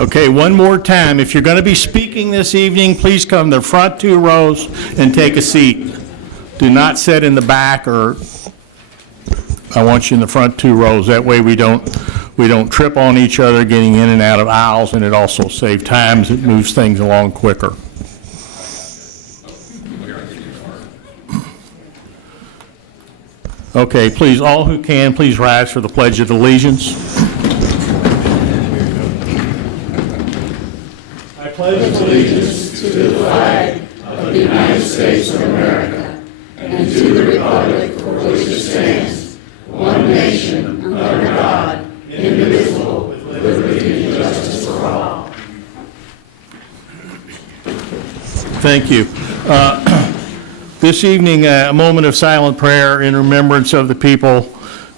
Okay, one more time. If you're going to be speaking this evening, please come to the front 2 rows and take a seat. Do not sit in the back, or I want you in the front 2 rows. That way we don't trip on each other getting in and out of aisles, and it also saves times. It moves things along quicker. Okay, please, all who can, please rise for the Pledge of Allegiance. I pledge allegiance to the flag of the United States of America and to the republic for which it stands, one nation, under God, indivisible, with liberty and justice for all. Thank you. This evening, a moment of silent prayer in remembrance of the people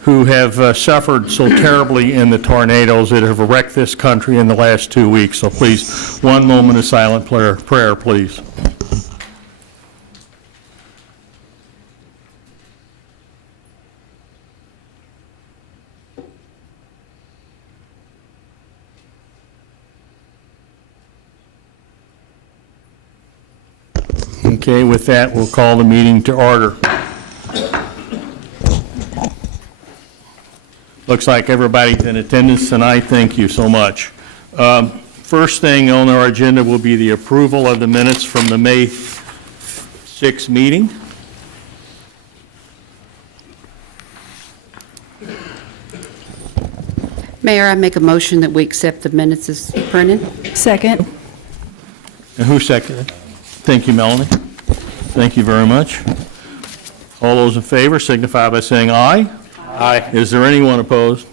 who have suffered so terribly in the tornadoes that have wrecked this country in the last 2 weeks. So please, one moment of silent prayer, please. Okay, with that, we'll call the meeting to order. Looks like everybody's in attendance tonight. Thank you so much. First thing on our agenda will be the approval of the minutes from the May 6th meeting. Mayor, I make a motion that we accept the minutes as printed. Second. And who seconded? Thank you, Melanie. Thank you very much. All those in favor signify by saying aye. Aye. Is there anyone opposed?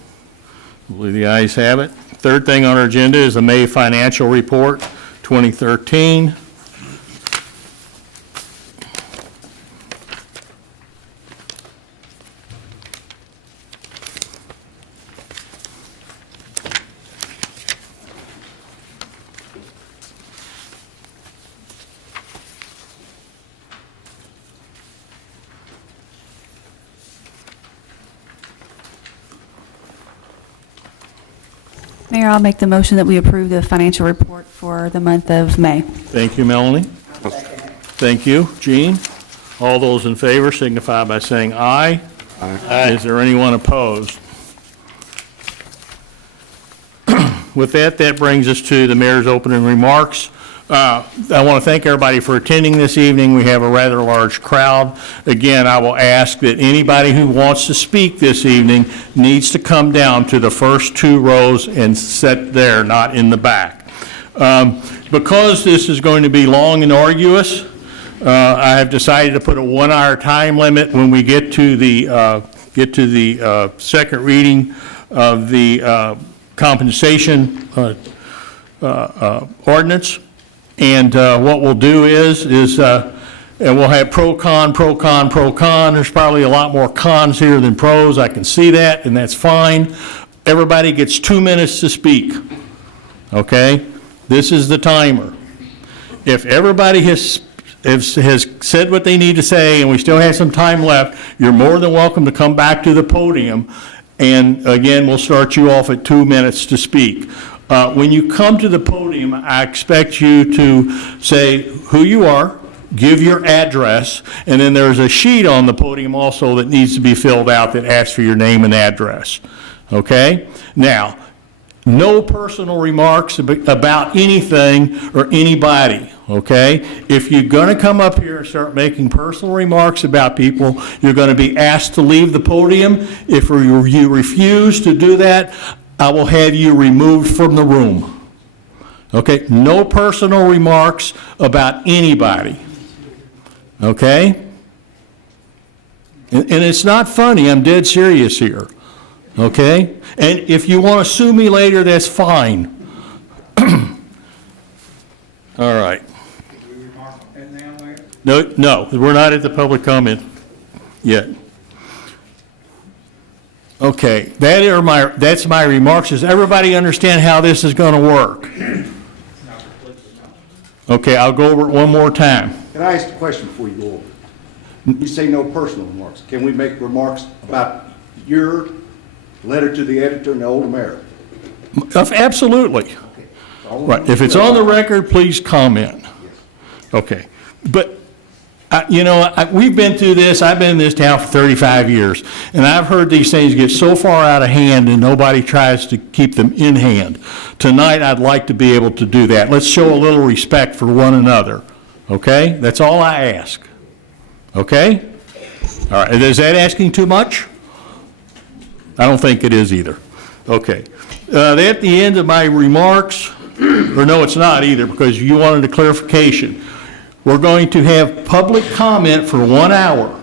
I believe the ayes have it. Third thing on our agenda is the May financial report 2013. Mayor, I'll make the motion that we approve the financial report for the month of May. Thank you, Melanie. Thank you, Jean. All those in favor signify by saying aye. Aye. Is there anyone opposed? With that, that brings us to the mayor's opening remarks. I want to thank everybody for attending this evening. We have a rather large crowd. Again, I will ask that anybody who wants to speak this evening needs to come down to the first 2 rows and sit there, not in the back. Because this is going to be long and arduous, I have decided to put a 1-hour time limit when we get to the second reading of the compensation ordinance. And what we'll do is and we'll have pro, con, pro, con, pro, con. There's probably a lot more cons here than pros. I can see that, and that's fine. Everybody gets 2 minutes to speak, okay? This is the timer. If everybody has said what they need to say and we still have some time left, you're more than welcome to come back to the podium. And again, we'll start you off at 2 minutes to speak. When you come to the podium, I expect you to say who you are, give your address, and then there's a sheet on the podium also that needs to be filled out that asks for your name and address. Okay? Now, no personal remarks about anything or anybody. Okay? If you're going to come up here and start making personal remarks about people, you're going to be asked to leave the podium. If you refuse to do that, I will have you removed from the room. Okay? No personal remarks about anybody. Okay? And it's not funny. I'm dead serious here. Okay? And if you want to sue me later, that's fine. All right. No, we're not at the public comment yet. Okay, that's my remarks. Does everybody understand how this is going to work? Okay, I'll go over it one more time. Can I ask a question before you go over? You say no personal remarks. Can we make remarks about your letter to the editor and the old mayor? Absolutely. Okay. Right, if it's on the record, please comment. Okay, but, we've been through this, I've been in this town for 35 years, and I've heard these things get so far out of hand and nobody tries to keep them in hand. Tonight, I'd like to be able to do that. Let's show a little respect for one another, okay? That's all I ask, okay? All right, is that asking too much? I don't think it is either. Okay. At the end of my remarks, or no, it's not either, because you wanted a clarification. We're going to have public comment for 1 hour.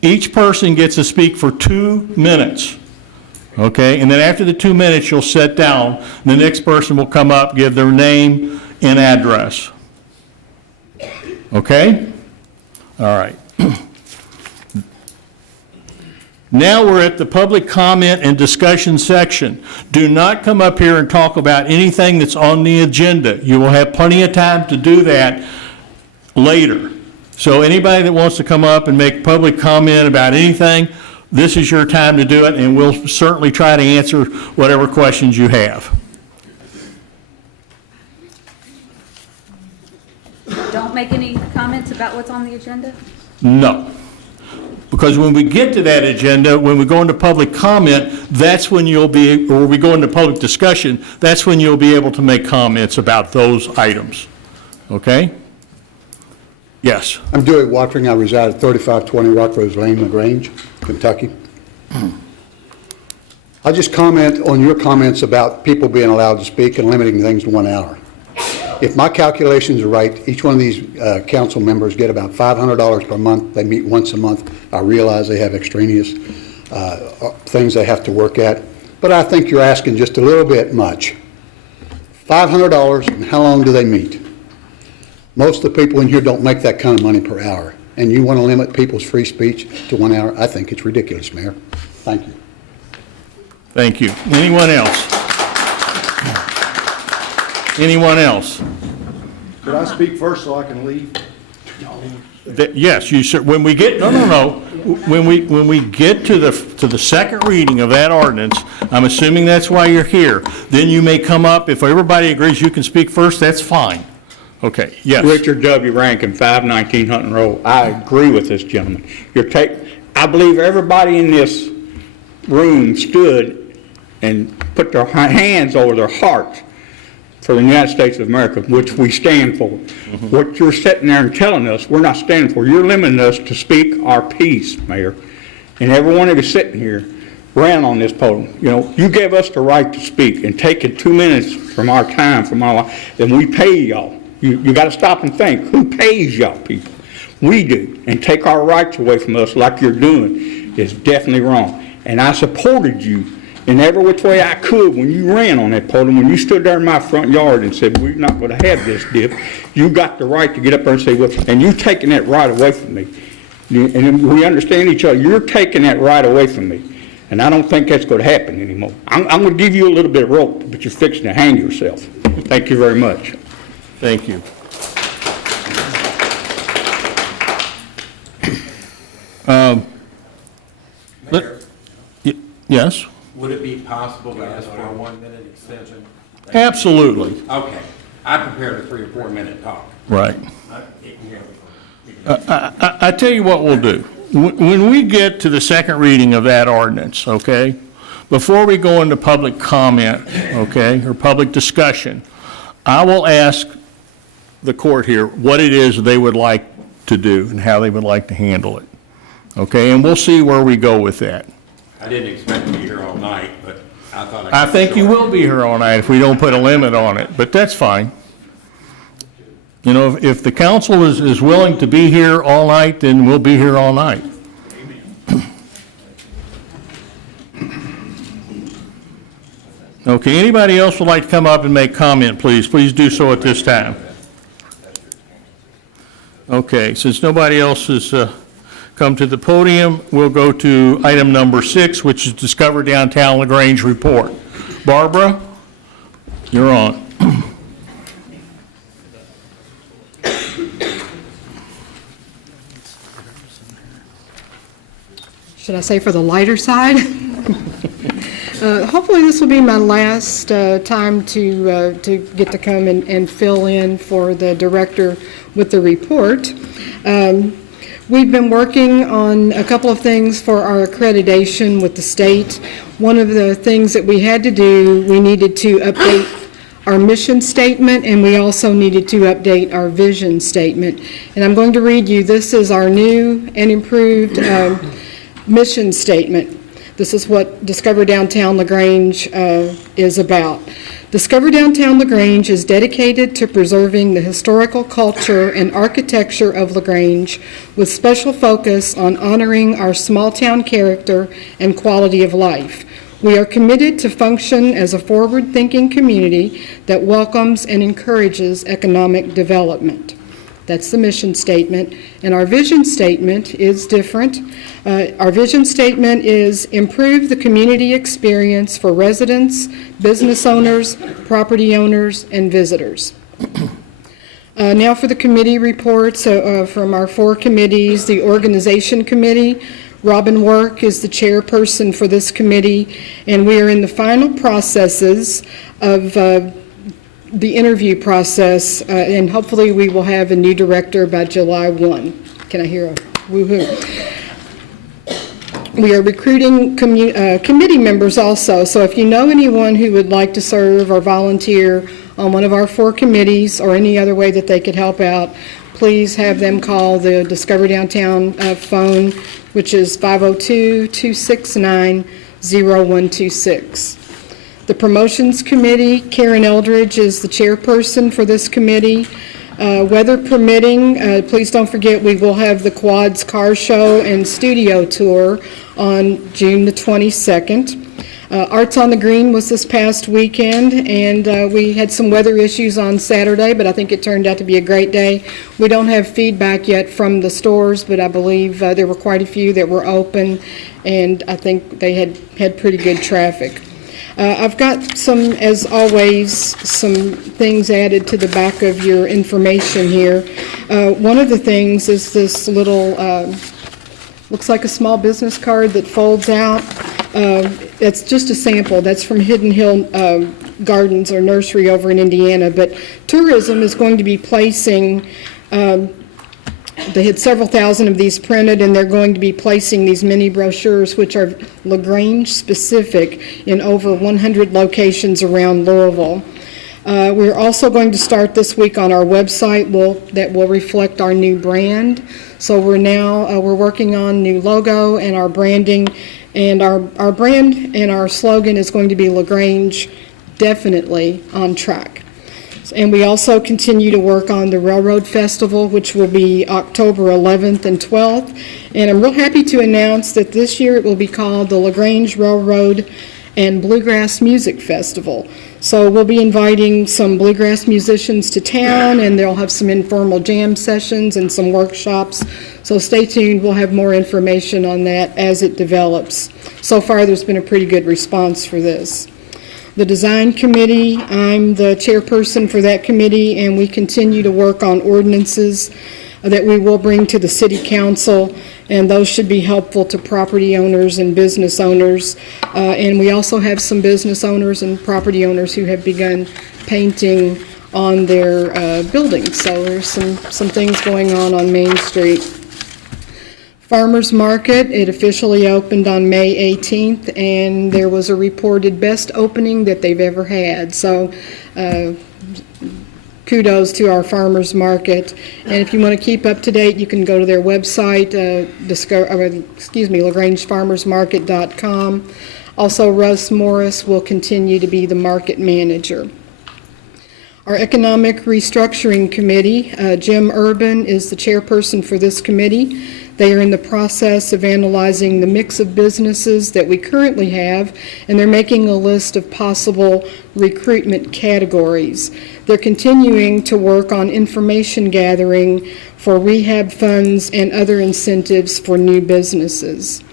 Each person gets to speak for 2 minutes, okay? And then after the 2 minutes, you'll sit down. The next person will come up, give their name and address. Okay? All right. Now we're at the public comment and discussion section. Do not come up here and talk about anything that's on the agenda. You will have plenty of time to do that later. So anybody that wants to come up and make public comment about anything, this is your time to do it, and we'll certainly try to answer whatever questions you have. Don't make any comments about what's on the agenda? No. Because when we get to that agenda, when we go into public comment, that's when you'll be, or we go into public discussion, that's when you'll be able to make comments about those items. Okay? Yes. I'm Dewey Watering. I reside at 3520 Rockrose Lane, LaGrange, Kentucky. I'll just comment on your comments about people being allowed to speak and limiting things to 1 hour. If my calculations are right, each one of these council members get about $500 per month. They meet once a month. I realize they have extraneous things they have to work at, but I think you're asking just a little bit much. $500, and how long do they meet? Most of the people in here don't make that kind of money per hour, and you want to limit people's free speech to 1 hour? I think it's ridiculous, Mayor. Thank you. Thank you. Anyone else? Anyone else? Could I speak first so I can leave? Yes, you should. When we get, no. When we get to the second reading of that ordinance, I'm assuming that's why you're here. Then you may come up. If everybody agrees you can speak first, that's fine. Okay, yes. Richard W. Rankin, 519 Hunting Road. I agree with this gentleman. I believe everybody in this room stood and put their hands over their hearts for the United States of America, which we stand for. Mm-hmm. What you're sitting there and telling us, we're not standing for. You're limiting us to speak our piece, Mayor. And every one of you sitting here ran on this podium. You know, you gave us the right to speak and taking 2 minutes from our time, from our life, then we pay y'all. You got to stop and think, who pays y'all people? We do. And take our rights away from us like you're doing is definitely wrong. And I supported you in every which way I could when you ran on that podium, when you stood there in my front yard and said, we're not going to have this dip. You got the right to get up there and say, well, and you're taking that right away from me. And we understand each other. You're taking that right away from me. And I don't think that's going to happen anymore. I'm going to give you a little bit of rope, but you're fixing to hang yourself. Thank you very much. Thank you. Mayor, Yes? would it be possible to ask for a 1 minute extension? Absolutely. Okay. I prepared a 3 or 4 minute talk. Right. I tell you what we'll do. When we get to the second reading of that ordinance, okay, before we go into public comment, okay, or public discussion, I will ask the court here what it is they would like to do and how they would like to handle it. Okay, and we'll see where we go with that. I didn't expect to be here all night, but I thought I think you will be here all night if we don't put a limit on it, but that's fine. You know, if the council is willing to be here all night, then we'll be here all night. Okay, anybody else would like to come up and make comment, please? Please do so at this time. Okay, since nobody else has come to the podium, we'll go to item number 6, which is Discover Downtown LaGrange report. Barbara, you're on. Should I say for the lighter side? Hopefully, this will be my last time to get to come and fill in for the director with the report. We've been working on a couple of things for our accreditation with the state. One of the things that we had to do, we needed to update our mission statement, and we also needed to update our vision statement. And I'm going to read you, this is our new and improved mission statement. This is what Discover Downtown LaGrange is about. Discover Downtown LaGrange is dedicated to preserving the historical culture and architecture of LaGrange with special focus on honoring our small town character and quality of life. We are committed to function as a forward-thinking community that welcomes and encourages economic development. That's the mission statement. And our vision statement is different. Our vision statement is improve the community experience for residents, business owners, property owners, and visitors. Now for the committee reports from our 4 committees. The Organization Committee, Robin Work is the chairperson for this committee, and we are in the final processes of the interview process, and hopefully we will have a new director by July 1. Can I hear a woo-hoo? We are recruiting committee members also, so if you know anyone who would like to serve or volunteer on one of our 4 committees or any other way that they could help out, please have them call the Discover Downtown phone, which is 502-269-0126. The Promotions Committee, Karen Eldridge is the chairperson for this committee. Weather permitting, please don't forget we will have the Quads Car Show and Studio Tour on June the 22nd. Arts on the Green was this past weekend, and we had some weather issues on Saturday, but I think it turned out to be a great day. We don't have feedback yet from the stores, but I believe there were quite a few that were open, and I think they had pretty good traffic. I've got some, as always, some things added to the back of your information here. One of the things is this little, looks like a small business card that folds out. It's just a sample. That's from Hidden Hill Gardens or Nursery over in Indiana. But tourism is going to be placing, they had several thousand of these printed, and they're going to be placing these mini brochures, which are LaGrange specific, in over 100 locations around Louisville. We're also going to start this week on our website that will reflect our new brand. So we're working on new logo and our branding, and our brand and our slogan is going to be LaGrange definitely on track. And we also continue to work on the Railroad Festival, which will be October 11th and 12th. And I'm real happy to announce that this year it will be called the LaGrange Railroad and Bluegrass Music Festival. So we'll be inviting some bluegrass musicians to town, and they'll have some informal jam sessions and some workshops. So stay tuned. We'll have more information on that as it develops. So far, there's been a pretty good response for this. The Design Committee, I'm the chairperson for that committee, and we continue to work on ordinances that we will bring to the City Council, and those should be helpful to property owners and business owners. And we also have some business owners and property owners who have begun painting on their buildings. So there's some things going on Main Street. Farmers Market, it officially opened on May 18th, and there was a reported best opening that they've ever had. So kudos to our Farmers Market. And if you want to keep up to date, you can go to their website, LaGrangeFarmersMarket.com. Also, Russ Morris will continue to be the market manager. Our Economic Restructuring Committee, Jim Urban is the chairperson for this committee. They are in the process of analyzing the mix of businesses that we currently have, and they're making a list of possible recruitment categories. They're continuing to work on information gathering for rehab funds and other incentives for new businesses.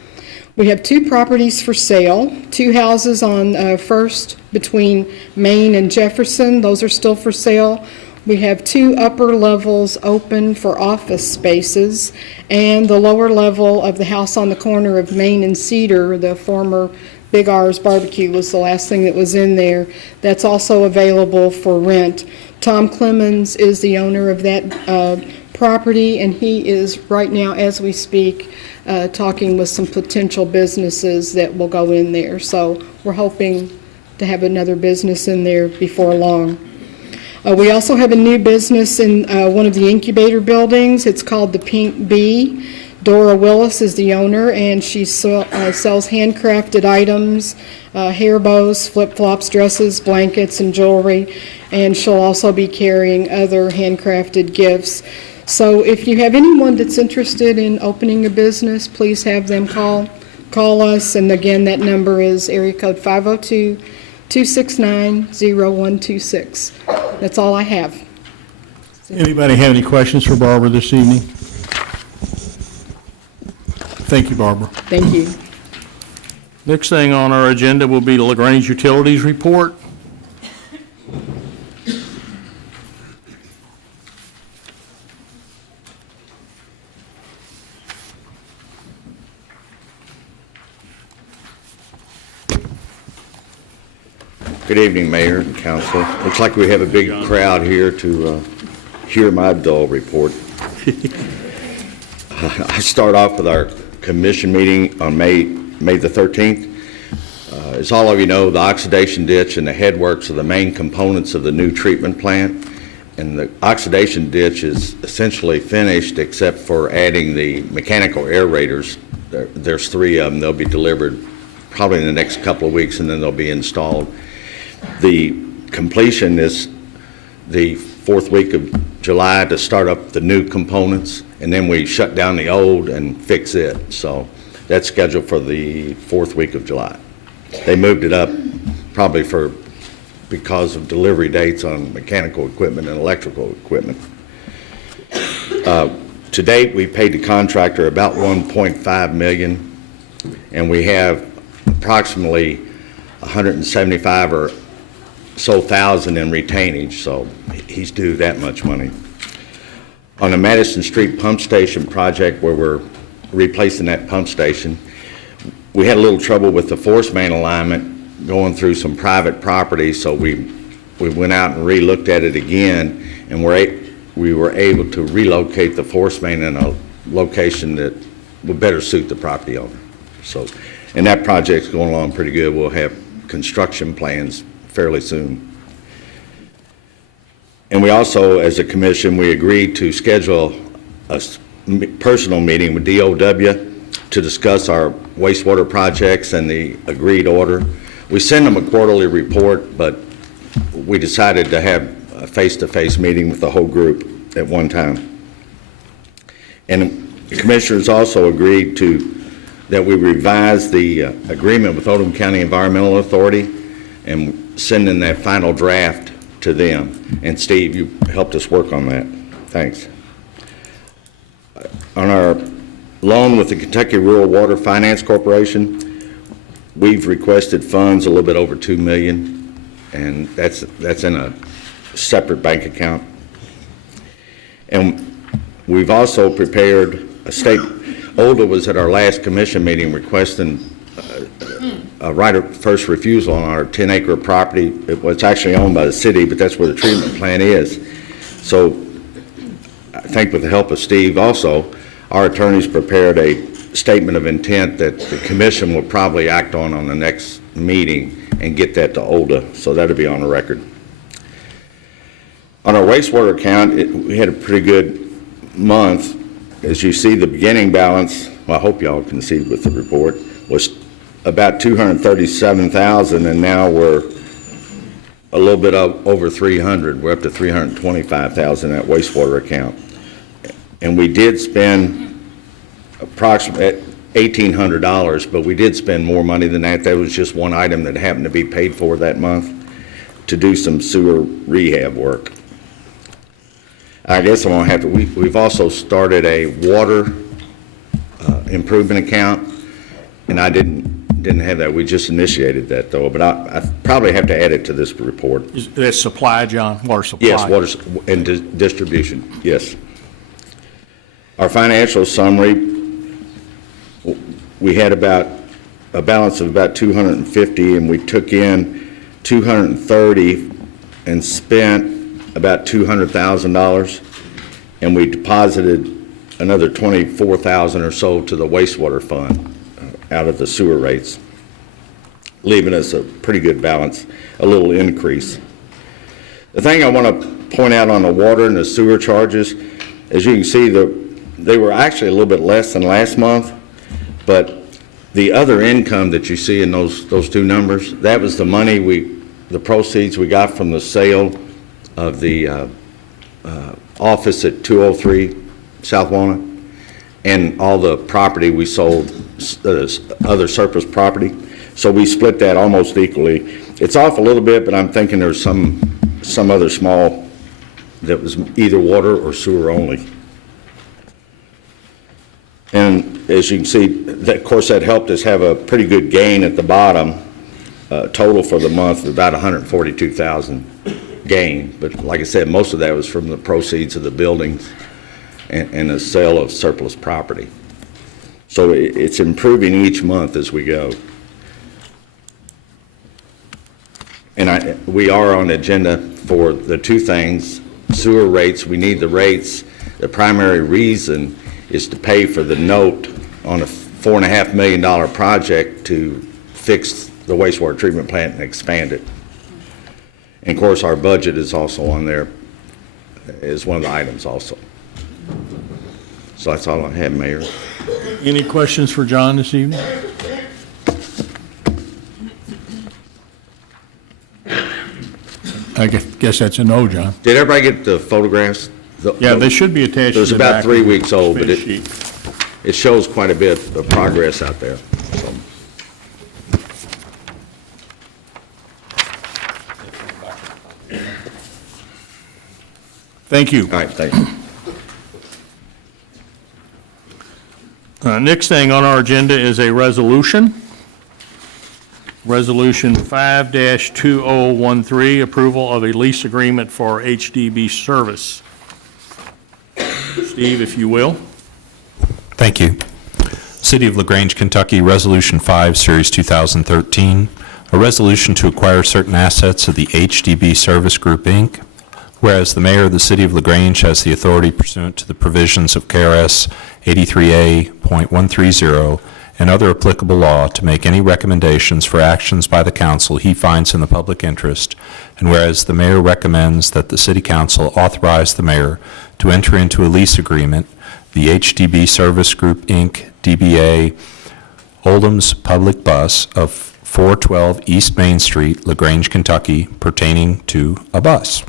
We have 2 properties for sale, 2 houses on First between Main and Jefferson. Those are still for sale. We have 2 upper levels open for office spaces, and the lower level of the house on the corner of Main and Cedar, the former Big R's Barbecue was the last thing that was in there. That's also available for rent. Tom Clemens is the owner of that property, and he is right now, as we speak, talking with some potential businesses that will go in there. So we're hoping to have another business in there before long. We also have a new business in one of the incubator buildings. It's called the Pink Bee. Dora Willis is the owner, and she sells handcrafted items, hair bows, flip-flops, dresses, blankets, and jewelry, and she'll also be carrying other handcrafted gifts. So if you have anyone that's interested in opening a business, please have them call us, and again, that number is area code 502-269-0126. That's all I have. Anybody have any questions for Barbara this evening? Thank you, Barbara. Thank you. Next thing on our agenda will be the LaGrange Utilities Report. Good evening, Mayor and Council. Looks like we have a big crowd here to hear my dull report. I start off with our commission meeting on May the 13th. As all of you know, the oxidation ditch and the headworks are the main components of the new treatment plant. And the oxidation ditch is essentially finished except for adding the mechanical aerators. There's 3 of them. They'll be delivered probably in the next couple of weeks, and then they'll be installed. The completion is the 4th week of July to start up the new components, and then we shut down the old and fix it. So that's scheduled for the 4th week of July. They moved it up probably because of delivery dates on mechanical equipment and electrical equipment. To date, we paid the contractor about $1.5 million, and we have approximately 175 or so thousand in retainage, so he's due that much money. On the Madison Street pump station project, where we're replacing that pump station, we had a little trouble with the force main alignment going through some private property, so we went out and re-looked at it again, and we were able to relocate the force main in a location that would better suit the property owner. So, and that project's going along pretty good. We'll have construction plans fairly soon. And we also, as a commission, we agreed to schedule a personal meeting with DOW to discuss our wastewater projects and the agreed order. We send them a quarterly report, but we decided to have a face-to-face meeting with the whole group at one time. And the commissioners also agreed that we revise the agreement with Oldham County Environmental Authority and send in that final draft to them. And Steve, you helped us work on that. Thanks. On our loan with the Kentucky Rural Water Finance Corporation, we've requested funds a little bit over $2 million, and that's in a separate bank account. And we've also prepared a Olda was at our last commission meeting requesting a right of first refusal on our 10-acre property. It's actually owned by the city, but that's where the treatment plant is. So I think with the help of Steve also, our attorneys prepared a statement of intent that the commission will probably act on the next meeting and get that to Olda. So that'll be on the record. On our wastewater account, we had a pretty good month. As you see, the beginning balance, well, I hope y'all can see with the report, was about $237,000, and now we're a little bit over 300. We're up to 325,000 in that wastewater account. And we did spend approximately $1,800, but we did spend more money than that. That was just one item that happened to be paid for that month to do some sewer rehab work. I guess I'm gonna have to, we've also started a water improvement account, and I didn't have that. We just initiated that though, but I probably have to add it to this report. That's supply, John, water supply? Yes, water and distribution, yes. Our financial summary, we had about a balance of about 250, and we took in 230 and spent about $200,000, and we deposited another 24,000 or so to the wastewater fund out of the sewer rates, leaving us a pretty good balance, a little increase. The thing I want to point out on the water and the sewer charges, as you can see, they were actually a little bit less than last month, but the other income that you see in those two numbers, that was the money the proceeds we got from the sale of the office at 203 South Walnut, and all the property we sold, other surplus property. So we split that almost equally. It's off a little bit, but I'm thinking there's some other small that was either water or sewer only. And as you can see, that, of course, that helped us have a pretty good gain at the bottom, total for the month of about $142,000 gain. But like I said, most of that was from the proceeds of the buildings and the sale of surplus property. So it's improving each month as we go. And we are on the agenda for the two things, sewer rates. We need the rates. The primary reason is to pay for the note on a $4.5 million project to fix the wastewater treatment plant and expand it. And of course, our budget is also on there as one of the items also. So that's all I have, Mayor. Any questions for John this evening? I guess that's a no, John. Did everybody get the photographs? Yeah, they should be attached. It was to the about back 3 of the weeks old, but bid sheet. it shows quite a bit of progress out there. So. Thank you. All right, thank you. Next thing on our agenda is a resolution. Resolution 5-2013, approval of a lease agreement for HDB service. Steve, if you will. Thank you. City of LaGrange, Kentucky, Resolution 5, Series 2013, a resolution to acquire certain assets of the HDB Service Group, Inc., whereas the mayor of the City of LaGrange has the authority pursuant to the provisions of KRS 83A.130 and other applicable law to make any recommendations for actions by the council he finds in the public interest, and whereas the mayor recommends that the city council authorize the mayor to enter into a lease agreement, the HDB Service Group, Inc., DBA, Oldham's Public Bus of 412 East Main Street, LaGrange, Kentucky, pertaining to a bus.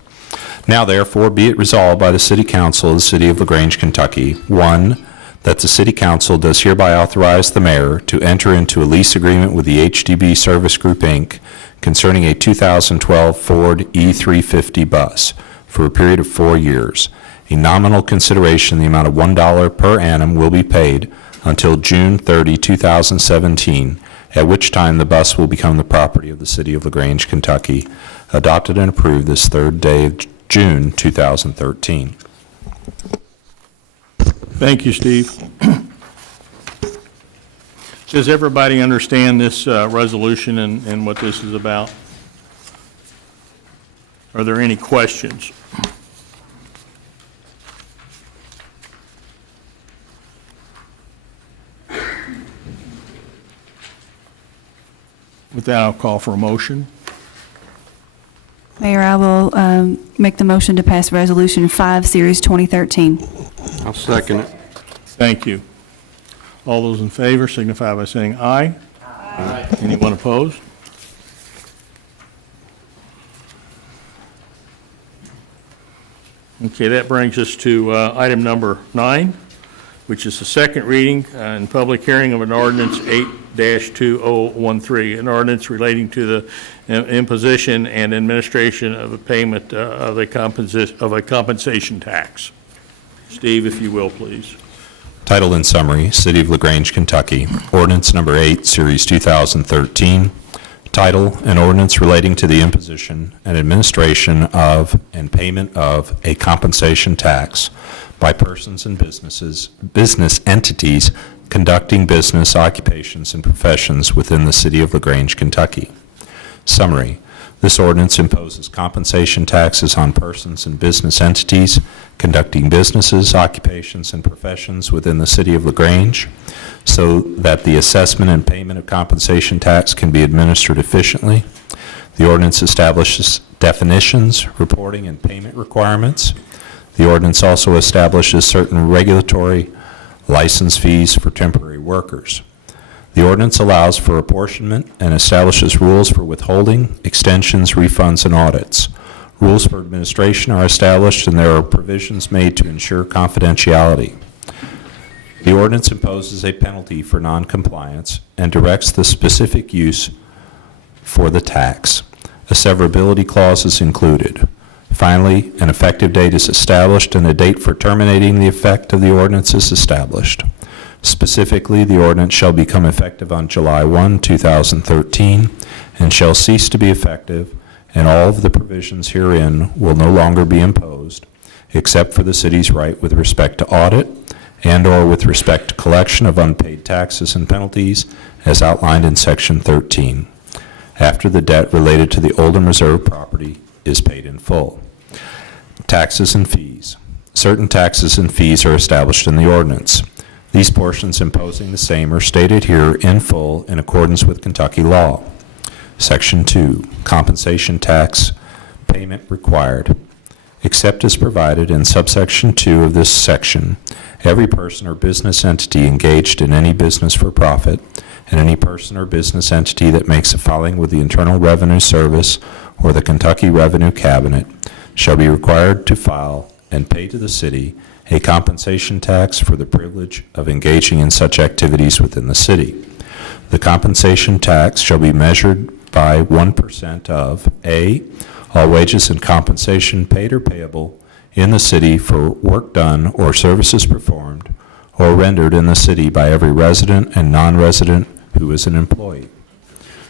Now therefore be it resolved by the City Council of the City of LaGrange, Kentucky, 1, that the City Council does hereby authorize the mayor to enter into a lease agreement with the HDB Service Group, Inc. concerning a 2012 Ford E350 bus for a period of 4 years. A nominal consideration in the amount of $1 per annum will be paid until June 30, 2017, at which time the bus will become the property of the City of LaGrange, Kentucky, adopted and approved this 3rd day of June 2013. Thank you, Steve. Does everybody understand this resolution and what this is about? Are there any questions? With that, I'll call for a motion. Mayor, I will make the motion to pass Resolution 5, Series 2013. I'll second it. Thank you. All those in favor signify by saying aye. Aye. Anyone opposed? Okay, that brings us to item number 9, which is the second reading and public hearing of an ordinance 8-2013, an ordinance relating to the imposition and administration of a payment of a compensation tax. Steve, if you will, please. Title and summary, City of LaGrange, Kentucky, Ordinance Number 8, Series 2013. Title, an ordinance relating to the imposition and administration of and payment of a compensation tax by persons and business entities conducting business, occupations, and professions within the city of LaGrange, Kentucky. Summary. This ordinance imposes compensation taxes on persons and business entities conducting businesses, occupations, and professions within the city of LaGrange so that the assessment and payment of compensation tax can be administered efficiently. The ordinance establishes definitions, reporting, and payment requirements. The ordinance also establishes certain regulatory license fees for temporary workers. The ordinance allows for apportionment and establishes rules for withholding, extensions, refunds, and audits. Rules for administration are established, and there are provisions made to ensure confidentiality. The ordinance imposes a penalty for noncompliance and directs the specific use for the tax. A severability clause is included. Finally, an effective date is established and a date for terminating the effect of the ordinance is established. Specifically, the ordinance shall become effective on July 1, 2013, and shall cease to be effective, and all of the provisions herein will no longer be imposed, except for the city's right with respect to audit and/or with respect to collection of unpaid taxes and penalties as outlined in Section 13, after the debt related to the Oldham Reserve property is paid in full. Taxes and fees. Certain taxes and fees are established in the ordinance. These portions imposing the same are stated here in full in accordance with Kentucky law. Section 2, compensation tax payment required. Except as provided in subsection 2 of this section, every person or business entity engaged in any business for profit and any person or business entity that makes a filing with the Internal Revenue Service or the Kentucky Revenue Cabinet shall be required to file and pay to the city a compensation tax for the privilege of engaging in such activities within the city. The compensation tax shall be measured by 1% of A, all wages and compensation paid or payable in the city for work done or services performed or rendered in the city by every resident and non-resident who is an employee.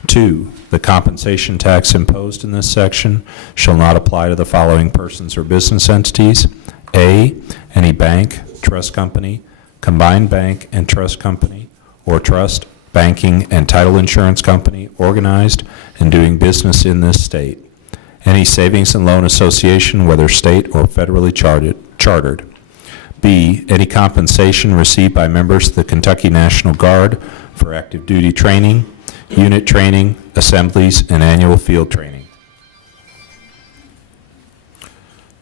2, the compensation tax imposed in this section shall not apply to the following persons or business entities: A, any bank, trust company, combined bank and trust company, or trust, banking, and title insurance company organized and doing business in this state; any savings and loan association, whether state or federally chartered. B, any compensation received by members of the Kentucky National Guard for active duty training, unit training, assemblies, and annual field training.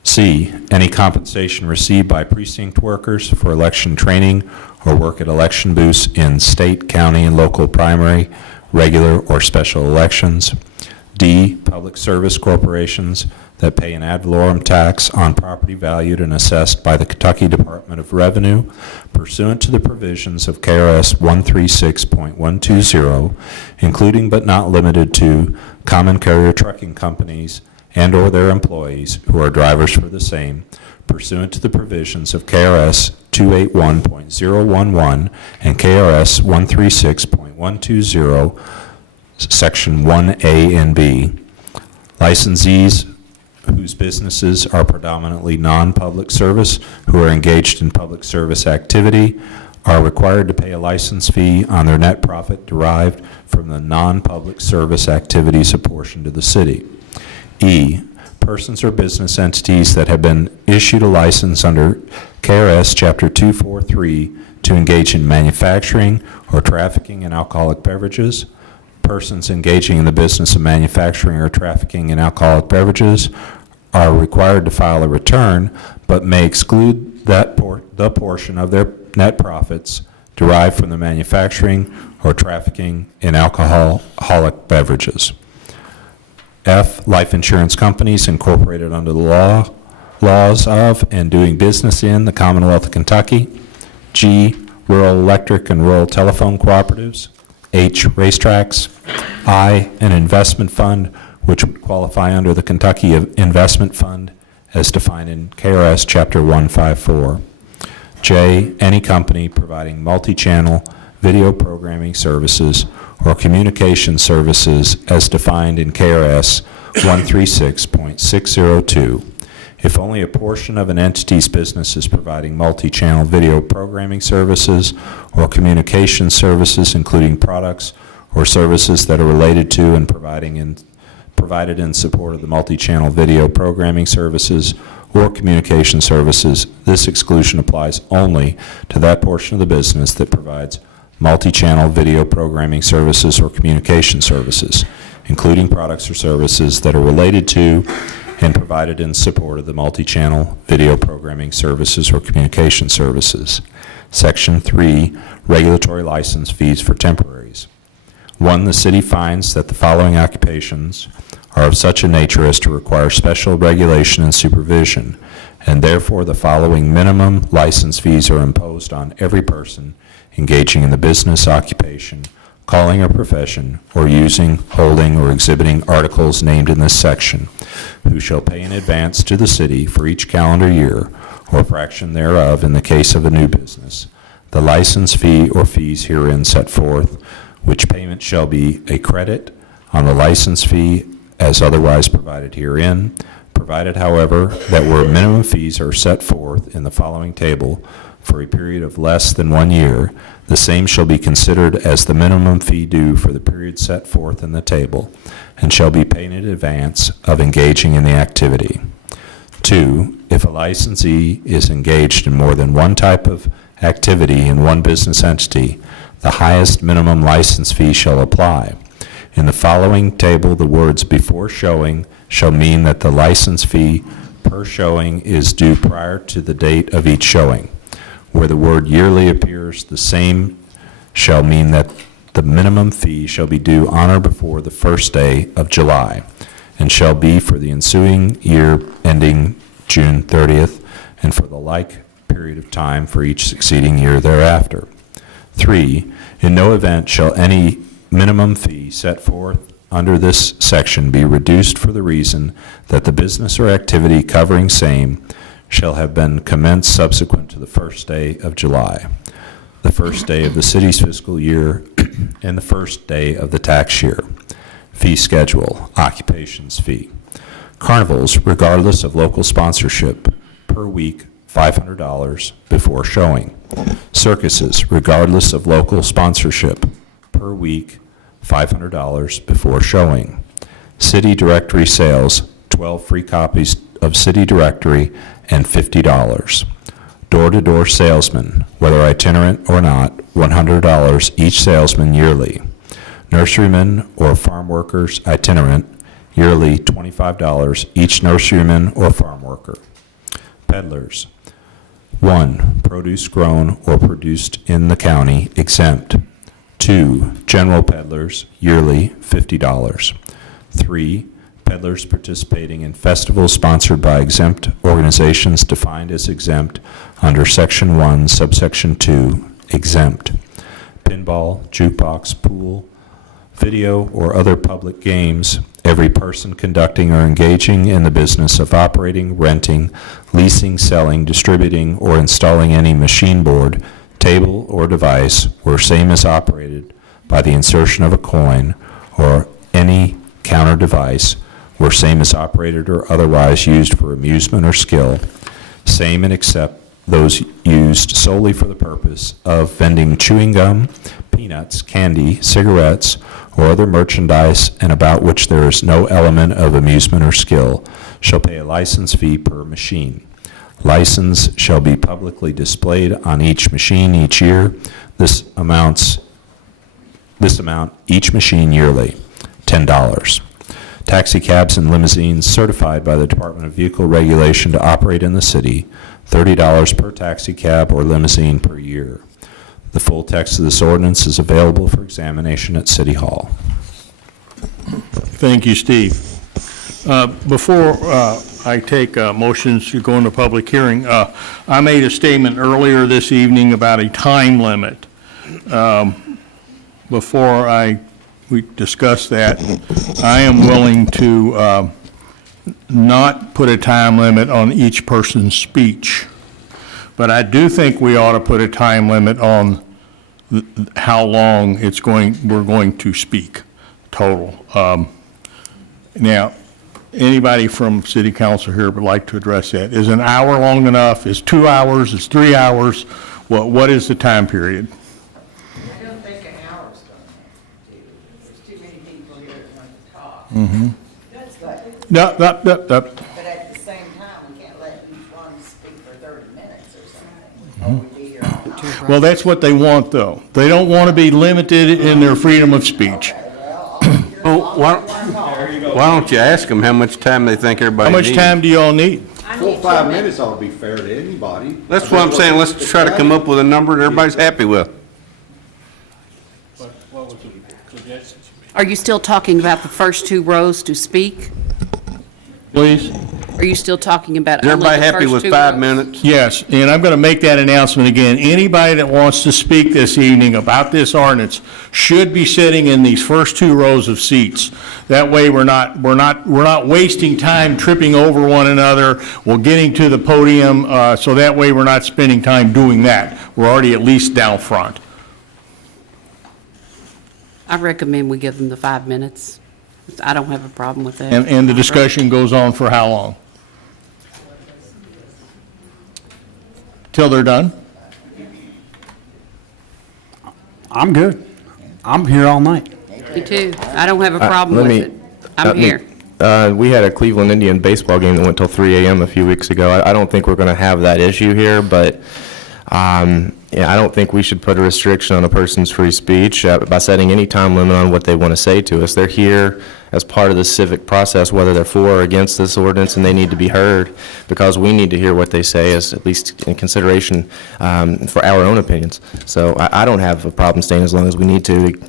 C, any compensation received by precinct workers for election training or work at election booths in state, county, and local primary, regular, or special elections. D, public service corporations that pay an ad valorem tax on property valued and assessed by the Kentucky Department of Revenue pursuant to the provisions of KRS 136.120, including but not limited to common carrier trucking companies and/or their employees who are drivers for the same, pursuant to the provisions of KRS 281.011 and KRS 136.120, Section 1A and B. Licensees whose businesses are predominantly non-public service who are engaged in public service activity are required to pay a license fee on their net profit derived from the non-public service activities apportioned to the city. E, persons or business entities that have been issued a license under KRS Chapter 243 to engage in manufacturing or trafficking in alcoholic beverages. Persons engaging in the business of manufacturing or trafficking in alcoholic beverages are required to file a return, but may exclude the portion of their net profits derived from the manufacturing or trafficking in alcoholic beverages. F, life insurance companies incorporated under the laws of and doing business in the Commonwealth of Kentucky. G, rural electric and rural telephone cooperatives. H, racetracks. I, an investment fund which would qualify under the Kentucky Investment Fund as defined in KRS Chapter 154. J, any company providing multi-channel video programming services or communication services as defined in KRS 136.602, If only a portion of an entity's business is providing multi-channel video programming services or communication services, including products or services that are related to and provided in support of the multi-channel video programming services or communication services, this exclusion applies only to that portion of the business that provides multi-channel video programming services or communication services, including products or services that are related to and provided in support of the multi-channel video programming services or communication services. Section 3, regulatory license fees for temporaries. 1, the city finds that the following occupations are of such a nature as to require special regulation and supervision, and therefore the following minimum license fees are imposed on every person engaging in the business, occupation, calling or profession, or using, holding, or exhibiting articles named in this section, who shall pay in advance to the city for each calendar year, or fraction thereof in the case of a new business, the license fee or fees herein set forth, which payment shall be a credit on the license fee as otherwise provided herein, provided, however, that where minimum fees are set forth in the following table for a period of less than 1 year, the same shall be considered as the minimum fee due for the period set forth in the table, and shall be paid in advance of engaging in the activity. 2, if a licensee is engaged in more than one type of activity in one business entity, the highest minimum license fee shall apply. In the following table, the words "before showing" shall mean that the license fee per showing is due prior to the date of each showing. Where the word "yearly" appears, the same shall mean that the minimum fee shall be due on or before the first day of July, and shall be for the ensuing year ending June 30th, and for the like period of time for each succeeding year thereafter. 3, in no event shall any minimum fee set forth under this section be reduced for the reason that the business or activity covering same shall have been commenced subsequent to the first day of July, the first day of the city's fiscal year, and the first day of the tax year. Fee schedule, occupations fee. Carnivals, regardless of local sponsorship, per week, $500 before showing. Circuses, regardless of local sponsorship, per week, $500 before showing. City directory sales, 12 free copies of city directory and $50. Door-to-door salesman, whether itinerant or not, $100 each salesman yearly. Nurserymen or farm workers itinerant, yearly $25 each nurseryman or farm worker. Peddlers. 1, produce grown or produced in the county, exempt. 2, general peddlers, yearly $50. 3, peddlers participating in festivals sponsored by exempt organizations defined as exempt under Section 1, Subsection 2, exempt. Pinball, jukebox, pool, video, or other public games, every person conducting or engaging in the business of operating, renting, leasing, selling, distributing, or installing any machine board, table, or device where same is operated by the insertion of a coin, or any counter device where same is operated or otherwise used for amusement or skill, same and except those used solely for the purpose of vending chewing gum, peanuts, candy, cigarettes, or other merchandise, and about which there is no element of amusement or skill, shall pay a license fee per machine. License shall be publicly displayed on each machine each year. This amount each machine yearly, $10. Taxi cabs and limousines certified by the Department of Vehicle Regulation to operate in the city, $30 per taxi cab or limousine per year. The full text of this ordinance is available for examination at City Hall. Thank you, Steve. Before I take motions to go into public hearing, I made a statement earlier this evening about a time limit. Before we discuss that, I am willing to not put a time limit on each person's speech, but I do think we ought to put a time limit on how long we're going to speak total. Now, anybody from city council here would like to address that. Is an hour long enough? Is 2 hours? Is 3 hours? What is the time period? I don't think an hour's gonna do. There's too many people here that want to talk. Mm-hmm. But, No, but at the same time, we can't let each one speak for 30 minutes or something. Or we'd be here all night. Well, that's what they want, though. They don't want to be limited in their freedom of speech. Well, Why don't you ask them how much time they think everybody How needs? much time do y'all need? Full 5 minutes ought to be fair to anybody. That's what I'm saying, let's try to come up with a number that everybody's happy with. Are you still talking about the first 2 rows to speak? Please? Are you still talking about Is only everybody the happy first with 2 5 rows? minutes? Yes, and I'm going to make that announcement again. Anybody that wants to speak this evening about this ordinance should be sitting in these first 2 rows of seats. That way, we're not wasting time tripping over one another. We're getting to the podium, so that way we're not spending time doing that. We're already at least down front. I recommend we give them the 5 minutes. I don't have a problem with that. And the discussion goes on for how long? Till they're done? I'm good. I'm here all night. Me too. I don't have a problem with it. I'm here. We had a Cleveland Indian baseball game that went till 3 a.m. a few weeks ago. I don't think we're going to have that issue here, but yeah, I don't think we should put a restriction on a person's free speech by setting any time limit on what they want to say to us. They're here as part of the civic process, whether they're for or against this ordinance, and they need to be heard because we need to hear what they say, as at least in consideration for our own opinions. So I don't have a problem staying as long as we need to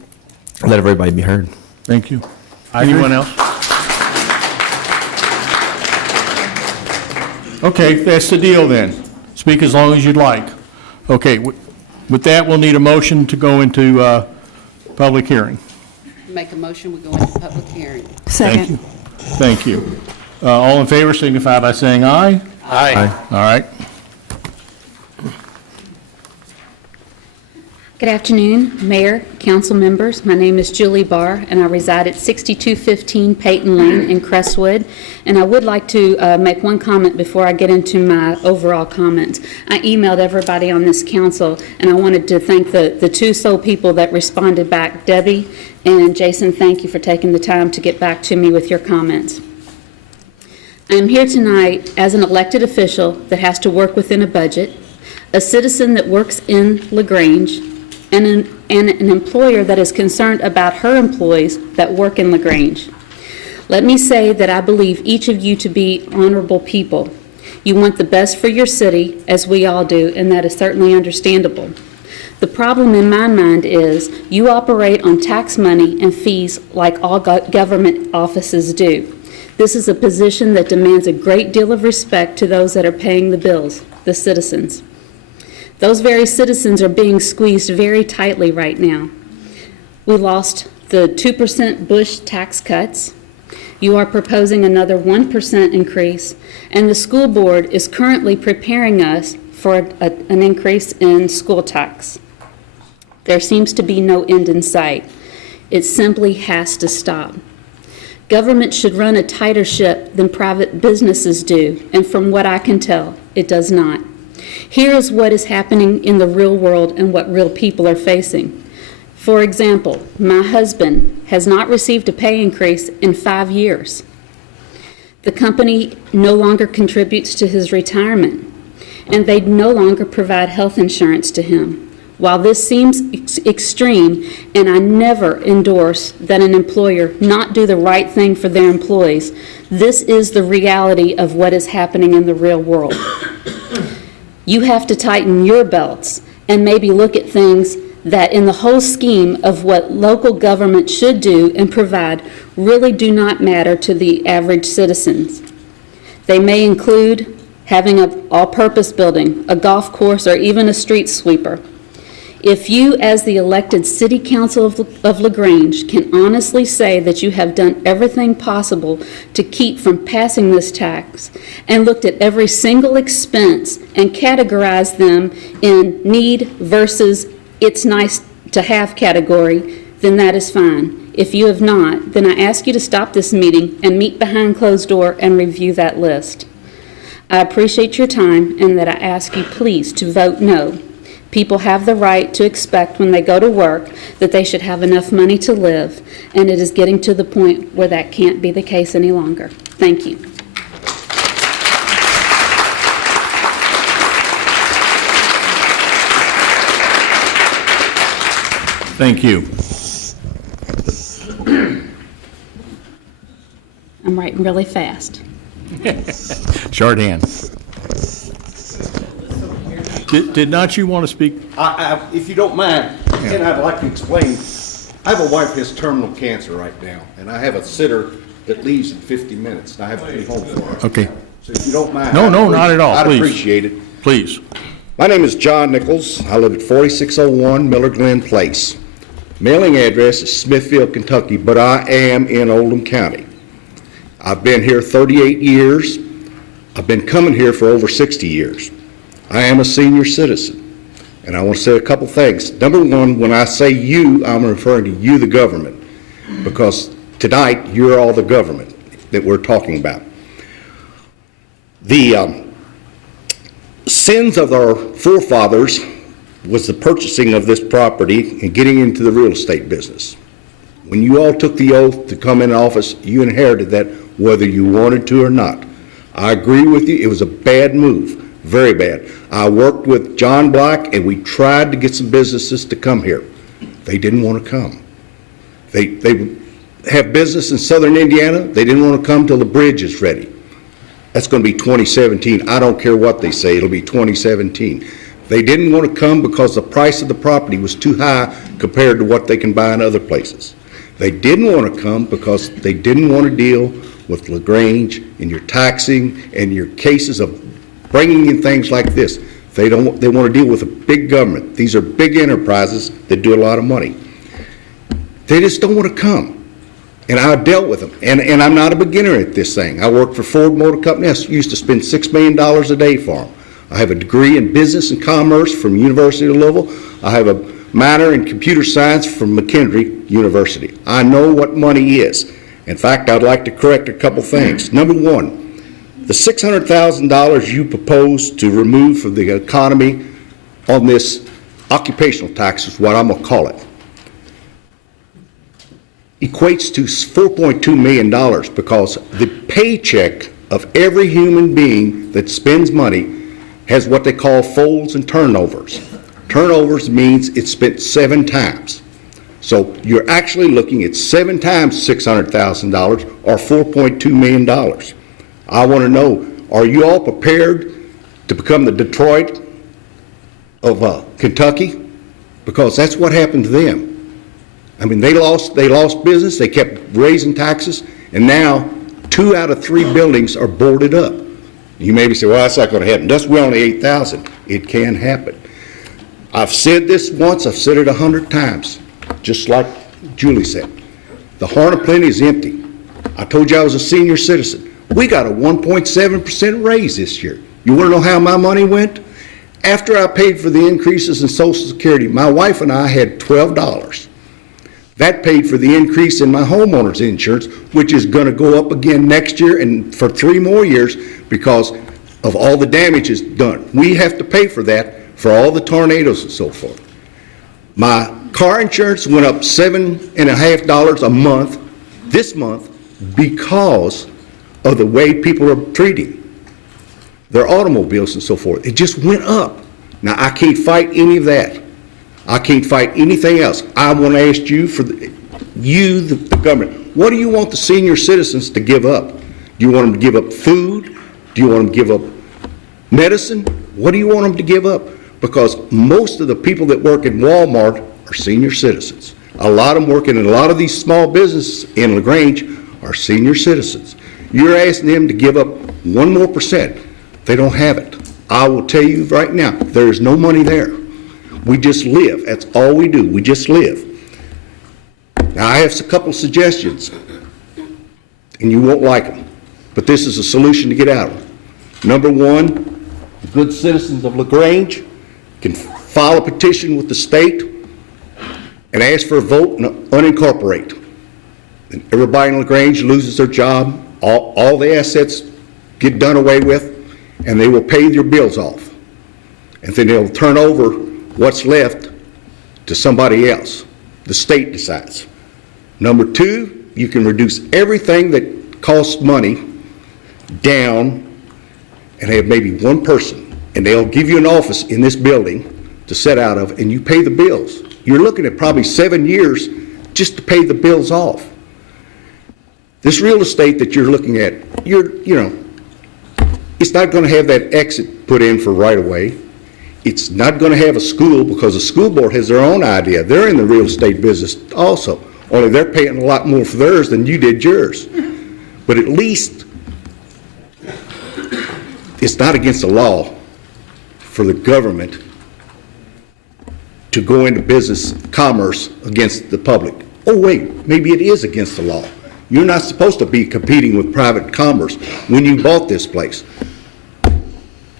let everybody be heard. Thank you. Anyone else? Okay, that's the deal then. Speak as long as you'd like. Okay, with that, we'll need a motion to go into public hearing. Make a motion, we go into public hearing. Thank you. Thank you. All in favor signify by saying aye. Aye. All right. Good afternoon, Mayor, council members. My name is Julie Barr, and I reside at 6215 Peyton Lane in Crestwood. And I would like to make one comment before I get into my overall comments. I emailed everybody on this council, and I wanted to thank the 2 sole people that responded back, Debbie and Jason. Thank you for taking the time to get back to me with your comments. I am here tonight as an elected official that has to work within a budget, a citizen that works in LaGrange, and an employer that is concerned about her employees that work in LaGrange. Let me say that I believe each of you to be honorable people. You want the best for your city, as we all do, and that is certainly understandable. The problem in my mind is you operate on tax money and fees like all government offices do. This is a position that demands a great deal of respect to those that are paying the bills, the citizens. Those very citizens are being squeezed very tightly right now. We lost the 2% Bush tax cuts. You are proposing another 1% increase, and the school board is currently preparing us for an increase in school tax. There seems to be no end in sight. It simply has to stop. Government should run a tighter ship than private businesses do, and from what I can tell, it does not. Here is what is happening in the real world and what real people are facing. For example, my husband has not received a pay increase in 5 years. The company no longer contributes to his retirement, and they no longer provide health insurance to him. While this seems extreme, and I never endorse that an employer not do the right thing for their employees, this is the reality of what is happening in the real world. You have to tighten your belts and maybe look at things that in the whole scheme of what local government should do and provide really do not matter to the average citizens. They may include having an all-purpose building, a golf course, or even a street sweeper. If you, as the elected City Council of LaGrange, can honestly say that you have done everything possible to keep from passing this tax and looked at every single expense and categorized them in need versus it's nice to have category, then that is fine. If you have not, then I ask you to stop this meeting and meet behind closed door and review that list. I appreciate your time and that I ask you please to vote no. People have the right to expect when they go to work that they should have enough money to live, and it is getting to the point where that can't be the case any longer. Thank you. Thank you. I'm writing really fast. Shorthand. Did not you want to speak? If you don't mind, and I'd like to explain, I have a wife who has terminal cancer right now, and I have a sitter that leaves in 50 minutes, and I have to be home for her. Okay. So if you don't mind. No, not at all, I'd please. appreciate it. Please. My name is John Nichols. I live at 4601 Miller Glen Place. Mailing address is Smithfield, Kentucky, but I am in Oldham County. I've been here 38 years. I've been coming here for over 60 years. I am a senior citizen, and I want to say a couple things. Number one, when I say you, I'm referring to you, the government, because tonight you're all the government that we're talking about. The sins of our forefathers was the purchasing of this property and getting into the real estate business. When you all took the oath to come in office, you inherited that whether you wanted to or not. I agree with you, it was a bad move, very bad. I worked with John Black and we tried to get some businesses to come here. They didn't want to come. They have business in southern Indiana, they didn't want to come till the bridge is ready. That's going to be 2017. I don't care what they say, it'll be 2017. They didn't want to come because the price of the property was too high compared to what they can buy in other places. They didn't want to come because they didn't want to deal with LaGrange and your taxing and your cases of bringing in things like this. They want to deal with a big government. These are big enterprises that do a lot of money. They just don't want to come. And I dealt with them. And I'm not a beginner at this thing. I worked for Ford Motor Company. I used to spend $6 million a day for them. I have a degree in business and commerce from University of Louisville. I have a minor in computer science from McKendree University. I know what money is. In fact, I'd like to correct a couple things. Number one, the $600,000 you propose to remove from the economy on this occupational tax is what I'm going to call it, equates to $4.2 million because the paycheck of every human being that spends money has what they call folds and turnovers. Turnovers means it's spent 7 times. So you're actually looking at 7 times $600,000 or $4.2 million. I want to know, are you all prepared to become the Detroit of Kentucky? Because that's what happened to them. I mean, they lost business, they kept raising taxes, and now 2 out of 3 buildings are boarded up. You maybe say, well, that's not going to happen. That's only 8,000. It can happen. I've said this once, I've said it 100 times, just like Julie said. The Horn of Plenty is empty. I told you I was a senior citizen. We got a 1.7% raise this year. You want to know how my money went? After I paid for the increases in Social Security, my wife and I had $12. That paid for the increase in my homeowner's insurance, which is going to go up again next year and for 3 more years because of all the damages done. We have to pay for that for all the tornadoes and so forth. My car insurance went up $7.50 a month this month because of the way people are treating their automobiles and so forth. It just went up. Now, I can't fight any of that. I can't fight anything else. I want to ask you, the government, what do you want the senior citizens to give up? Do you want them to give up food? Do you want them to give up medicine? What do you want them to give up? Because most of the people that work in Walmart are senior citizens. A lot of them working in a lot of these small businesses in LaGrange are senior citizens. You're asking them to give up 1 more %. They don't have it. I will tell you right now, there is no money there. We just live. That's all we do. We just live. Now, I have a couple of suggestions, and you won't like them, but this is a solution to get out of them. Number one, the good citizens of LaGrange can file a petition with the state and ask for a vote and unincorporate. and everybody in LaGrange loses their job, all the assets get done away with, and they will pay your bills off. And then they'll turn over what's left to somebody else. The state decides. Number two, you can reduce everything that costs money down and have maybe one person, and they'll give you an office in this building to sit out of, and you pay the bills. You're looking at probably 7 years just to pay the bills off. This real estate that you're looking at, it's not going to have that exit put in for right away. It's not going to have a school because the school board has their own idea. They're in the real estate business also, only they're paying a lot more for theirs than you did yours. But at least it's not against the law for the government to go into business commerce against the public. Oh wait, maybe it is against the law. You're not supposed to be competing with private commerce when you bought this place.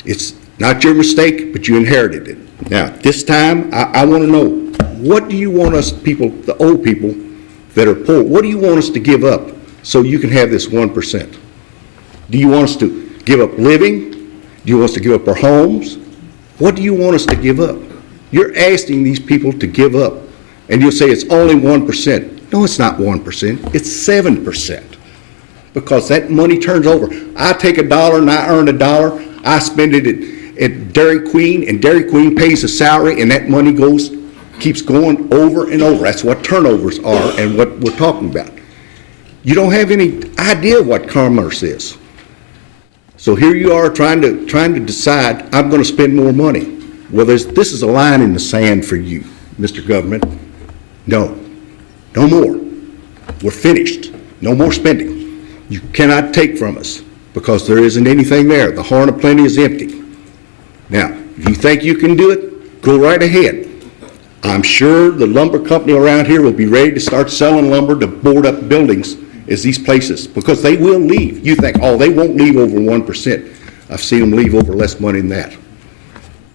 It's not your mistake, but you inherited it. Now, this time, I want to know, what do you want us people, the old people that are poor, what do you want us to give up so you can have this 1%? Do you want us to give up living? Do you want us to give up our homes? What do you want us to give up? You're asking these people to give up, and you'll say it's only 1%. No, it's not 1%, it's 7%. Because that money turns over. I take $1 and I earn $1, I spend it at Dairy Queen, and Dairy Queen pays a salary, and that money keeps going over and over. That's what turnovers are and what we're talking about. You don't have any idea what commerce is. So here you are trying to decide, I'm going to spend more money. Well, this is a line in the sand for you, Mr. Government. No more. We're finished. No more spending. You cannot take from us because there isn't anything there. The horn of plenty is empty. Now, if you think you can do it, go right ahead. I'm sure the lumber company around here will be ready to start selling lumber to board up buildings as these places, because they will leave. You think, oh, they won't leave over 1%. I've seen them leave over less money than that.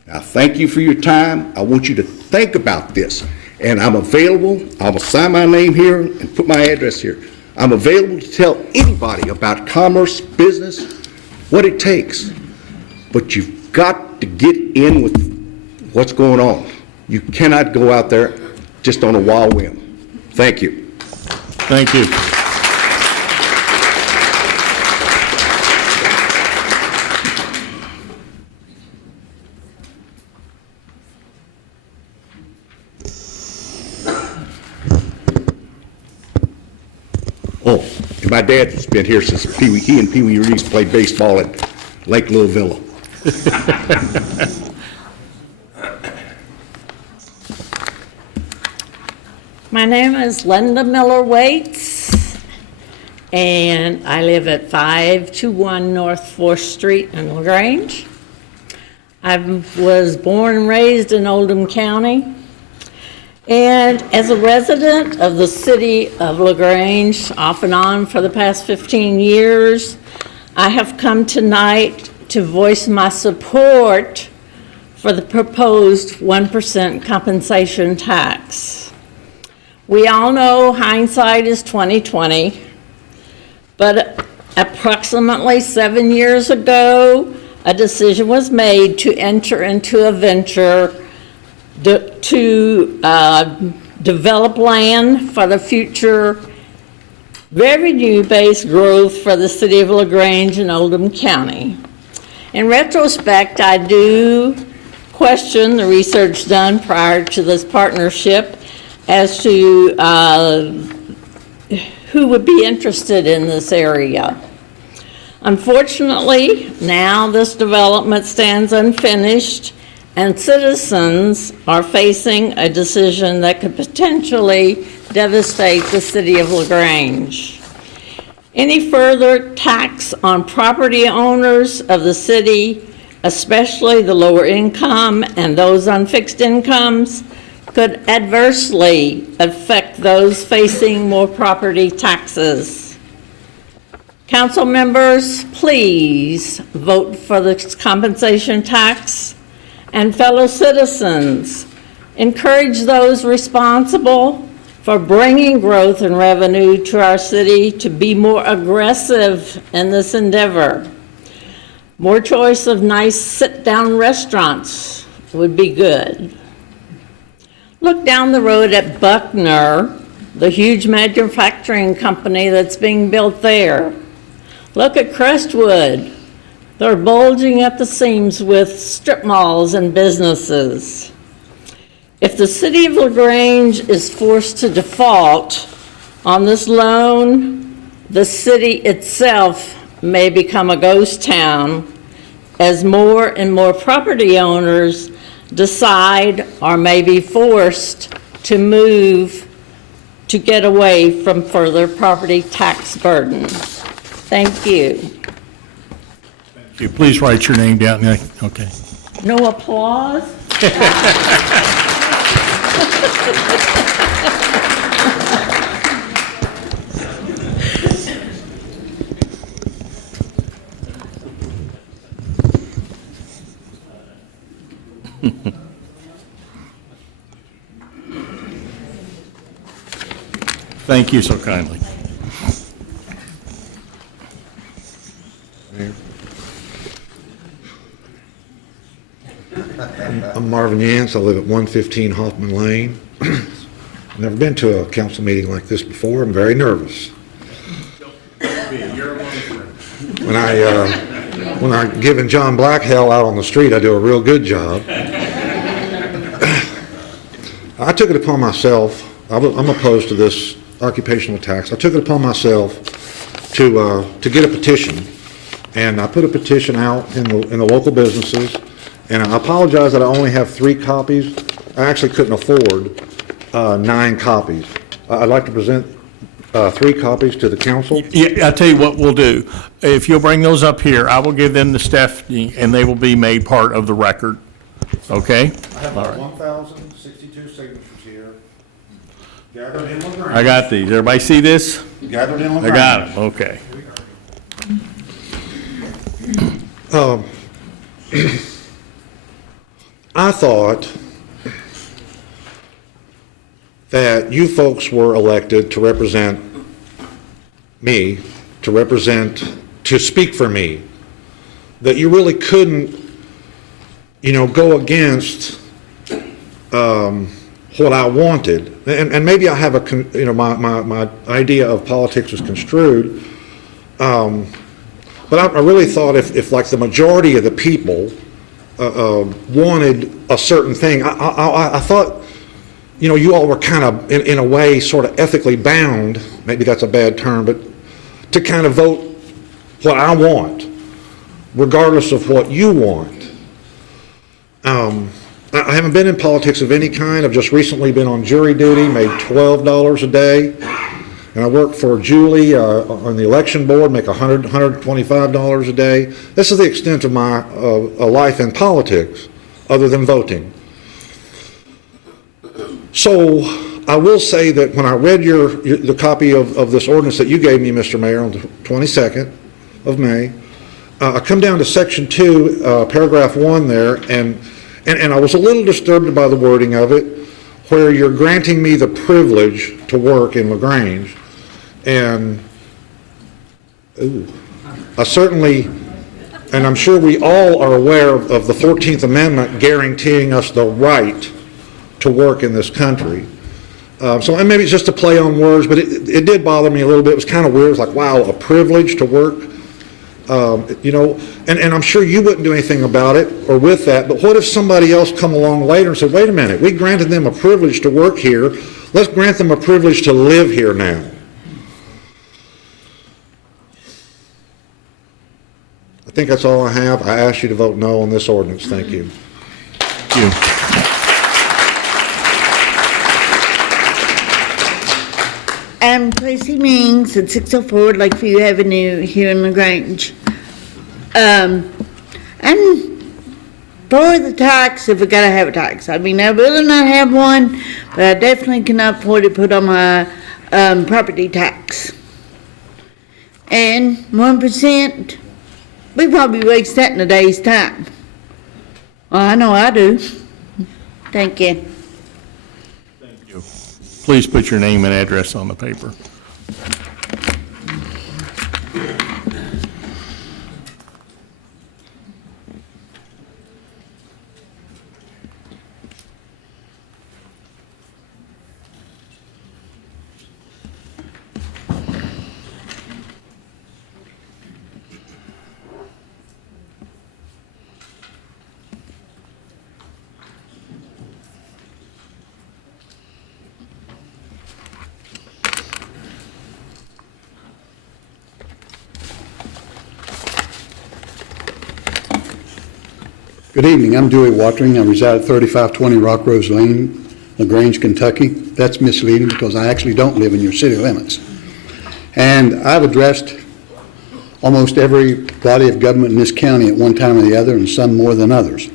Now, thank you for your time. I want you to think about this. And I'm available. I will sign my name here and put my address here. I'm available to tell anybody about commerce, business, what it takes. But you've got to get in with what's going on. You cannot go out there just on a wild whim. Thank you. Thank you. Oh, and my dad's been here since he and Pee Wee Reeves played baseball at Lake Louisville. My name is Linda Miller Waits, and I live at 521 North 4th Street in LaGrange. I was born and raised in Oldham County. And as a resident of the city of LaGrange, off and on for the past 15 years, I have come tonight to voice my support for the proposed 1% compensation tax. We all know hindsight is 20/20, but approximately 7 years ago, a decision was made to enter into a venture to develop land for the future revenue-based growth for the city of LaGrange and Oldham County. In retrospect, I do question the research done prior to this partnership as to who would be interested in this area. Unfortunately, now this development stands unfinished, and citizens are facing a decision that could potentially devastate the city of LaGrange. Any further tax on property owners of the city, especially the lower income and those on fixed incomes, could adversely affect those facing more property taxes. Council members, please vote for the compensation tax. And fellow citizens, encourage those responsible for bringing growth and revenue to our city to be more aggressive in this endeavor. More choice of nice sit-down restaurants would be good. Look down the road at Buckner, the huge manufacturing company that's being built there. Look at Crestwood. They're bulging at the seams with strip malls and businesses. If the city of LaGrange is forced to default on this loan, the city itself may become a ghost town as more and more property owners decide or may be forced to move to get away from further property tax burden. Thank you. You please write your name down. Okay. No applause? Thank you so kindly. I'm Marvin Yance. I live at 115 Hoffman Lane. I've never been to a council meeting like this before. I'm very nervous. When I'm giving John Black hell out on the street, I do a real good job. I took it upon myself. I'm opposed to this occupational tax. I took it upon myself to get a petition, and I put a petition out in the local businesses. And I apologize that I only have 3 copies. I actually couldn't afford 9 copies. I'd like to present 3 copies to the council. Yeah, I'll tell you what we'll do. If you'll bring those up here, I will give them to Stephanie, and they will be made part of the record. Okay? I have about 1,062 signatures here. Gathered in LaGrange. I got these. Everybody see this? Gathered in LaGrange. I got it. Okay. I thought that you folks were elected to represent me, to speak for me, that you really couldn't, go against what I wanted. And maybe I have my idea of politics was construed, but I really thought if like the majority of the people wanted a certain thing, I thought, you all were kind of, in a way, sort of ethically bound, maybe that's a bad term, but to kind of vote what I want, regardless of what you want. I haven't been in politics of any kind. I've just recently been on jury duty, made $12 a day. And I work for Julie on the election board, make $125 a day. This is the extent of my life in politics, other than voting. So I will say that when I read the copy of this ordinance that you gave me, Mr. Mayor, on the 22nd of May, I come down to section 2, paragraph 1 there, and I was a little disturbed by the wording of it, where you're granting me the privilege to work in LaGrange. And I certainly, and I'm sure we all are aware of the 14th Amendment guaranteeing us the right to work in this country. And maybe it's just a play on words, but it did bother me a little bit. It was kind of weird. It was like, wow, a privilege to work. And I'm sure you wouldn't do anything about it or with that, but what if somebody else come along later and said, wait a minute, we granted them a privilege to work here, let's grant them a privilege to live here now. I think that's all I have. I ask you to vote no on this ordinance. Thank you. Thank you. I'm Tracy Mings at 604 Lakeview Avenue here in LaGrange. I'm for the tax if we gotta have a tax. I mean, I'd rather not have one, but I definitely cannot afford to put on my property tax. And 1%, we probably waste that in a day's time. Well, I know I do. Thank you. Thank you. please put your name and address on the paper. Good evening, I'm Dewey Watering, I reside at 3520 Rock Rose Lane, LaGrange, Kentucky. That's misleading because I actually don't live in your city limits. And I've addressed almost every body of government in this county at one time or the other, and some more than others.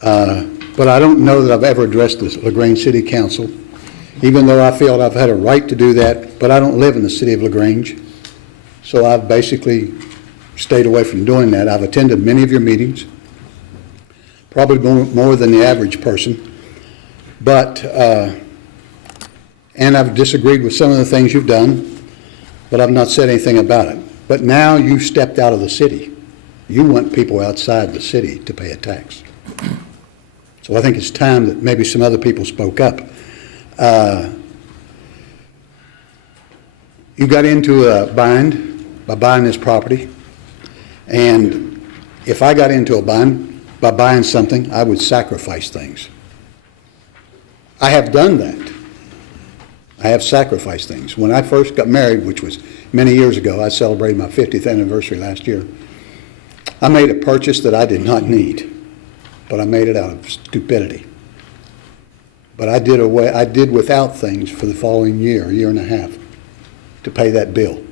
But I don't know that I've ever addressed the LaGrange City Council, even though I feel I've had a right to do that, but I don't live in the city of LaGrange. So I've basically stayed away from doing that. I've attended many of your meetings, probably more than the average person, but, and I've disagreed with some of the things you've done, but I've not said anything about it. But now you've stepped out of the city. You want people outside the city to pay a tax. So I think it's time that maybe some other people spoke up. You got into a bind by buying this property, and if I got into a bind by buying something, I would sacrifice things. I have done that. I have sacrificed things. When I first got married, which was many years ago, I celebrated my 50th anniversary last year, I made a purchase that I did not need, but I made it out of stupidity. But I did without things for the following year and a half, to pay that bill.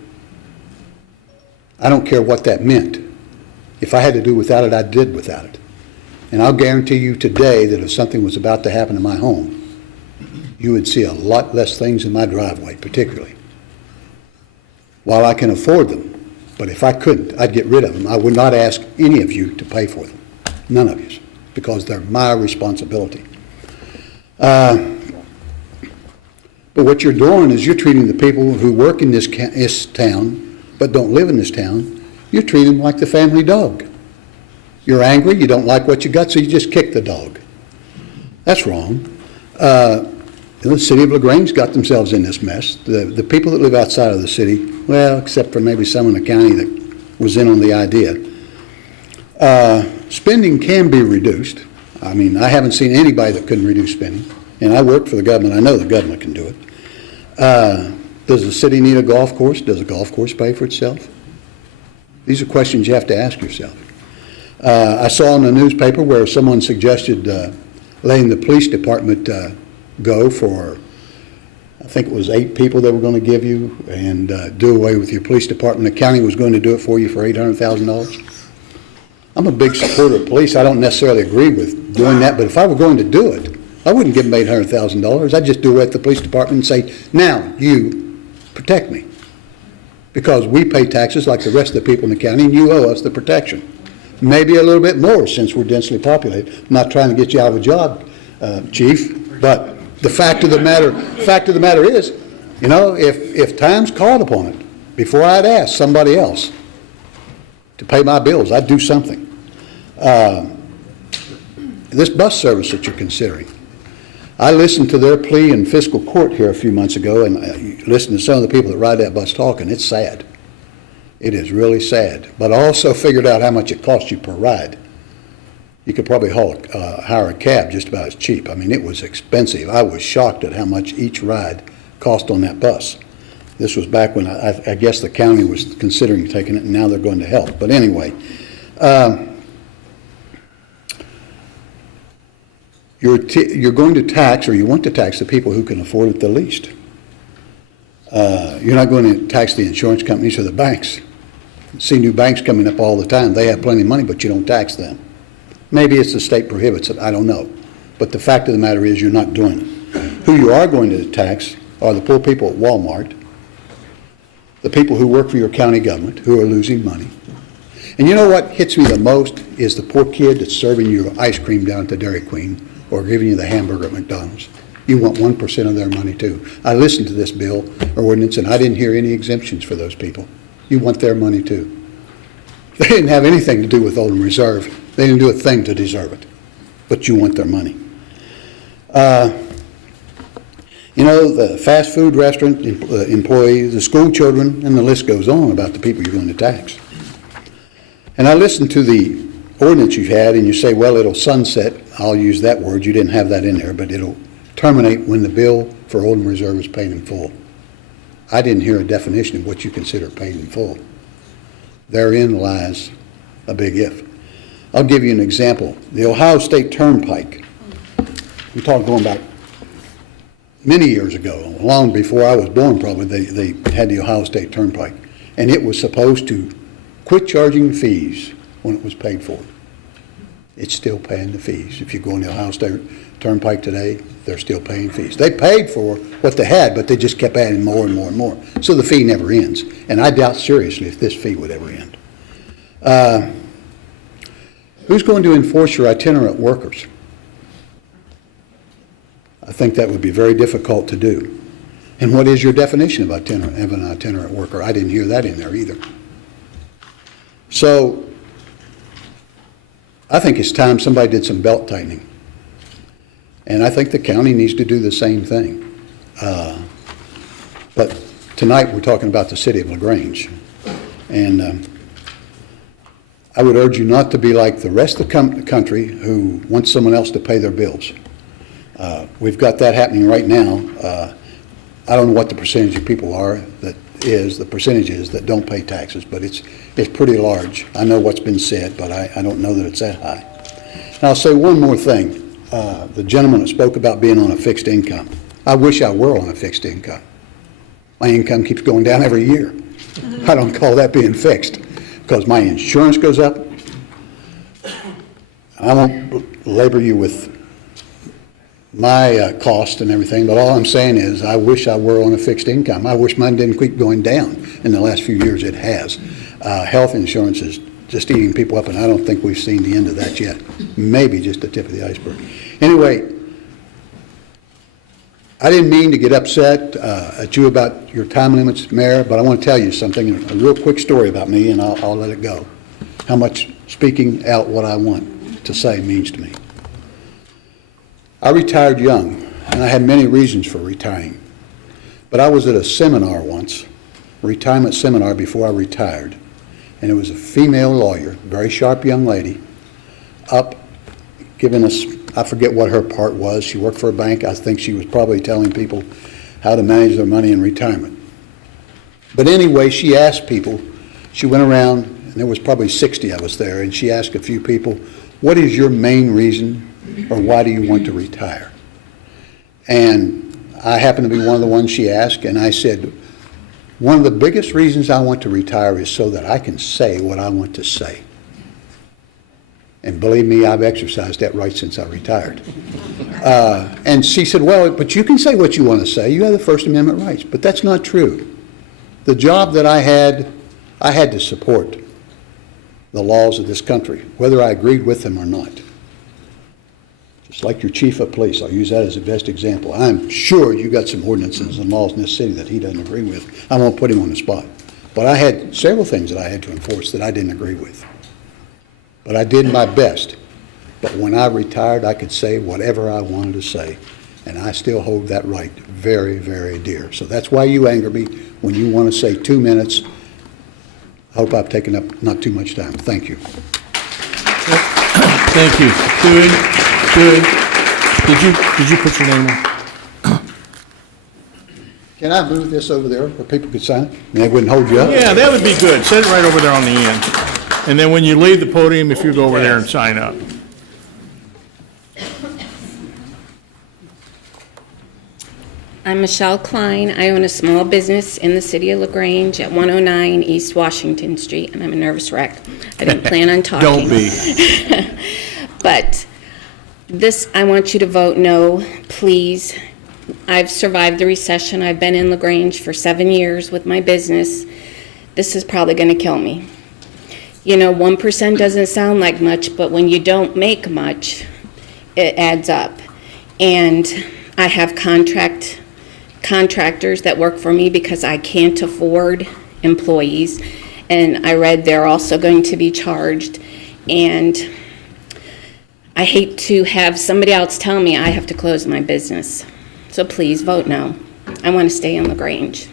I don't care what that meant. If I had to do without it, I did without it. And I'll guarantee you today that if something was about to happen in my home, you would see a lot less things in my driveway, particularly. While I can afford them, but if I couldn't, I'd get rid of them. I would not ask any of you to pay for them, none of you, because they're my responsibility. But what you're doing is you're treating the people who work in this town but don't live in this town, you're treating them like the family dog. You're angry, you don't like what you got, so you just kick the dog. That's wrong. The city of LaGrange got themselves in this mess. The people that live outside of the city, well, except for maybe some in the county that was in on the idea, spending can be reduced. I mean, I haven't seen anybody that couldn't reduce spending. And I work for the government. I know the government can do it. Does the city need a golf course? Does a golf course pay for itself? These are questions you have to ask yourself. I saw in the newspaper where someone suggested letting the police department go for, I think it was 8 people they were going to give you, and do away with your police department. The county was going to do it for you for $800,000. I'm a big supporter of police. I don't necessarily agree with doing that, but if I were going to do it, I wouldn't give them $800,000. I'd just do it at the police department and say, now you protect me. Because we pay taxes like the rest of the people in the county, and you owe us the protection. Maybe a little bit more since we're densely populated. I'm not trying to get you out of a job, Chief, but the fact of the matter is, you know, if time's called upon it, before I'd ask somebody else to pay my bills, I'd do something. This bus service that you're considering, I listened to their plea in fiscal court here a few months ago, and listened to some of the people that ride that bus talking. It's sad. It is really sad. But I also figured out how much it costs you per ride. You could probably hire a cab just about as cheap. I mean, it was expensive. I was shocked at how much each ride cost on that bus. This was back when I guess the county was considering taking it, and now they're going to help. But anyway, you're going to tax, or you want to tax, the people who can afford it the least. You're not going to tax the insurance companies or the banks. See new banks coming up all the time. They have plenty of money, but you don't tax them. Maybe it's the state prohibits it. I don't know. But the fact of the matter is you're not doing it. Who you are going to tax are the poor people at Walmart, the people who work for your county government who are losing money. And you know what hits me the most is the poor kid that's serving you ice cream down at the Dairy Queen or giving you the hamburger at McDonald's. You want 1% of their money too. I listened to this bill or ordinance, and I didn't hear any exemptions for those people. You want their money too. They didn't have anything to do with Oldham Reserve. They didn't do a thing to deserve it, but you want their money. You know, the fast food restaurant employees, the school children, and the list goes on about the people you're going to tax. And I listened to the ordinance you've had, and you say, well, it'll sunset. I'll use that word. You didn't have that in there, but it'll terminate when the bill for Oldham Reserve is paid in full. I didn't hear a definition of what you consider paid in full. Therein lies a big if. I'll give you an example. The Ohio State Turnpike. We talked going back many years ago, long before I was born probably, they had the Ohio State Turnpike. And it was supposed to quit charging fees when it was paid for. It's still paying the fees. If you go on the Ohio State Turnpike today, they're still paying fees. They paid for what they had, but they just kept adding more and more and more. So the fee never ends. And I doubt seriously if this fee would ever end. Who's going to enforce your itinerant workers? I think that would be very difficult to do. And what is your definition of an itinerant worker? I didn't hear that in there either. So I think it's time somebody did some belt tightening. And I think the county needs to do the same thing. But tonight we're talking about the city of LaGrange. And I would urge you not to be like the rest of the country who wants someone else to pay their bills. We've got that happening right now. I don't know what the percentage of people are the percentage is that don't pay taxes, but it's pretty large. I know what's been said, but I don't know that it's that high. And I'll say one more thing. The gentleman that spoke about being on a fixed income. I wish I were on a fixed income. My income keeps going down every year. I don't call that being fixed because my insurance goes up. I won't labor you with my cost and everything, but all I'm saying is I wish I were on a fixed income. I wish mine didn't keep going down. In the last few years it has. Health insurance is just eating people up, and I don't think we've seen the end of that yet. Maybe just the tip of the iceberg. Anyway, I didn't mean to get upset at you about your time limits, Mayor, but I want to tell you something, a real quick story about me, and I'll let it go. How much speaking out what I want to say means to me. I retired young, and I had many reasons for retiring. But I was at a seminar once, a retirement seminar before I retired, and it was a female lawyer, very sharp young lady, up giving us, I forget what her part was. She worked for a bank. I think she was probably telling people how to manage their money in retirement. But anyway, she asked people, she went around, and there was probably 60 of us there, and she asked a few people, what is your main reason or why do you want to retire? And I happened to be one of the ones she asked, and I said, one of the biggest reasons I want to retire is so that I can say what I want to say. And believe me, I've exercised that right since I retired. And she said, well, but you can say what you want to say. You have the First Amendment rights. But that's not true. The job that I had to support the laws of this country, whether I agreed with them or not. Just like your chief of police, I'll use that as the best example. I'm sure you got some ordinances and laws in this city that he doesn't agree with. I won't put him on the spot. But I had several things that I had to enforce that I didn't agree with. But I did my best. But when I retired, I could say whatever I wanted to say. And I still hold that right very, very dear. So that's why you anger me when you want to say 2 minutes. I hope I've taken up not too much time. Thank you. Thank you. Good. Did you put your name on? Can I move this over there where people could sign it? And they wouldn't hold you up? Yeah, that would be good. Set it right over there on the end. And then when you leave the podium, if you go over there and sign up. I'm Michelle Klein. I own a small business in the city of LaGrange at 109 East Washington Street, and I'm a nervous wreck. I didn't plan on talking. Don't be. But this, I want you to vote no, please. I've survived the recession. I've been in LaGrange for 7 years with my business. This is probably going to kill me. You know, 1% doesn't sound like much, but when you don't make much, it adds up. And I have contractors that work for me because I can't afford employees, and I read they're also going to be charged, and I hate to have somebody else tell me I have to close my business. So please vote no. I want to stay in LaGrange.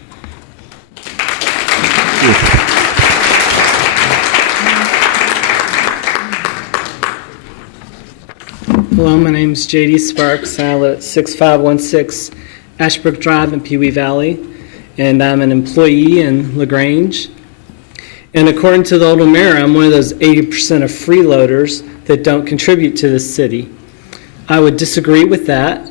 Hello, my name is J.D. Sparks. I live at 6516 Ashbrook Drive in Pewee Valley, and I'm an employee in LaGrange. And according to the Old Mayor, I'm one of those 80% of freeloaders that don't contribute to the city. I would disagree with that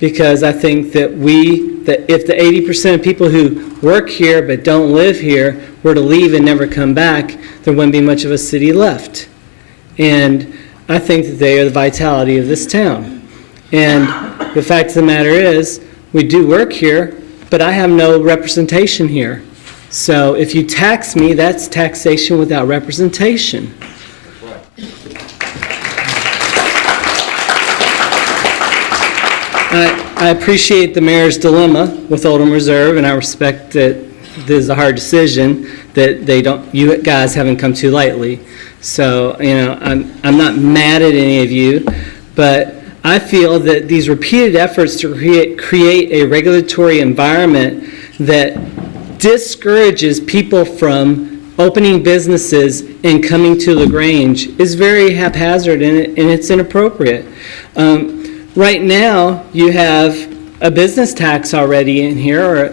because I think that if the 80% of people who work here but don't live here were to leave and never come back, there wouldn't be much of a city left. And I think that they are the vitality of this town. And the fact of the matter is, we do work here, but I have no representation here. So if you tax me, that's taxation without representation. I appreciate the mayor's dilemma with Oldham Reserve, and I respect that this is a hard decision that you guys haven't come to lightly. So, I'm not mad at any of you, but I feel that these repeated efforts to create a regulatory environment that discourages people from opening businesses and coming to LaGrange is very haphazard and it's inappropriate. Right now, you have a business tax already in here,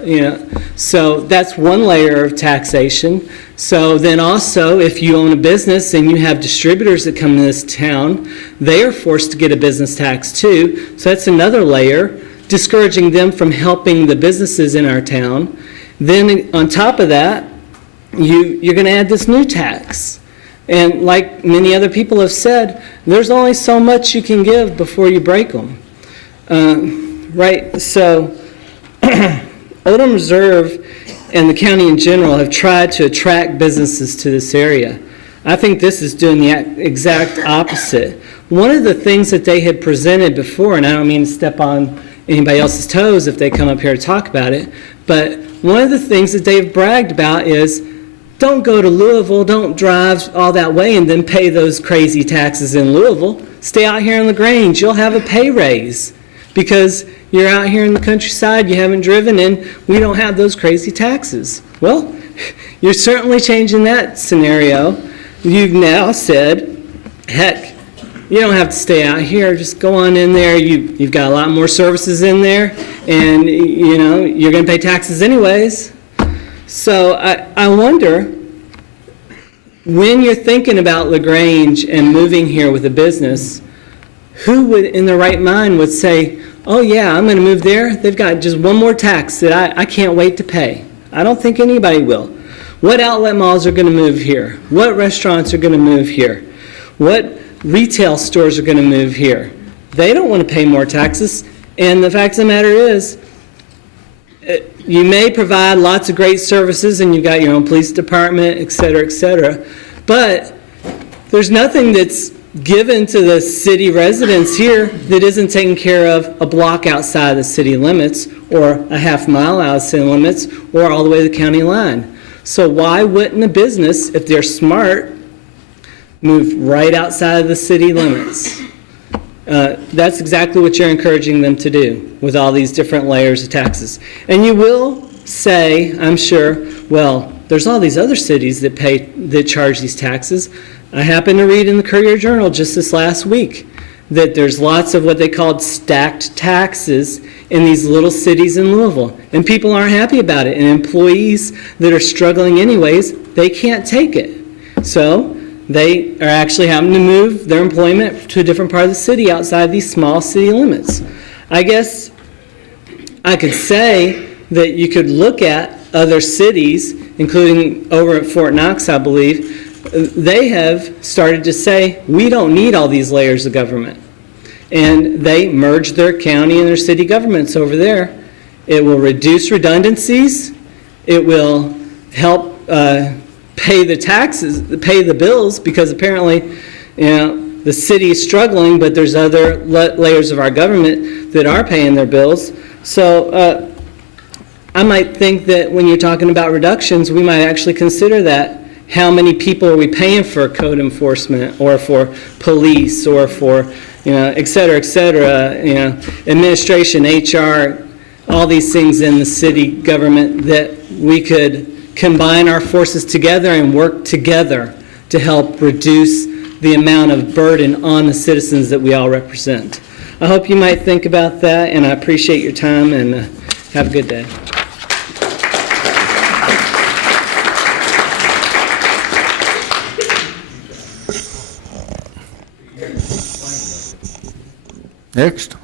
so that's one layer of taxation. So then also, if you own a business and you have distributors that come to this town, they are forced to get a business tax too. So that's another layer, discouraging them from helping the businesses in our town. Then on top of that, you're going to add this new tax. And like many other people have said, there's only so much you can give before you break them. Right? So Oldham Reserve and the county in general have tried to attract businesses to this area. I think this is doing the exact opposite. One of the things that they had presented before, and I don't mean to step on anybody else's toes if they come up here to talk about it, but one of the things that they've bragged about is don't go to Louisville, don't drive all that way and then pay those crazy taxes in Louisville. Stay out here in LaGrange, you'll have a pay raise because you're out here in the countryside, you haven't driven, and we don't have those crazy taxes. Well, you're certainly changing that scenario. You've now said, heck, you don't have to stay out here, just go on in there. You've got a lot more services in there, and you're going to pay taxes anyways. So I wonder, when you're thinking about LaGrange and moving here with a business, who would, in their right mind, would say, oh yeah, I'm going to move there. They've got just one more tax that I can't wait to pay. I don't think anybody will. What outlet malls are going to move here? What restaurants are going to move here? What retail stores are going to move here? They don't want to pay more taxes. And the fact of the matter is, you may provide lots of great services and you've got your own police department, et cetera, but there's nothing that's given to the city residents here that isn't taken care of a block outside the city limits or a half mile out of city limits or all the way to the county line. So why wouldn't a business, if they're smart, move right outside of the city limits? That's exactly what you're encouraging them to do with all these different layers of taxes. And you will say, I'm sure, well, there's all these other cities that charge these taxes. I happened to read in the Courier-Journal just this last week that there's lots of what they called stacked taxes in these little cities in Louisville. And people aren't happy about it. And employees that are struggling anyways, they can't take it. So they are actually having to move their employment to a different part of the city outside these small city limits. I guess I could say that you could look at other cities, including over at Fort Knox, I believe. They have started to say, we don't need all these layers of government. And they merged their county and their city governments over there. It will reduce redundancies. It will help pay the taxes, pay the bills, because apparently, the city is struggling, but there's other layers of our government that are paying their bills. So I might think that when you're talking about reductions, we might actually consider that. How many people are we paying for code enforcement or for police or for, et cetera, administration, HR, all these things in the city government that we could combine our forces together and work together to help reduce the amount of burden on the citizens that we all represent. I hope you might think about that, and I appreciate your time, and have a good day. Next.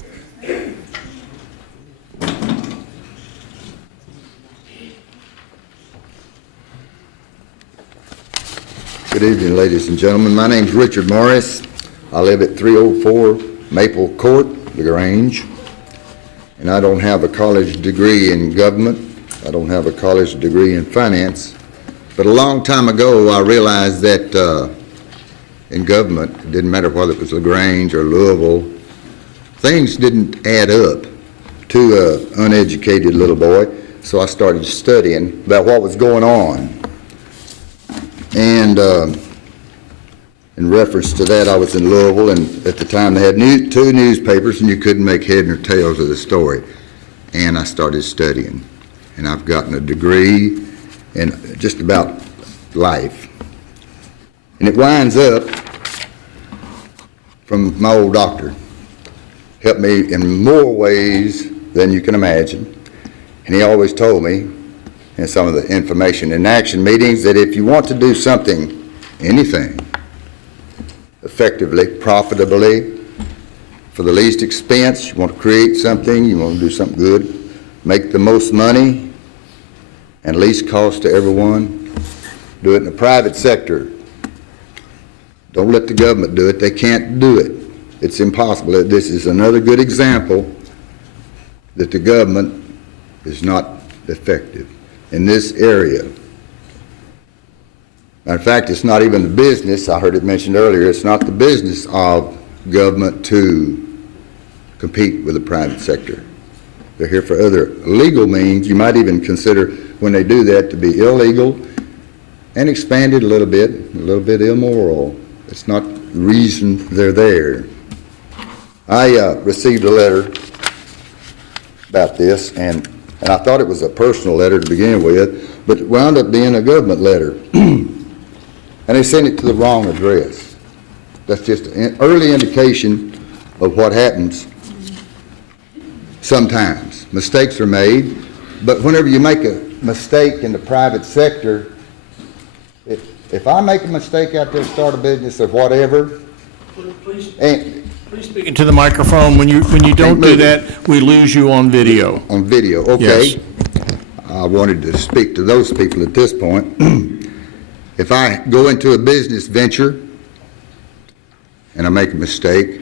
Good evening, ladies and gentlemen. My name's Richard Morris. I live at 304 Maple Court, LaGrange, and I don't have a college degree in government. I don't have a college degree in finance. But a long time ago, I realized that in government, it didn't matter whether it was LaGrange or Louisville, things didn't add up to an uneducated little boy. So I started studying about what was going on. And in reference to that, I was in Louisville, and at the time they had two newspapers, and you couldn't make head nor tails of the story. And I started studying, and I've gotten a degree in just about life. And it winds up from my old doctor. Helped me in more ways than you can imagine. And he always told me, in some of the information and action meetings, that if you want to do something, anything, effectively, profitably, for the least expense, you want to create something, you want to do something good, make the most money and least cost to everyone, do it in the private sector. Don't let the government do it. They can't do it. It's impossible. This is another good example that the government is not effective in this area. Matter of fact, it's not even the business, I heard it mentioned earlier, it's not the business of government to compete with the private sector. They're here for other legal means. You might even consider when they do that to be illegal and expanded a little bit immoral. It's not the reason they're there. I received a letter about this, and I thought it was a personal letter to begin with, but it wound up being a government letter. And they sent it to the wrong address. That's just an early indication of what happens sometimes. Mistakes are made, but whenever you make a mistake in the private sector, if I make a mistake out there, start a business or whatever, Please speak into the microphone. When you don't do that, we lose you on video. On video, okay. Yes. I wanted to speak to those people at this point. If I go into a business venture and I make a mistake,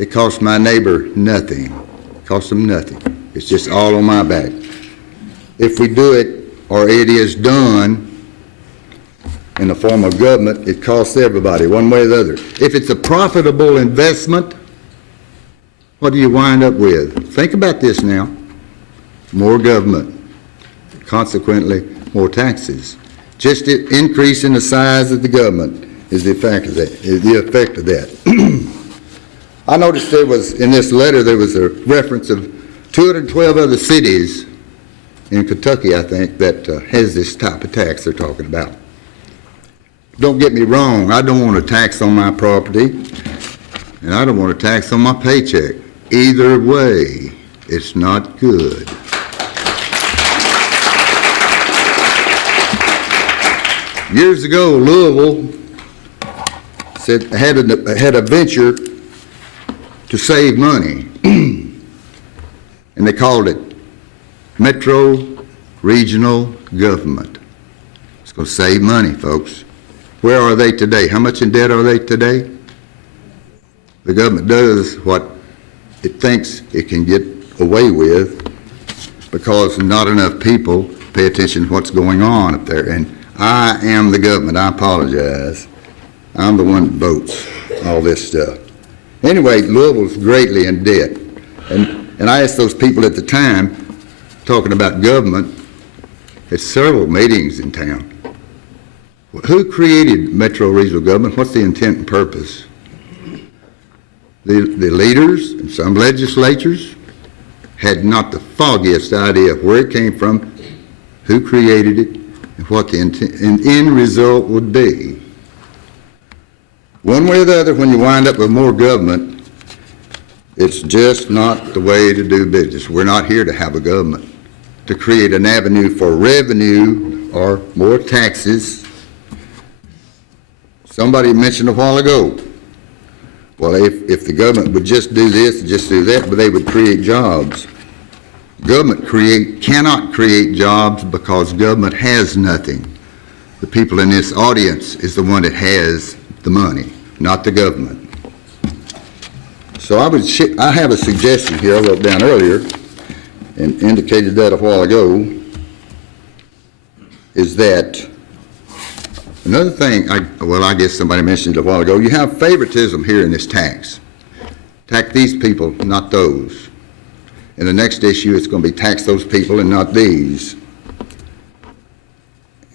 it costs my neighbor nothing. It costs them nothing. It's just all on my back. If we do it, or it is done in the form of government, it costs everybody, one way or the other. If it's a profitable investment, what do you wind up with? Think about this now. More government, consequently, more taxes. Just the increase in the size of the government is the effect of that. I noticed there was, in this letter, there was a reference of 212 other cities in Kentucky, I think, that has this type of tax they're talking about. Don't get me wrong, I don't want a tax on my property, and I don't want a tax on my paycheck. Either way, it's not good. Years ago, Louisville had a venture to save money, and they called it Metro Regional Government. It's going to save money, folks. Where are they today? How much in debt are they today? The government does what it thinks it can get away with because not enough people pay attention to what's going on up there. And I am the government. I apologize. I'm the one that votes all this stuff. Anyway, Louisville's greatly in debt. And And I asked those people at the time, talking about government, at several meetings in town, who created Metro Regional Government? What's the intent and purpose? The leaders and some legislatures had not the foggiest idea of where it came from, who created it, and what the end result would be. One way or the other, when you wind up with more government, it's just not the way to do business. We're not here to have a government to create an avenue for revenue or more taxes. Somebody mentioned a while ago, well, if the government would just do this and just do that, but they would create jobs. Government cannot create jobs because government has nothing. The people in this audience is the one that has the money, not the government. So I have a suggestion here I wrote down earlier and indicated that a while ago, is that another thing, I guess somebody mentioned it a while ago, you have favoritism here in this tax. Tax these people, not those. In the next issue, it's going to be tax those people and not these.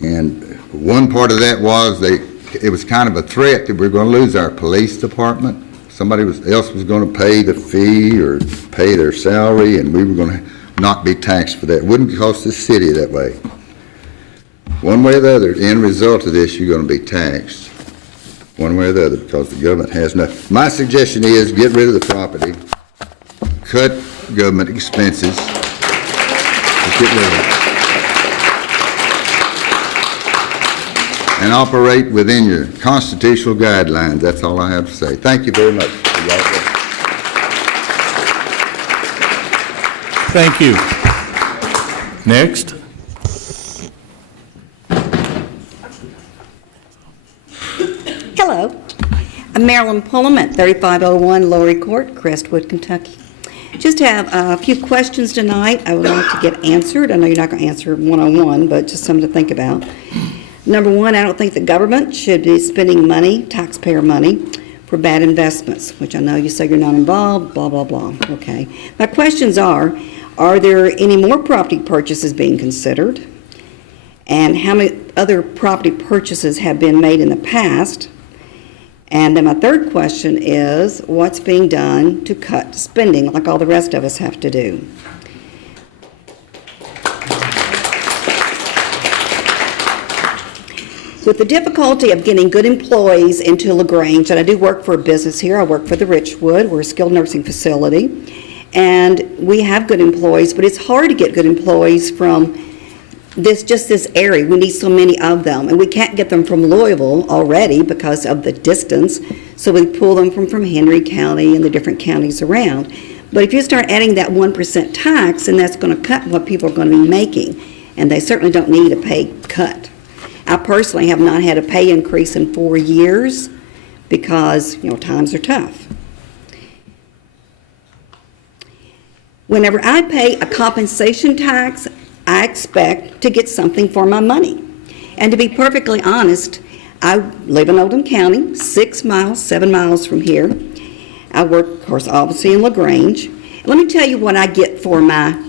And one part of that was it was kind of a threat that we're going to lose our police department. Somebody else was going to pay the fee or pay their salary, and we were going to not be taxed for that. It wouldn't cost the city that way. One way or the other, the end result of this, you're going to be taxed. One way or the other, because the government has nothing. My suggestion is get rid of the property, cut government expenses, just get rid of it, and operate within your constitutional guidelines. That's all I have to say. Thank you very much. Thank you. Next. Hello. I'm Marilyn Pullum at 3501 Lowry Court, Crestwood, Kentucky. Just have a few questions tonight I would like to get answered. I know you're not going to answer one-on-one, but just something to think about. Number one, I don't think the government should be spending money, taxpayer money, for bad investments, which I know you say you're not involved, blah, blah, blah. Okay. My questions are there any more property purchases being considered? And how many other property purchases have been made in the past? And then my third question is, what's being done to cut spending like all the rest of us have to do? With the difficulty of getting good employees into LaGrange, and I do work for a business here, I work for the Richwood, we're a skilled nursing facility, and we have good employees, but it's hard to get good employees from just this area. We need so many of them, and we can't get them from Louisville already because of the distance, so we pull them from Henry County and the different counties around. But if you start adding that 1% tax, then that's going to cut what people are going to be making, and they certainly don't need a pay cut. I personally have not had a pay increase in 4 years because, times are tough. Whenever I pay a compensation tax, I expect to get something for my money. And to be perfectly honest, I live in Oldham County, 7 miles from here. I work, of course, obviously in LaGrange. Let me tell you what I get for my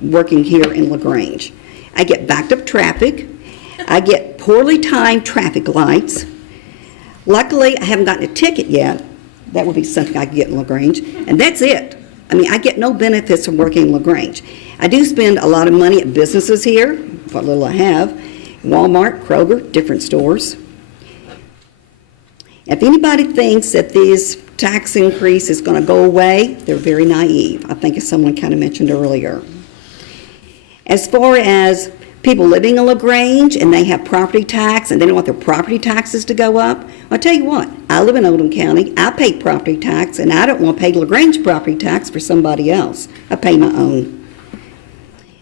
working here in LaGrange. I get backed up traffic. I get poorly timed traffic lights. Luckily, I haven't gotten a ticket yet. That would be something I could get in LaGrange. And that's it. I get no benefits from working in LaGrange. I do spend a lot of money at businesses here, what little I have. Walmart, Kroger, different stores. If anybody thinks that this tax increase is going to go away, they're very naive. I think as someone kind of mentioned earlier. As far as people living in LaGrange and they have property tax and they don't want their property taxes to go up, I'll tell you what, I live in Oldham County, I pay property tax, and I don't want to pay LaGrange property tax for somebody else. I pay my own.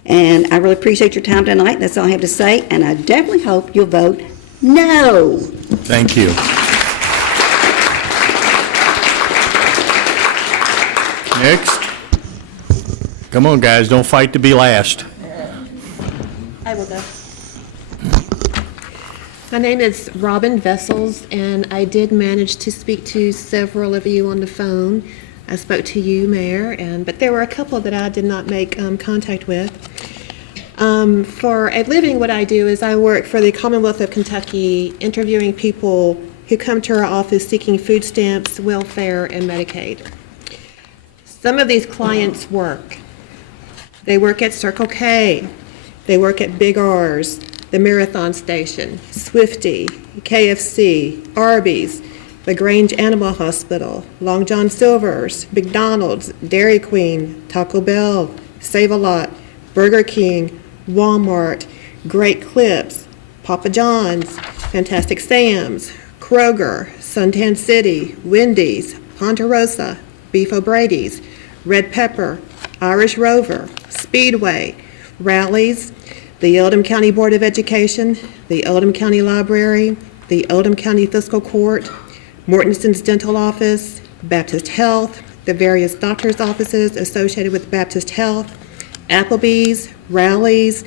And I really appreciate your time tonight. That's all I have to say, and I definitely hope you'll vote no. Thank you. Next. Come on, guys, don't fight to be last. I will go. My name is Robin Vessels, and I did manage to speak to several of you on the phone. I spoke to you, Mayor, but there were a couple that I did not make contact with. For a living, what I do is I work for the Commonwealth of Kentucky, interviewing people who come to our office seeking food stamps, welfare, and Medicaid. Some of these clients work. They work at Circle K. They work at Big R's, the Marathon Station, Swifty, KFC, Arby's, LaGrange Animal Hospital, Long John Silver's, McDonald's, Dairy Queen, Taco Bell, Save-A-Lot, Burger King, Walmart, Great Clips, Papa John's, Fantastic Sam's, Kroger, Suntan City, Wendy's, Ponderosa, Beef O'Brady's, Red Pepper, Irish Rover, Speedway, Rallies, the Oldham County Board of Education, the Oldham County Library, the Oldham County Fiscal Court, Mortenson's Dental Office, Baptist Health, the various doctors' offices associated with Baptist Health, Applebee's, Rallies,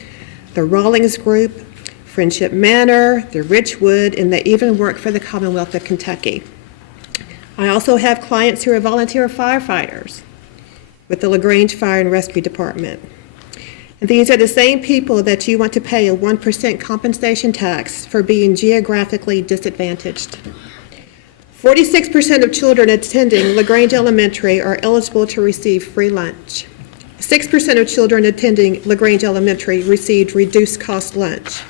the Rawlings Group, Friendship Manor, the Richwood, and they even work for the Commonwealth of Kentucky. I also have clients who are volunteer firefighters with the LaGrange Fire and Rescue Department. And these are the same people that you want to pay a 1% compensation tax for being geographically disadvantaged. 46% of children attending LaGrange Elementary are eligible to receive free lunch. 6% of children attending LaGrange Elementary received reduced-cost lunch.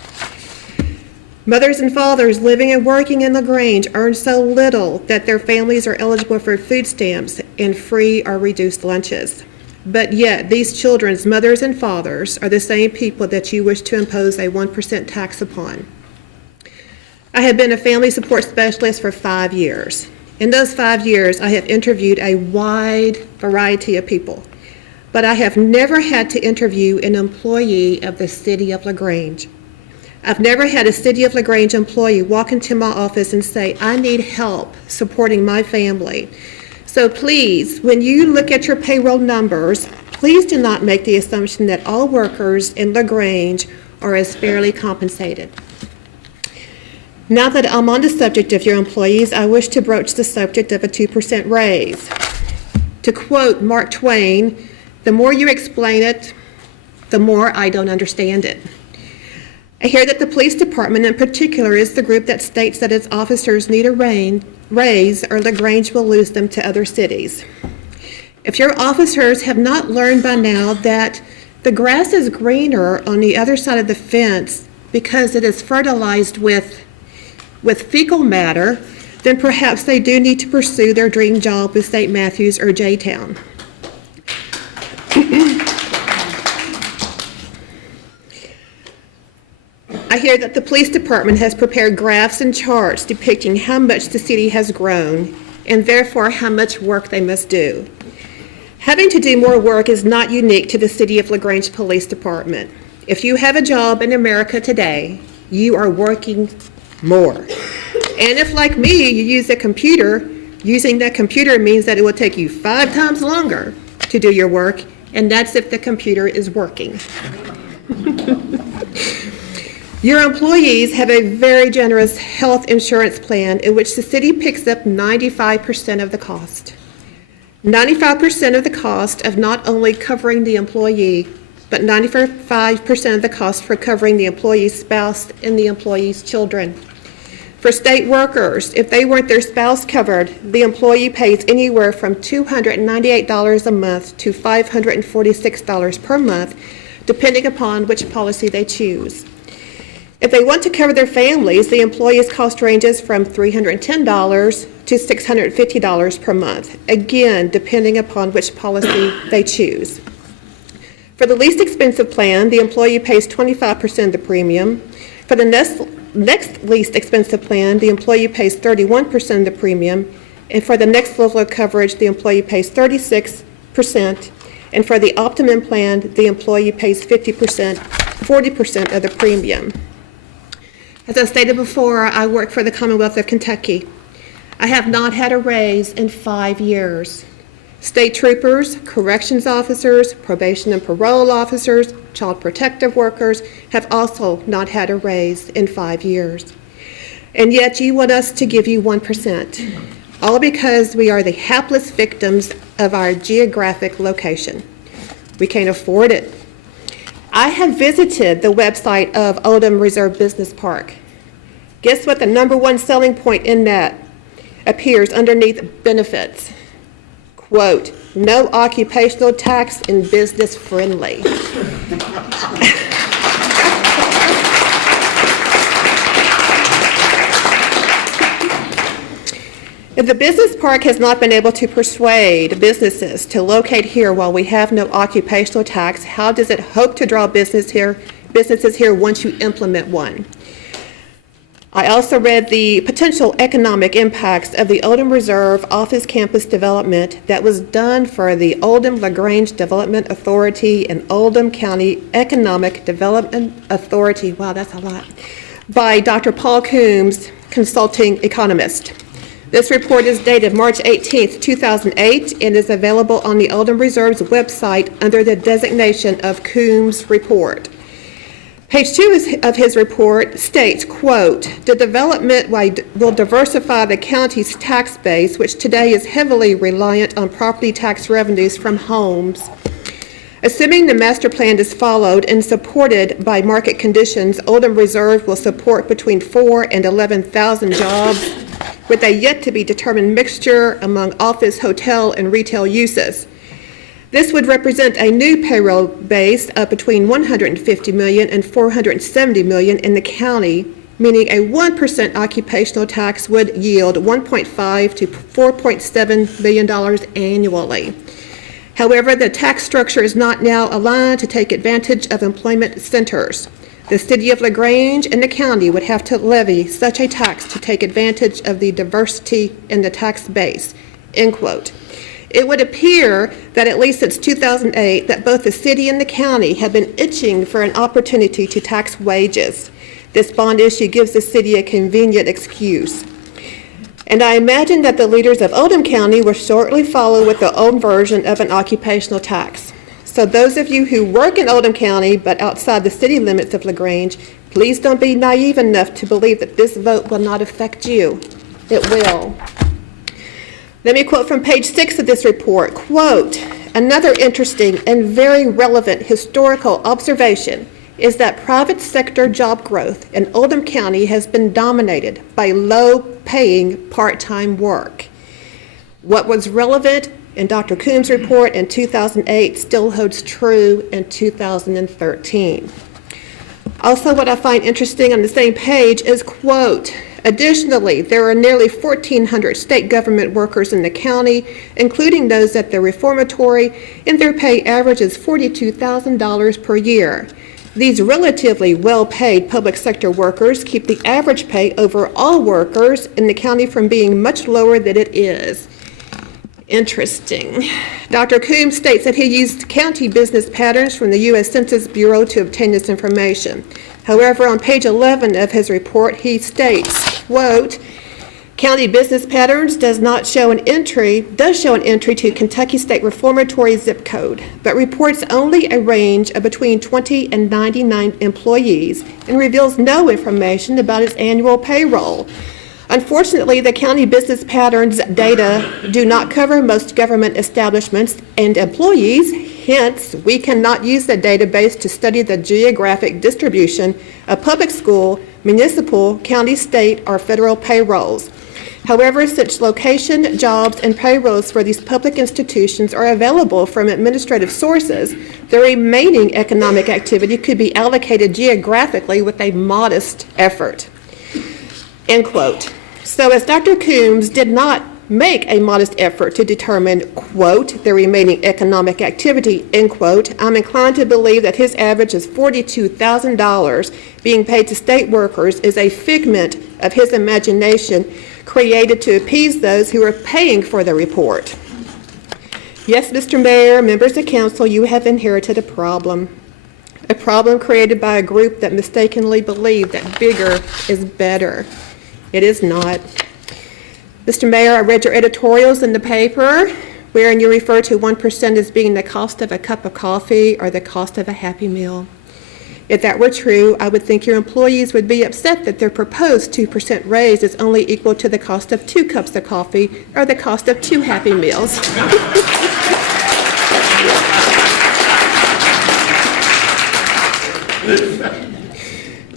Mothers and fathers living and working in LaGrange earn so little that their families are eligible for food stamps and free or reduced lunches. But yet, these children's mothers and fathers are the same people that you wish to impose a 1% tax upon. I have been a family support specialist for 5 years. In those 5 years, I have interviewed a wide variety of people, but I have never had to interview an employee of the City of LaGrange. I've never had a City of LaGrange employee walk into my office and say, I need help supporting my family. So please, when you look at your payroll numbers, please do not make the assumption that all workers in LaGrange are as fairly compensated. Now that I'm on the subject of your employees, I wish to broach the subject of a 2% raise. To quote Mark Twain, the more you explain it, the more I don't understand it. I hear that the police department in particular is the group that states that its officers need a raise or LaGrange will lose them to other cities. If your officers have not learned by now that the grass is greener on the other side of the fence because it is fertilized with fecal matter, then perhaps they do need to pursue their dream job with St. Matthews or J-Town. I hear that the police department has prepared graphs and charts depicting how much the city has grown and therefore how much work they must do. Having to do more work is not unique to the City of LaGrange Police Department. If you have a job in America today, you are working more. And if, like me, you use a computer, using that computer means that it will take you 5 times longer to do your work, and that's if the computer is working. Your employees have a very generous health insurance plan in which the city picks up 95% of the cost. 95% of the cost of not only covering the employee, but 95% of the cost for covering the employee's spouse and the employee's children. For state workers, if they want their spouse covered, the employee pays anywhere from $298 a month to $546 per month, depending upon which policy they choose. If they want to cover their families, the employee's cost ranges from $310 to $650 per month, again, depending upon which policy they choose. For the least expensive plan, the employee pays 25% of the premium. For the next least expensive plan, the employee pays 31% of the premium. And for the next level of coverage, the employee pays 36%. And for the optimum plan, the employee pays 40% of the premium. As I stated before, I work for the Commonwealth of Kentucky. I have not had a raise in 5 years. State troopers, corrections officers, probation and parole officers, child protective workers have also not had a raise in 5 years. And yet you want us to give you 1%. all because we are the hapless victims of our geographic location. We can't afford it. I have visited the website of Oldham Reserve Business Park. Guess what the number one selling point in that appears underneath benefits? Quote, no occupational tax and business friendly. If the business park has not been able to persuade businesses to locate here while we have no occupational tax, how does it hope to draw businesses here once you implement one? I also read the potential economic impacts of the Oldham Reserve office campus development that was done for the Oldham LaGrange Development Authority and Oldham County Economic Development Authority, wow, that's a lot, by Dr. Paul Coombs, consulting economist. This report is dated March 18th, 2008, and is available on the Oldham Reserve's website under the designation of Coombs Report. Page 2 of his report states, quote, the development will diversify the county's tax base, which today is heavily reliant on property tax revenues from homes. Assuming the master plan is followed and supported by market conditions, Oldham Reserve will support between 4,000 and 11,000 jobs with a yet-to-be-determined mixture among office, hotel, and retail uses. This would represent a new payroll base of between $150 million and $470 million in the county, meaning a 1% occupational tax would yield $1.5 to $4.7 million annually. However, the tax structure is not now aligned to take advantage of employment centers. The city of LaGrange and the county would have to levy such a tax to take advantage of the diversity in the tax base, end quote. It would appear that at least since 2008 that both the city and the county have been itching for an opportunity to tax wages. This bond issue gives the city a convenient excuse. And I imagine that the leaders of Oldham County will shortly follow with their own version of an occupational tax. So those of you who work in Oldham County but outside the city limits of LaGrange, please don't be naive enough to believe that this vote will not affect you. It will. Let me quote from page 6 of this report, quote, another interesting and very relevant historical observation is that private sector job growth in Oldham County has been dominated by low-paying part-time work. What was relevant in Dr. Coombs' report in 2008 still holds true in 2013. Also, what I find interesting on the same page is, quote, additionally, there are nearly 1,400 state government workers in the county, including those at the reformatory, and their pay averages $42,000 per year. These relatively well-paid public sector workers keep the average pay over all workers in the county from being much lower than it is. Interesting. Dr. Coombs states that he used county business patterns from the U.S. Census Bureau to obtain this information. However, on page 11 of his report, he states, quote, county business patterns does show an entry to Kentucky State Reformatory zip code, but reports only a range of between 20 and 99 employees and reveals no information about its annual payroll. Unfortunately, the county business patterns data do not cover most government establishments and employees. Hence, we cannot use the database to study the geographic distribution of public school, municipal, county, state, or federal payrolls. However, since location, jobs, and payrolls for these public institutions are available from administrative sources, the remaining economic activity could be allocated geographically with a modest effort. End quote. So as Dr. Coombs did not make a modest effort to determine, quote, the remaining economic activity, end quote, I'm inclined to believe that his average is $42,000 being paid to state workers is a figment of his imagination created to appease those who are paying for the report. Yes, Mr. Mayor, members of council, you have inherited a problem created by a group that mistakenly believed that bigger is better. It is not. Mr. Mayor, I read your editorials in the paper wherein you refer to 1% as being the cost of a cup of coffee or the cost of a Happy Meal. If that were true, I would think your employees would be upset that their proposed 2% raise is only equal to the cost of 2 cups of coffee or the cost of 2 Happy Meals.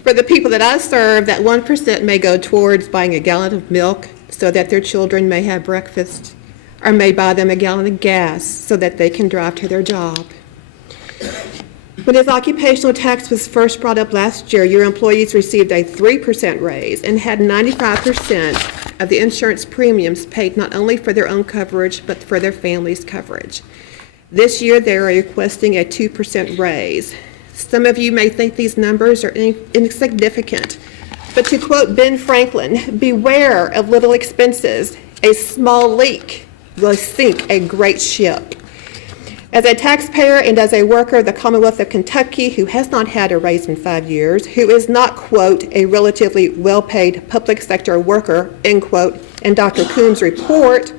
For the people that I serve, that 1% may go towards buying a gallon of milk so that their children may have breakfast, or may buy them a gallon of gas so that they can drive to their job. When this occupational tax was first brought up last year, your employees received a 3% raise and had 95% of the insurance premiums paid not only for their own coverage, but for their family's coverage. This year, they are requesting a 2% raise. Some of you may think these numbers are insignificant, but to quote Ben Franklin, beware of little expenses. A small leak will sink a great ship. As a taxpayer and as a worker of the Commonwealth of Kentucky who has not had a raise in 5 years, who is not, quote, a relatively well-paid public sector worker, end quote, in Dr. Coombs' report,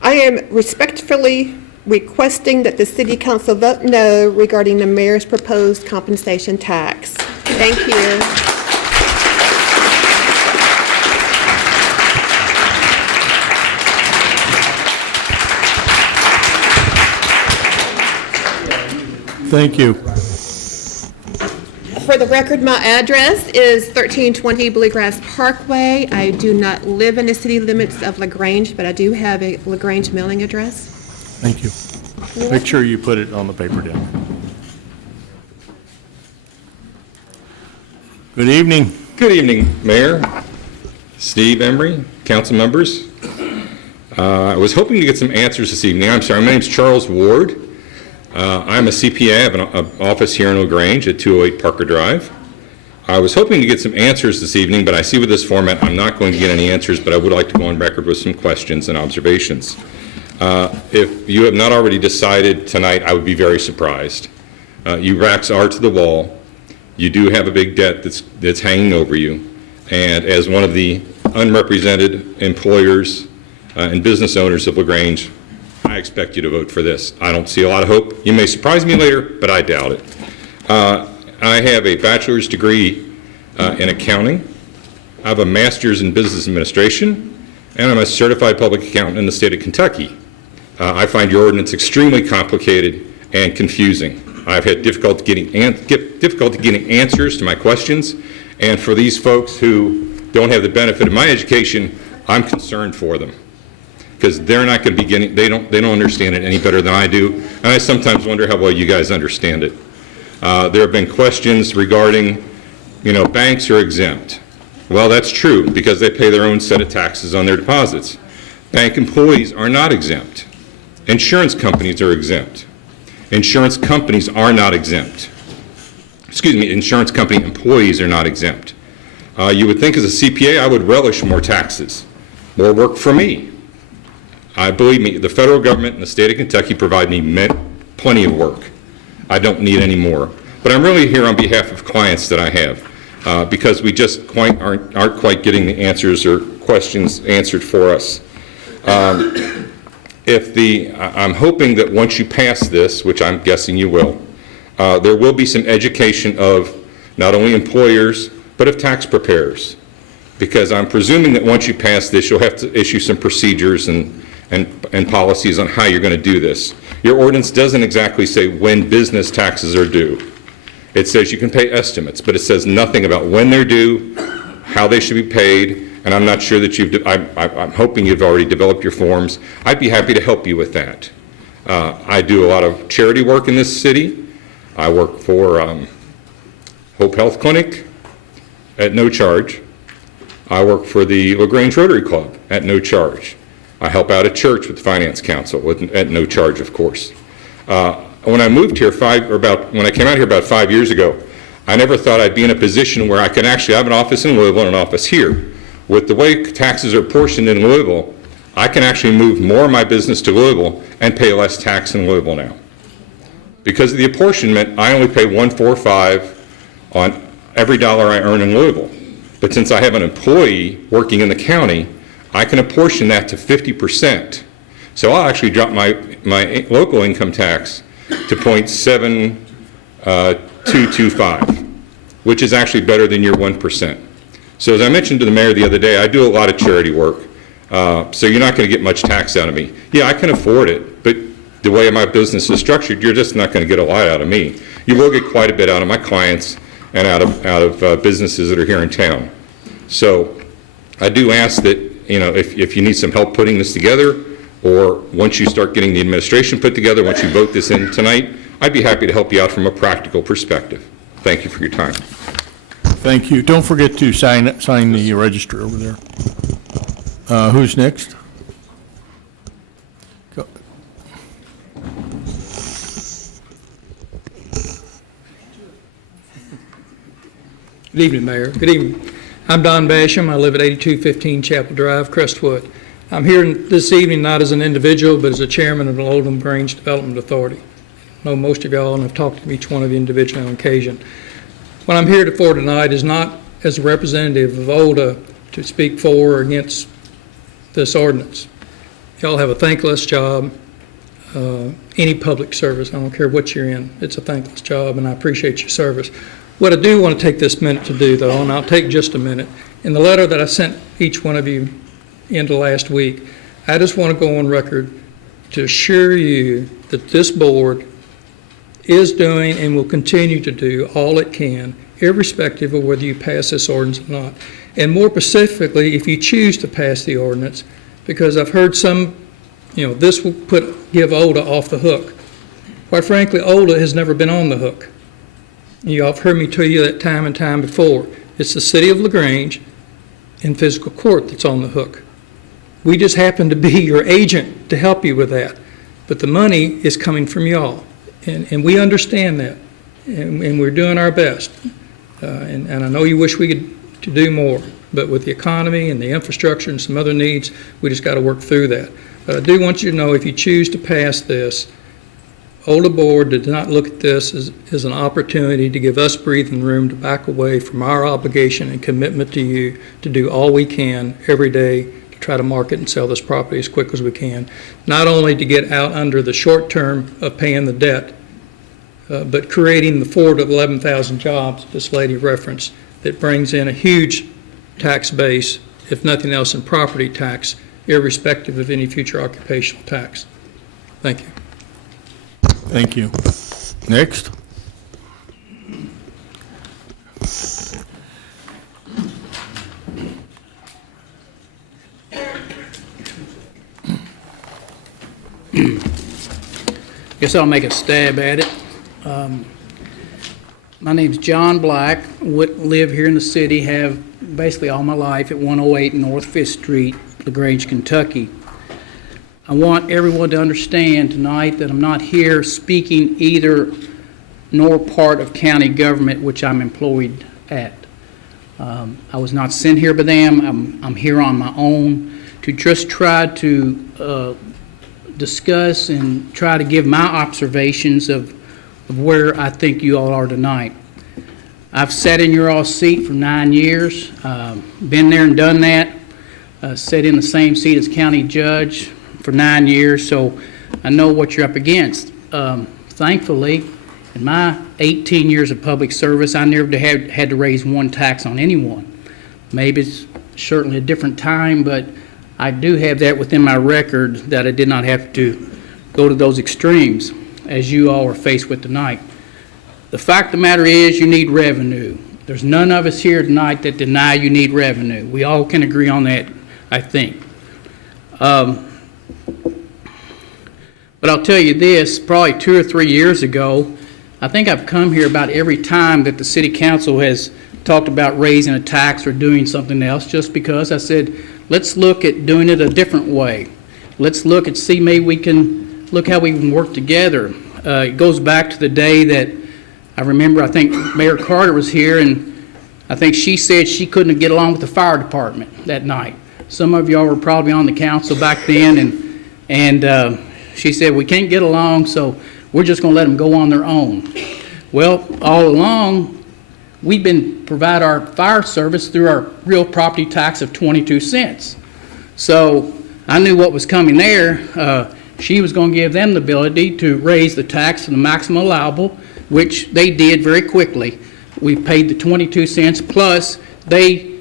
I am respectfully requesting that the City Council vote no regarding the mayor's proposed compensation tax. Thank you. Thank you. For the record, my address is 1320 Bluegrass Parkway. I do not live in the city limits of LaGrange, but I do have a LaGrange mailing address. Thank you. Make sure you put it on the paper down. Good evening. Good evening, Mayor, Steve Emery, council members. I was hoping to get some answers this evening. I'm sorry, my name's Charles Ward. I'm a CPA. I have an office here in LaGrange at 208 Parker Drive. I was hoping to get some answers this evening, but I see with this format I'm not going to get any answers, but I would like to go on record with some questions and observations. If you have not already decided tonight, I would be very surprised. You racks are to the wall. You do have a big debt that's hanging over you. And as one of the unrepresented employers and business owners of LaGrange, I expect you to vote for this. I don't see a lot of hope. You may surprise me later, but I doubt it. I have a bachelor's degree in accounting. I have a master's in business administration, and I'm a certified public accountant in the state of Kentucky. I find your ordinance extremely complicated and confusing. I've had difficulty getting answers to my questions, and for these folks who don't have the benefit of my education, I'm concerned for them, because they're not going to be getting, they don't understand it any better than I do, and I sometimes wonder how well you guys understand it. There have been questions regarding, banks are exempt. Well, that's true, because they pay their own set of taxes on their deposits. Bank employees are not exempt. Insurance companies are exempt. Insurance companies are not exempt. Excuse me, insurance company employees are not exempt. You would think as a CPA I would relish more taxes, more work for me. Believe me, the federal government and the state of Kentucky provide me plenty of work. I don't need any more. But I'm really here on behalf of clients that I have, because we just aren't quite getting the answers or questions answered for us. I'm hoping that once you pass this, which I'm guessing you will, there will be some education of not only employers, but of tax preparers. Because I'm presuming that once you pass this, you'll have to issue some procedures and policies on how you're going to do this. Your ordinance doesn't exactly say when business taxes are due. It says you can pay estimates, but it says nothing about when they're due, how they should be paid, and I'm not sure that I'm hoping you've already developed your forms. I'd be happy to help you with that. I do a lot of charity work in this city. I work for Hope Health Clinic at no charge. I work for the LaGrange Rotary Club at no charge. I help out at church with the Finance Council at no charge, of course. When I moved here when I came out here about 5 years ago, I never thought I'd be in a position where I could actually have an office in Louisville and an office here. With the way taxes are apportioned in Louisville, I can actually move more of my business to Louisville and pay less tax in Louisville now. Because of the apportionment, I only pay $1.45 on every dollar I earn in Louisville. But since I have an employee working in the county, I can apportion that to 50%. So I'll actually drop my local income tax to 0.7 0.225, which is actually better than your 1%. So as I mentioned to the mayor the other day, I do a lot of charity work, so you're not going to get much tax out of me. Yeah, I can afford it, but the way my business is structured, you're just not going to get a lot out of me. You will get quite a bit out of my clients and out of businesses that are here in town. So I do ask that, you know, if you need some help putting this together, or once you start getting the administration put together, once you vote this in tonight, I'd be happy to help you out from a practical perspective. Thank you for your time. Thank you. Don't forget to sign the register over there. Who's next? Go. Good evening, Mayor. Good evening. I'm Don Basham. I live at 8215 Chapel Drive, Crestwood. I'm here this evening not as an individual, but as a chairman of the Oldham Grange Development Authority. I know most of y'all, and I've talked to each one of you individually on occasion. What I'm here for tonight is not as a representative of OLDA to speak for or against this ordinance. Y'all have a thankless job. Any public service, I don't care what you're in, it's a thankless job, and I appreciate your service. What I do want to take this minute to do, though, and I'll take just a minute, in the letter that I sent each one of you into last week, I just want to go on record to assure you that this board is doing and will continue to do all it can, irrespective of whether you pass this ordinance or not. And more specifically, if you choose to pass the ordinance, because I've heard some, you know, this will give OLDA off the hook. Quite frankly, OLDA has never been on the hook. You all have heard me tell you that time and time before. It's the city of LaGrange in fiscal court that's on the hook. We just happen to be your agent to help you with that. But the money is coming from y'all. And we understand that. And we're doing our best. And I know you wish we could do more. But with the economy and the infrastructure and some other needs, we just got to work through that. But I do want you to know, if you choose to pass this, OLDA board did not look at this as an opportunity to give us breathing room to back away from our obligation and commitment to you to do all we can every day to try to market and sell this property as quick as we can. Not only to get out under the short term of paying the debt, but creating the 4,000 to 11,000 jobs this lady referenced that brings in a huge tax base, if nothing else, in property tax, irrespective of any future occupational tax. Thank you. Thank you. Next. Guess I'll make a stab at it. My name's John Black. Live here in the city, have basically all my life at 108 North 5th Street, LaGrange, Kentucky. I want everyone to understand tonight that I'm not here speaking either nor part of county government, which I'm employed at. I was not sent here by them. I'm here on my own to just try to discuss and try to give my observations of where I think you all are tonight. I've sat in your all seat for 9 years, been there and done that, sat in the same seat as county judge for 9 years, so I know what you're up against. Thankfully, in my 18 years of public service, I never had to raise one tax on anyone. Maybe it's certainly a different time, but I do have that within my record that I did not have to go to those extremes as you all are faced with tonight. The fact of the matter is you need revenue. There's none of us here tonight that deny you need revenue. We all can agree on that, I think. But I'll tell you this, probably 2 or 3 years ago, I think I've come here about every time that the city council has talked about raising a tax or doing something else, just because I said, let's look at doing it a different way. Let's look and see, maybe we can look how we can work together. It goes back to the day that I remember, I think Mayor Carter was here, and I think she said she couldn't get along with the fire department that night. Some of y'all were probably on the council back then, and she said, we can't get along, so we're just going to let them go on their own. Well, all along, we've been provide our fire service through our real property tax of 22 cents. So I knew what was coming there. She was going to give them the ability to raise the tax to the maximum allowable, which they did very quickly. We paid the 22 cents, plus they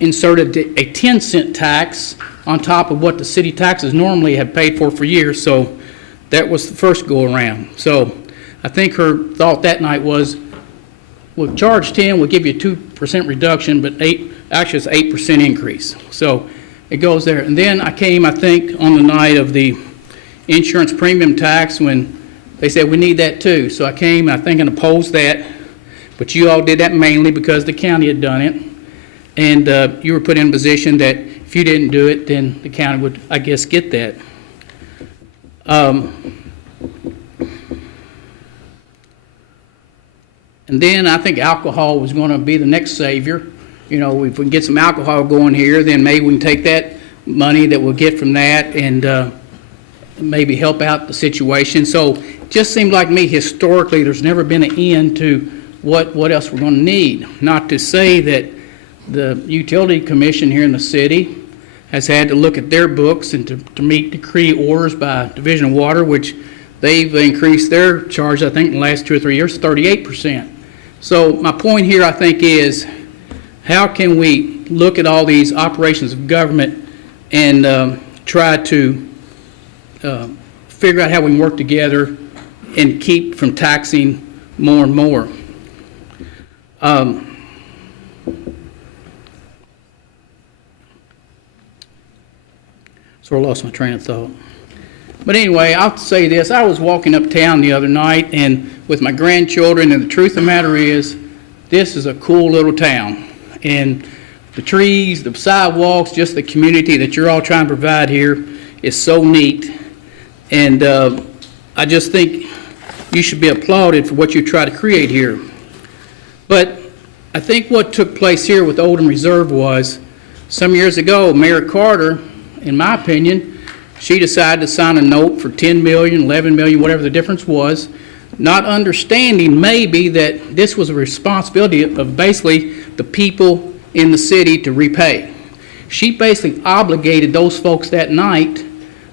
inserted a 10-cent tax on top of what the city taxes normally have paid for years, so that was the first go-around. So I think her thought that night was, we'll charge 10, we'll give you a 2% reduction, but actually it's an 8% increase. So it goes there. And then I came, I think, on the night of the insurance premium tax when they said we need that too. So I came, I think, and opposed that, but you all did that mainly because the county had done it. And you were put in a position that if you didn't do it, then the county would, I guess, get that. And then I think alcohol was going to be the next savior. You know, if we can get some alcohol going here, then maybe we can take that money that we'll get from that and maybe help out the situation. So it just seemed like me, historically, there's never been an end to what else we're going to need. Not to say that the utility commission here in the city has had to look at their books and to meet decree orders by Division of Water, which they've increased their charge, I think, in the last 2 or 3 years, 38%. So my point here, I think, is how can we look at all these operations of government and try to figure out how we can work together and keep from taxing more and more. So I lost my train of thought. But anyway, I'll say this. I was walking uptown the other night and with my grandchildren, and the truth of the matter is, this is a cool little town. And the trees, the sidewalks, just the community that you're all trying to provide here is so neat. And I just think you should be applauded for what you try to create here. But I think what took place here with Oldham Reserve was, some years ago, Mayor Carter, in my opinion, she decided to sign a note for $10 million, $11 million, whatever the difference was, not understanding maybe that this was a responsibility of basically the people in the city to repay. She basically obligated those folks that night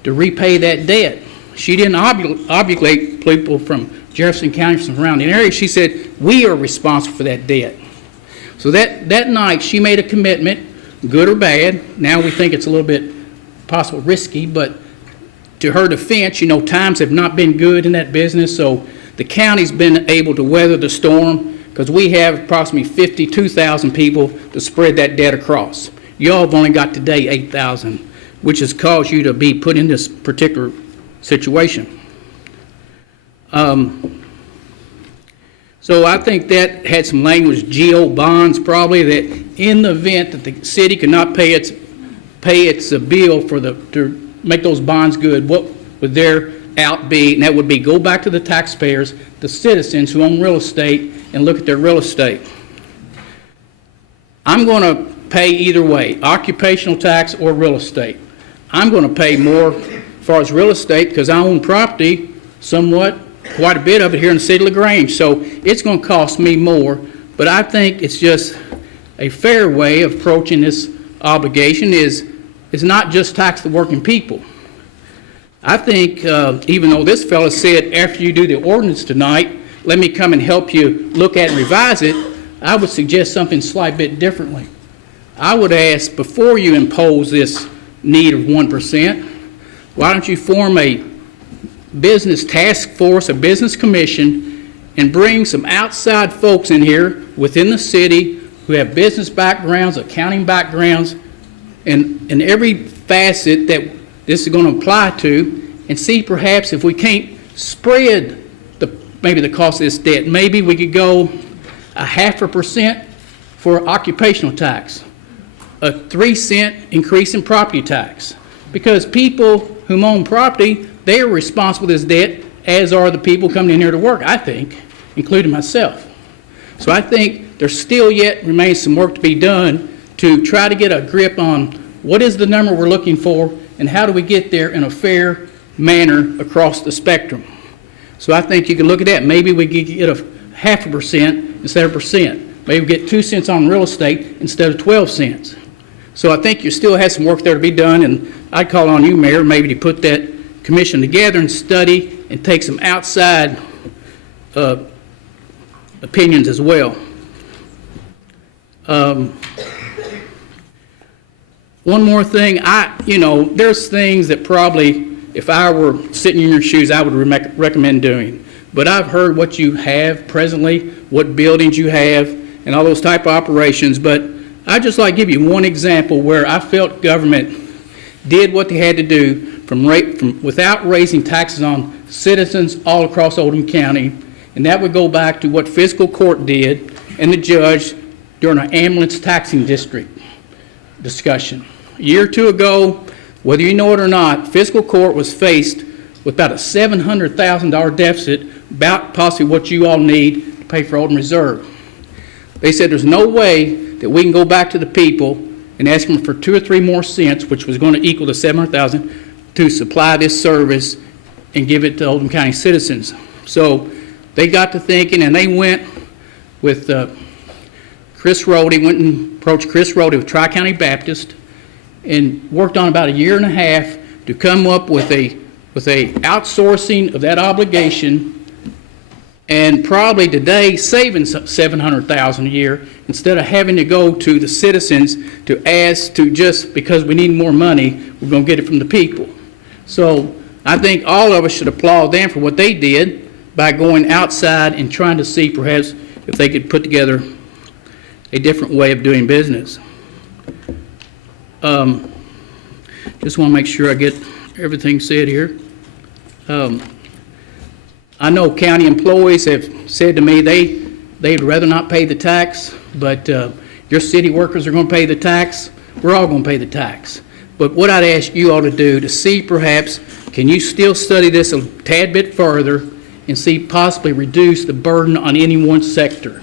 to repay that debt. She didn't obligate people from Jefferson County, from surrounding area. She said, we are responsible for that debt. So that night, she made a commitment, good or bad. Now we think it's a little bit possible risky, but to her defense, you know, times have not been good in that business, so the county's been able to weather the storm because we have approximately 52,000 people to spread that debt across. Y'all have only got today 8,000, which has caused you to be put in this particular situation. So I think that had some language, GO bonds probably, that in the event that the city could not pay its bill to make those bonds good, what would their out be? And that would be go back to the taxpayers, the citizens who own real estate, and look at their real estate. I'm going to pay either way, occupational tax or real estate. I'm going to pay more as far as real estate because I own property, somewhat, quite a bit of it here in the city of LaGrange. So it's going to cost me more, but I think it's just a fair way of approaching this obligation is not just tax the working people. I think even though this fellow said after you do the ordinance tonight, let me come and help you look at and revise it, I would suggest something slightly bit differently. I would ask before you impose this need of 1%, why don't you form a business task force, a business commission, and bring some outside folks in here within the city who have business backgrounds, accounting backgrounds, and every facet that this is going to apply to, and see perhaps if we can't spread maybe the cost of this debt. Maybe we could go 0.5% for occupational tax, a 3-cent increase in property tax, because people who own property, they are responsible for this debt, as are the people coming in here to work, I think, including myself. So I think there still yet remains some work to be done to try to get a grip on what is the number we're looking for and how do we get there in a fair manner across the spectrum. So I think you can look at that. Maybe we could get a 0.5% instead of 1%. Maybe we get 2 cents on real estate instead of 12 cents. So I think you still have some work there to be done, and I'd call on you, Mayor, maybe to put that commission together and study and take some outside opinions as well. One more thing, there's things that probably, if I were sitting in your shoes, I would recommend doing. But I've heard what you have presently, what buildings you have, and all those type of operations. But I'd just like to give you one example where I felt government did what they had to do without raising taxes on citizens all across Oldham County. And that would go back to what fiscal court did and the judge during our ambulance taxing district discussion. A year or two ago, whether you know it or not, fiscal court was faced with about a $700,000 deficit, about possibly what you all need to pay for Oldham Reserve. They said there's no way that we can go back to the people and ask them for 2 or 3 more cents, which was going to equal the $700,000, to supply this service and give it to Oldham County citizens. So they got to thinking, and they went with Chris Rhodey, went and approached Chris Rhodey with Tri-County Baptist, and worked on about a year and a half to come up with a outsourcing of that obligation, and probably today saving $700,000 a year instead of having to go to the citizens to ask to, just because we need more money, we're going to get it from the people. So I think all of us should applaud them for what they did by going outside and trying to see perhaps if they could put together a different way of doing business. Just want to make sure I get everything said here. I know county employees have said to me they'd rather not pay the tax, but your city workers are going to pay the tax. We're all going to pay the tax. But what I'd ask you all to do to see perhaps, can you still study this a tad bit further and see possibly reduce the burden on any one sector?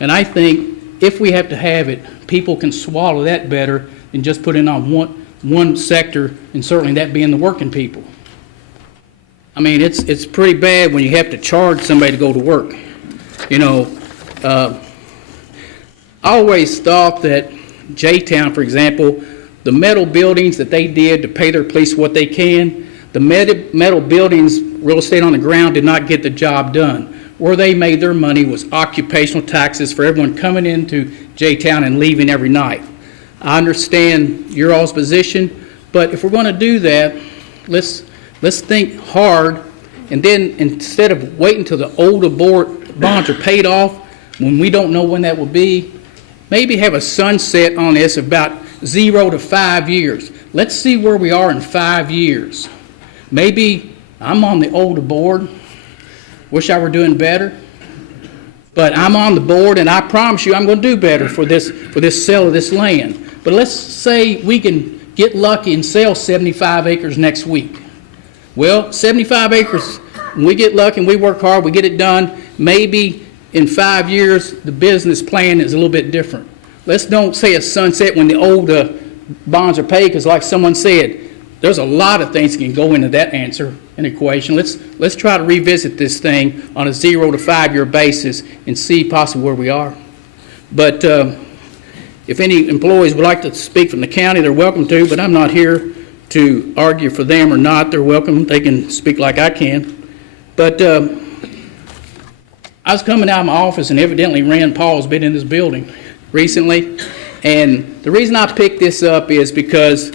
And I think if we have to have it, people can swallow that better than just putting on one sector, and certainly that being the working people. I mean, it's pretty bad when you have to charge somebody to go to work. I always thought that J-Town, for example, the metal buildings that they did to pay their police what they can, the metal buildings, real estate on the ground, did not get the job done. Where they made their money was occupational taxes for everyone coming into J-Town and leaving every night. I understand your all's position, but if we're going to do that, let's think hard, and then instead of waiting till the older bonds are paid off, when we don't know when that will be, maybe have a sunset on this about 0 to 5 years. Let's see where we are in 5 years. Maybe I'm on the older board. Wish I were doing better. But I'm on the board, and I promise you I'm going to do better for this sale of this land. But let's say we can get lucky and sell 75 acres next week. Well, 75 acres, when we get lucky and we work hard, we get it done, maybe in 5 years the business plan is a little bit different. Let's don't say a sunset when the old bonds are paid, because like someone said, there's a lot of things that can go into that answer and equation. Let's try to revisit this thing on a 0 to 5 year basis and see possibly where we are. But if any employees would like to speak from the county, they're welcome to, but I'm not here to argue for them or not. They're welcome. They can speak like I can. But I was coming out of my office, and evidently Rand Paul's been in this building recently. And the reason I picked this up is because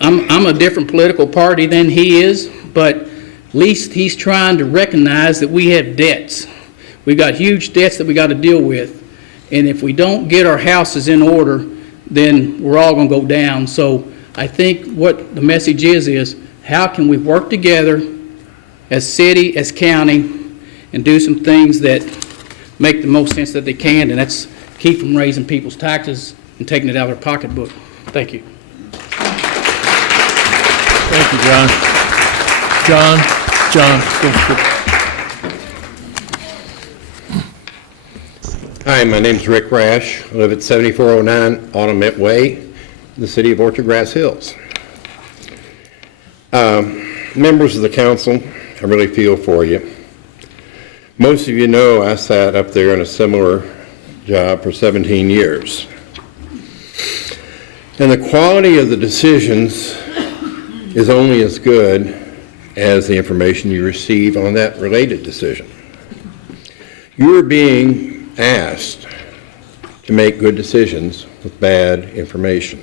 I'm a different political party than he is, but at least he's trying to recognize that we have debts. We've got huge debts that we got to deal with. And if we don't get our houses in order, then we're all going to go down. So I think what the message is how can we work together as city, as county, and do some things that make the most sense that they can, and that's keep from raising people's taxes and taking it out of their pocketbook. Thank you. Thank you, John. John, go. Hi, my name's Rick Rash. I live at 7409 Autumn Way, in the city of Orchard Grass Hills. Members of the council, I really feel for you. Most of you know I sat up there in a similar job for 17 years. And the quality of the decisions is only as good as the information you receive on that related decision. You are being asked to make good decisions with bad information.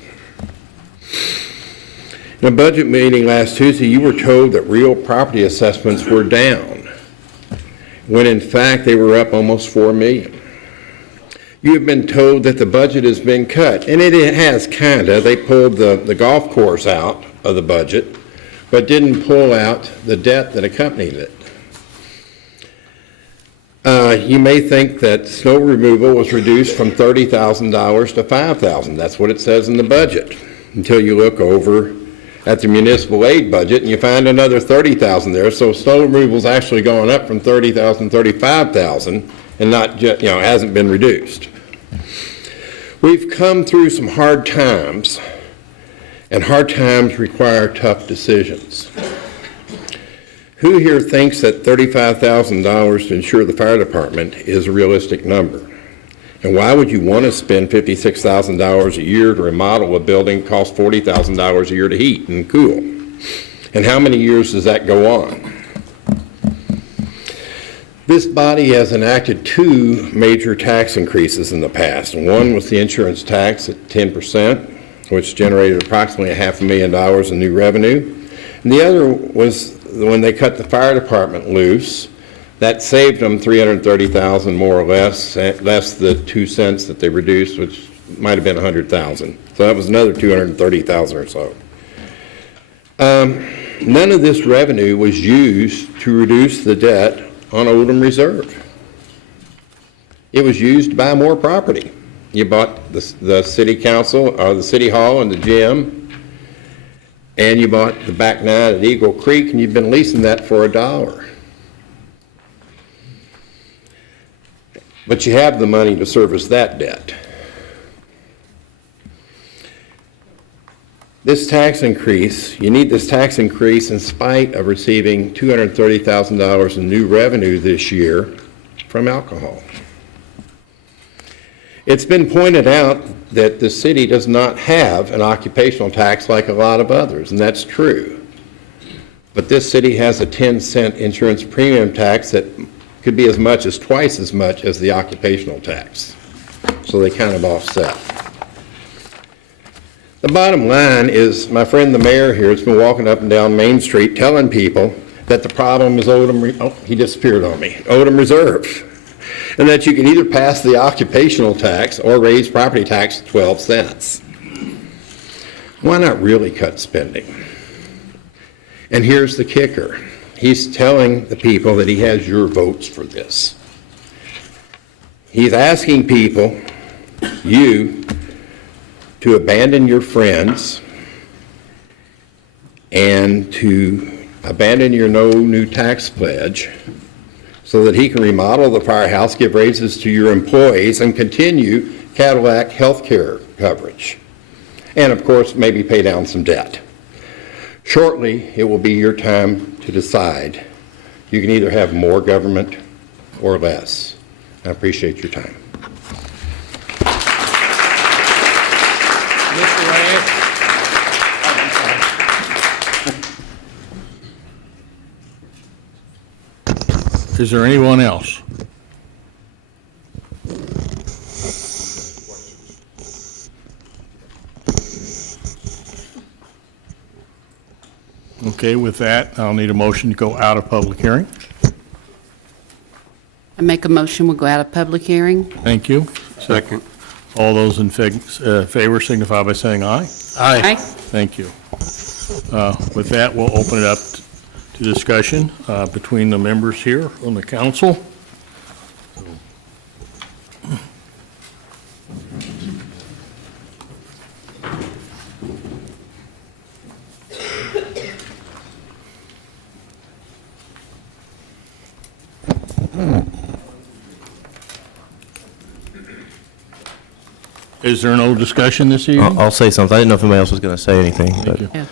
In a budget meeting last Tuesday, you were told that real property assessments were down, when in fact they were up almost $4 million. You have been told that the budget has been cut, and it has kinda. They pulled the golf course out of the budget, but didn't pull out the debt that accompanied it. You may think that snow removal was reduced from $30,000 to $5,000. That's what it says in the budget, until you look over at the municipal aid budget and you find another $30,000 there. So snow removal's actually gone up from $30,000 to $35,000 and not just, hasn't been reduced. We've come through some hard times, and hard times require tough decisions. Who here thinks that $35,000 to insure the fire department is a realistic number? And why would you want to spend $56,000 a year to remodel a building that costs $40,000 a year to heat and cool? And how many years does that go on? This body has enacted 2 major tax increases in the past. One was the insurance tax at 10%, which generated approximately $500,000 in new revenue. And the other was when they cut the fire department loose. That saved them $330,000 more or less the 2 cents that they reduced, which might have been $100,000. So that was another $230,000 or so. None of this revenue was used to reduce the debt on Oldham Reserve. It was used to buy more property. You bought the city council, or the city hall and the gym, and you bought the back 9 at Eagle Creek, and you've been leasing that for $1. But you have the money to service that debt. This tax increase, you need this tax increase in spite of receiving $230,000 in new revenue this year from alcohol. It's been pointed out that the city does not have an occupational tax like a lot of others, and that's true. But this city has a 10-cent insurance premium tax that could be as much as twice as much as the occupational tax. So they kind of offset. The bottom line is my friend the mayor here has been walking up and down Main Street telling people that the problem is he disappeared on me, Oldham Reserve. And that you can either pass the occupational tax or raise property tax to 12 cents. Why not really cut spending? And here's the kicker. He's telling the people that he has your votes for this. He's asking people, you, to abandon your friends and to abandon your no new tax pledge so that he can remodel the firehouse, give raises to your employees, and continue Cadillac health care coverage. And of course, maybe pay down some debt. Shortly, it will be your time to decide. You can either have more government or less. I appreciate your time. Is there anyone else? Okay, with that, I'll need a motion to go out of public hearing. I make a motion, we'll go out of public hearing. Thank you. Second. All those in favor signify by saying aye. Aye. Thank you. With that, we'll open it up to discussion between the members here on the council. Is there no discussion this evening? I'll say something. I didn't know if anybody else was going to say anything, but you. Yeah.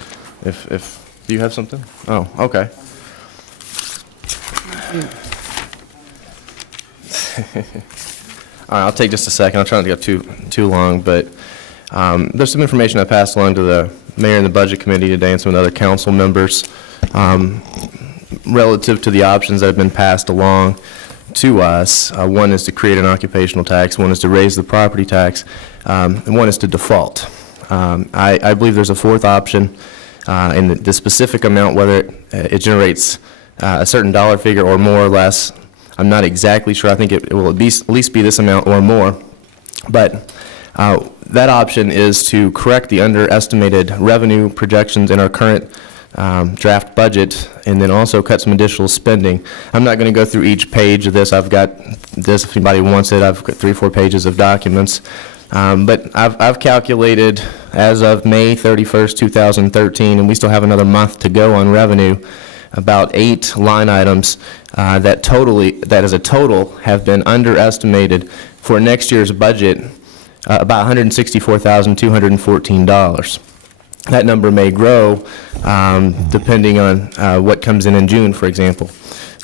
if do you have something? Oh, okay. All right, I'll take just a second. I'll try not to go too long, but there's some information I passed along to the mayor and the budget committee today and some of the other council members relative to the options that have been passed along to us. One is to create an occupational tax, one is to raise the property tax, and one is to default. I believe there's a fourth option, and the specific amount, whether it generates a certain dollar figure or more or less, I'm not exactly sure. I think it will at least be this amount or more. But that option is to correct the underestimated revenue projections in our current draft budget, and then also cut some additional spending. I'm not going to go through each page of this. I've got this, if anybody wants it. I've got 3 or 4 pages of documents. But I've calculated as of May 31st, 2013, and we still have another month to go on revenue, about 8 line items that as a total have been underestimated for next year's budget, about $164,214. That number may grow depending on what comes in June, for example.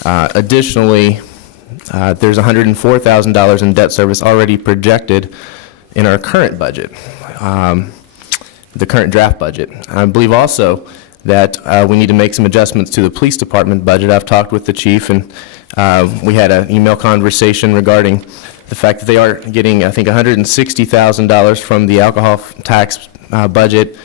Additionally, there's $104,000 in debt service already projected in our current budget, the current draft budget. I believe also that we need to make some adjustments to the police department budget. I've talked with the chief, and we had an email conversation regarding the fact that they are getting, I think, $160,000 from the alcohol tax budget.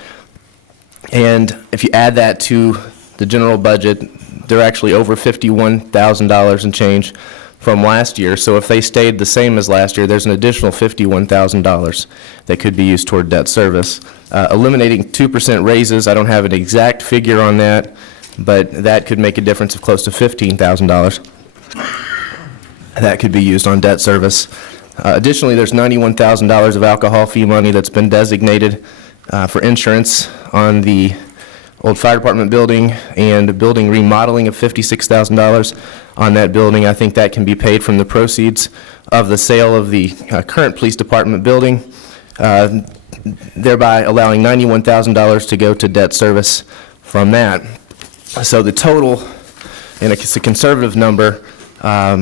And if you add that to the general budget, they're actually over $51,000 and change from last year. So if they stayed the same as last year, there's an additional $51,000 that could be used toward debt service. Eliminating 2% raises, I don't have an exact figure on that, but that could make a difference of close to $15,000. That could be used on debt service. Additionally, there's $91,000 of alcohol fee money that's been designated for insurance on the old fire department building, and a building remodeling of $56,000 on that building. I think that can be paid from the proceeds of the sale of the current police department building, thereby allowing $91,000 to go to debt service from that. So the total, and it's a conservative number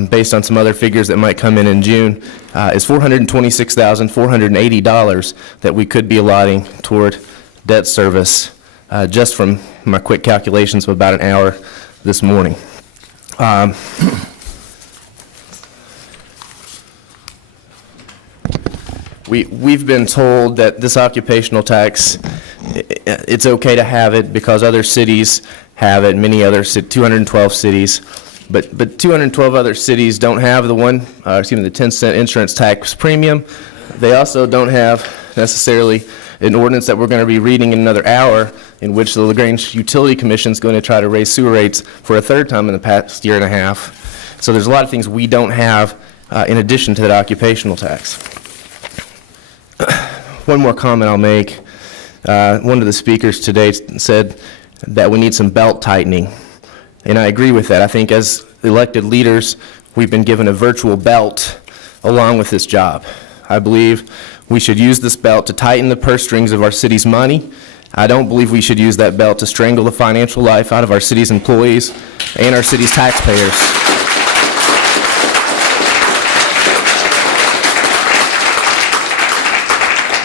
based on some other figures that might come in June, is $426,480 that we could be allotting toward debt service, just from my quick calculations of about an hour this morning. We've been told that this occupational tax, it's okay to have it because other cities have it, many other 212 cities, but 212 other cities don't have the 10-cent insurance tax premium. They also don't have necessarily an ordinance that we're going to be reading in another hour, in which the LaGrange Utility Commission is going to try to raise sewer rates for a third time in the past year and a half. So there's a lot of things we don't have in addition to that occupational tax. One more comment I'll make. One of the speakers today said that we need some belt tightening, and I agree with that. I think as elected leaders, we've been given a virtual belt along with this job. I believe we should use this belt to tighten the purse strings of our city's money. I don't believe we should use that belt to strangle the financial life out of our city's employees and our city's taxpayers.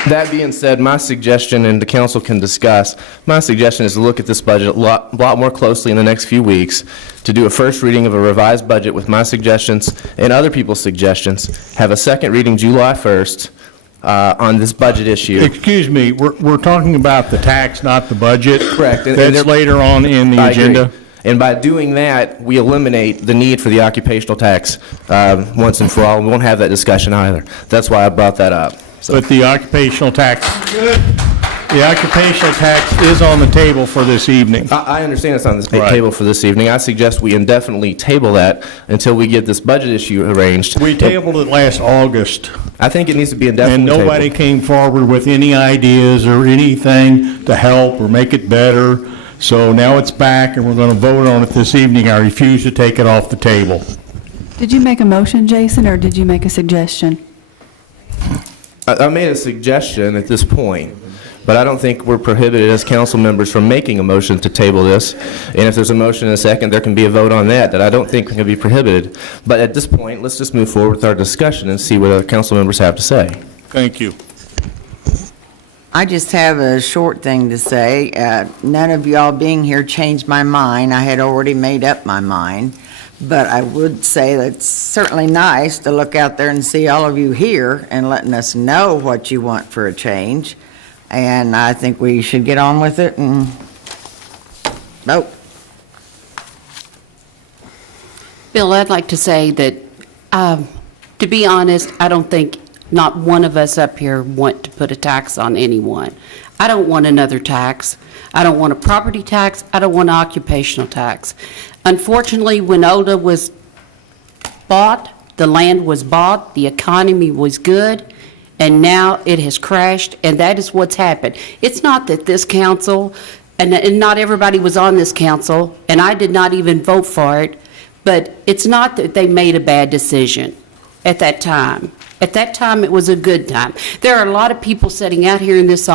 That being said, my suggestion, and the council can discuss, my suggestion is to look at this budget a lot more closely in the next few weeks, to do a first reading of a revised budget with my suggestions and other people's suggestions, have a second reading July 1st on this budget issue. Excuse me, we're talking about the tax, not the budget? Correct. That's later on in the agenda? And by doing that, we eliminate the need for the occupational tax once and for all. We won't have that discussion either. That's why I brought that up. So. But the occupational tax is on the table for this evening. I understand it's on the table for this evening. I suggest we indefinitely table that until we get this budget issue arranged. We tabled it last August. I think it needs to be indefinitely tabled. And nobody came forward with any ideas or anything to help or make it better. So now it's back and we're going to vote on it this evening. I refuse to take it off the table. Did you make a motion, Jason, or did you make a suggestion? I made a suggestion at this point, but I don't think we're prohibited as council members from making a motion to table this. And if there's a motion in a second, there can be a vote on that I don't think can be prohibited. But at this point, let's just move forward with our discussion and see what other council members have to say. Thank you. I just have a short thing to say. None of y'all being here changed my mind. I had already made up my mind. But I would say that it's certainly nice to look out there and see all of you here and letting us know what you want for a change. And I think we should get on with it and vote. Bill, I'd like to say that, to be honest, I don't think not one of us up here want to put a tax on anyone. I don't want another tax. I don't want a property tax. I don't want an occupational tax. Unfortunately, when Oda was bought, the land was bought, the economy was good, and now it has crashed, and that is what's happened. It's not that this council, and not everybody was on this council, and I did not even vote for it, but it's not that they made a bad decision at that time. At that time, it was a good time. There are a lot of people sitting out here in this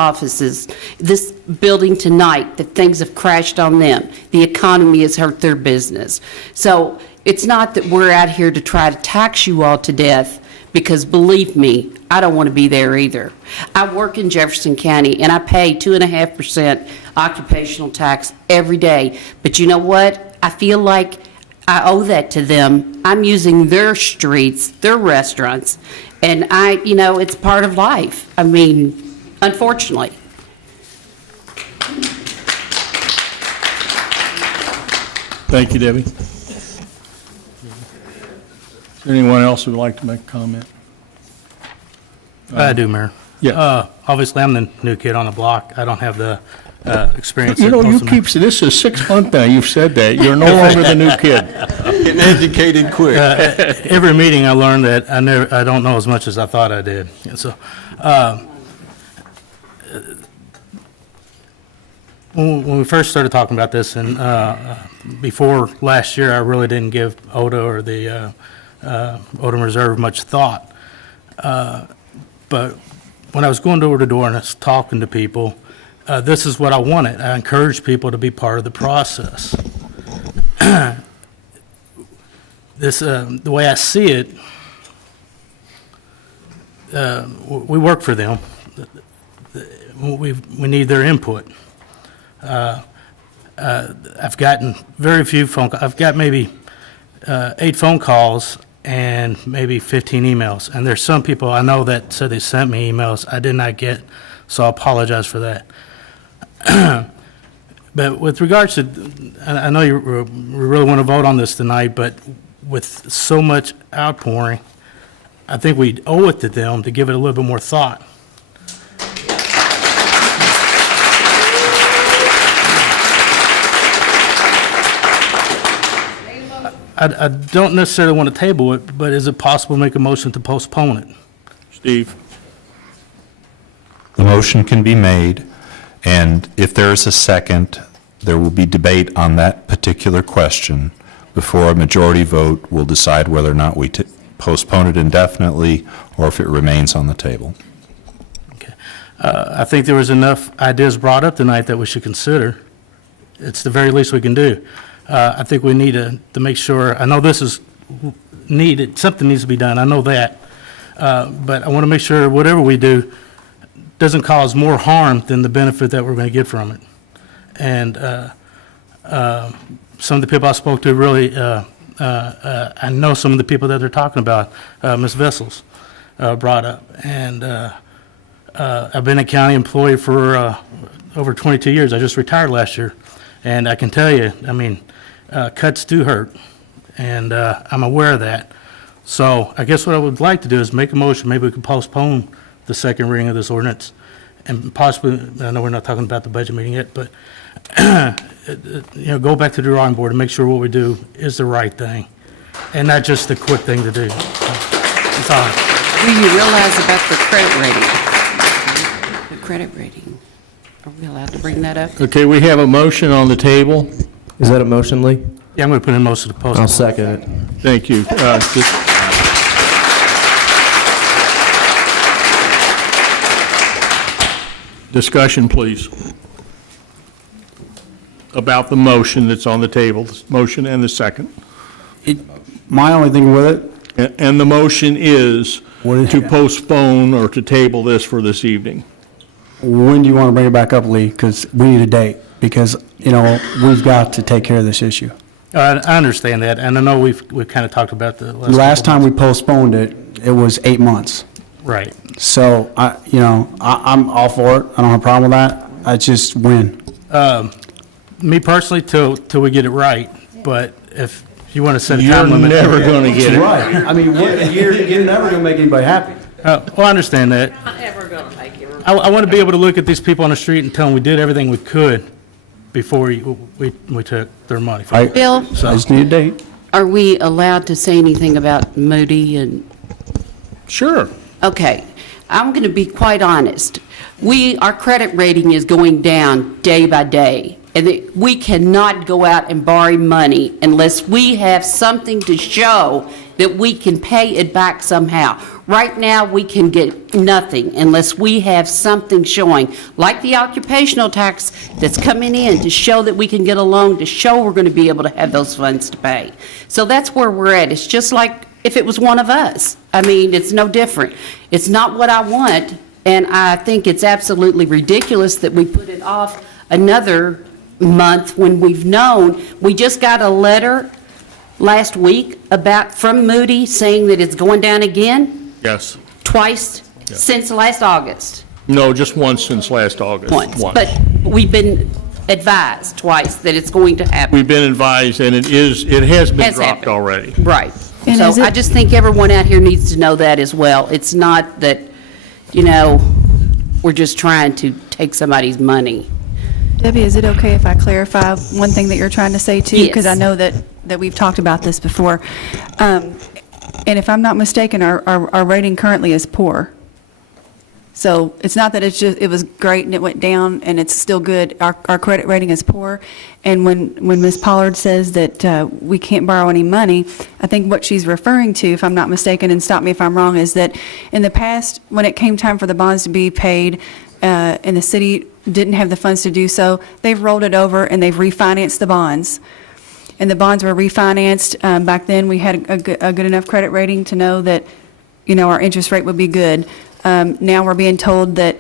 building tonight that things have crashed on them. The economy has hurt their business. So it's not that we're out here to try to tax you all to death, because believe me, I don't want to be there either. I work in Jefferson County, and I pay 2.5% occupational tax every day. But you know what? I feel like I owe that to them. I'm using their streets, their restaurants, and it's part of life. I mean, unfortunately. Thank you, Debbie. Is there anyone else who would like to make a comment? I do, Mayor. Yeah. Obviously, I'm the new kid on the block. I don't have the experience. You that know, most you of my- keep, this is 6 months now, you've said that. You're no longer the new kid. Getting educated quick. Every meeting I learned that I don't know as much as I thought I did. And so, when we first started talking about this, and before last year, I really didn't give ODA or the Odom Reserve much thought. But when I was going door to door and I was talking to people, this is what I wanted. I encouraged people to be part of the process. The way I see it, we work for them. We need their input. I've gotten very few phone calls. I've got maybe 8 phone calls and maybe 15 emails. And there's some people I know that said they sent me emails I did not get, so I apologize for that. But with regards to, I know you really want to vote on this tonight, but with so much outpouring, I think we owe it to them to give it a little bit more thought. I don't necessarily want to table it, but is it possible to make a motion to postpone it? Steve? The motion can be made, and if there is a second, there will be debate on that particular question before a majority vote will decide whether or not we postpone it indefinitely or if it remains on the table. I think there was enough ideas brought up tonight that we should consider. It's the very least we can do. I think we need to make sure, I know this is needed, something needs to be done, I know that. But I want to make sure whatever we do doesn't cause more harm than the benefit that we're going to get from it. And some of the people I spoke to really, I know some of the people that they're talking about, Ms. Vessels brought up. And I've been a county employee for over 22 years. I just retired last year. And I can tell you, I mean, cuts do hurt. And I'm aware of that. So I guess what I would like to do is make a motion, maybe we could postpone the second reading of this ordinance, and possibly, I know we're not talking about the budget meeting yet, but, go back to the drawing board and make sure what we do is the right thing, and not just the quick thing to do. That's all. Do you realize about the credit rating? The credit rating. Are we allowed to bring that up? Okay, we have a motion on the table. Is that a motion, Lee? Yeah, I'm going to put in motion to postpone. I'll second it. Thank you. Discussion, please, about the motion that's on the table, the motion and the second. My only thing with it, and the motion is to postpone or to table this for this evening. when do you want to bring it back up, Lee? Because we need a date, because, we've got to take care of this issue. I understand that, and I know we've kind of talked about the Last couple time we postponed it, it was 8 months. Right. So, I'm all for it. I don't have a problem with that. I just win. Me personally, till we get it right, but if you want to set a You're time limit. never gonna get it. Right. I mean, you're never going to make anybody happy. Well, I understand that. Not ever going to make you. I want to be able to look at these people on the street and tell them we did everything we could before we took their money. Bill, I just need a date. are we allowed to say anything about Moody and? Sure. Okay, I'm going to be quite honest. Our credit rating is going down day by day, and we cannot go out and borrow money unless we have something to show that we can pay it back somehow. Right now, we can get nothing unless we have something showing, like the occupational tax that's coming in, to show that we can get a loan, to show we're going to be able to have those funds to pay. So that's where we're at. It's just like if it was one of us. I mean, it's no different. It's not what I want, and I think it's absolutely ridiculous that we put it off another month when we've known. We just got a letter last week from Moody saying that it's going down again, Yes. twice since last August. No, just once since last August. Once. But we've been advised twice that it's going to happen. We've been advised, and it has been Has dropped happened. already. Right. And So is it- I just think everyone out here needs to know that as well. It's not that, we're just trying to take somebody's money. Debbie, is it okay if I clarify one thing that you're trying to say too? Because I Yes. know that we've talked about this before. And if I'm not mistaken, our rating currently is poor. So it's not that it was great and it went down and it's still good. Our credit rating is poor. And when Ms. Pollard says that we can't borrow any money, I think what she's referring to, if I'm not mistaken, and stop me if I'm wrong, is that in the past, when it came time for the bonds to be paid, and the city didn't have the funds to do so, they've rolled it over and they've refinanced the bonds. And the bonds were refinanced. Back then, we had a good enough credit rating to know that, our interest rate would be good. Now we're being told that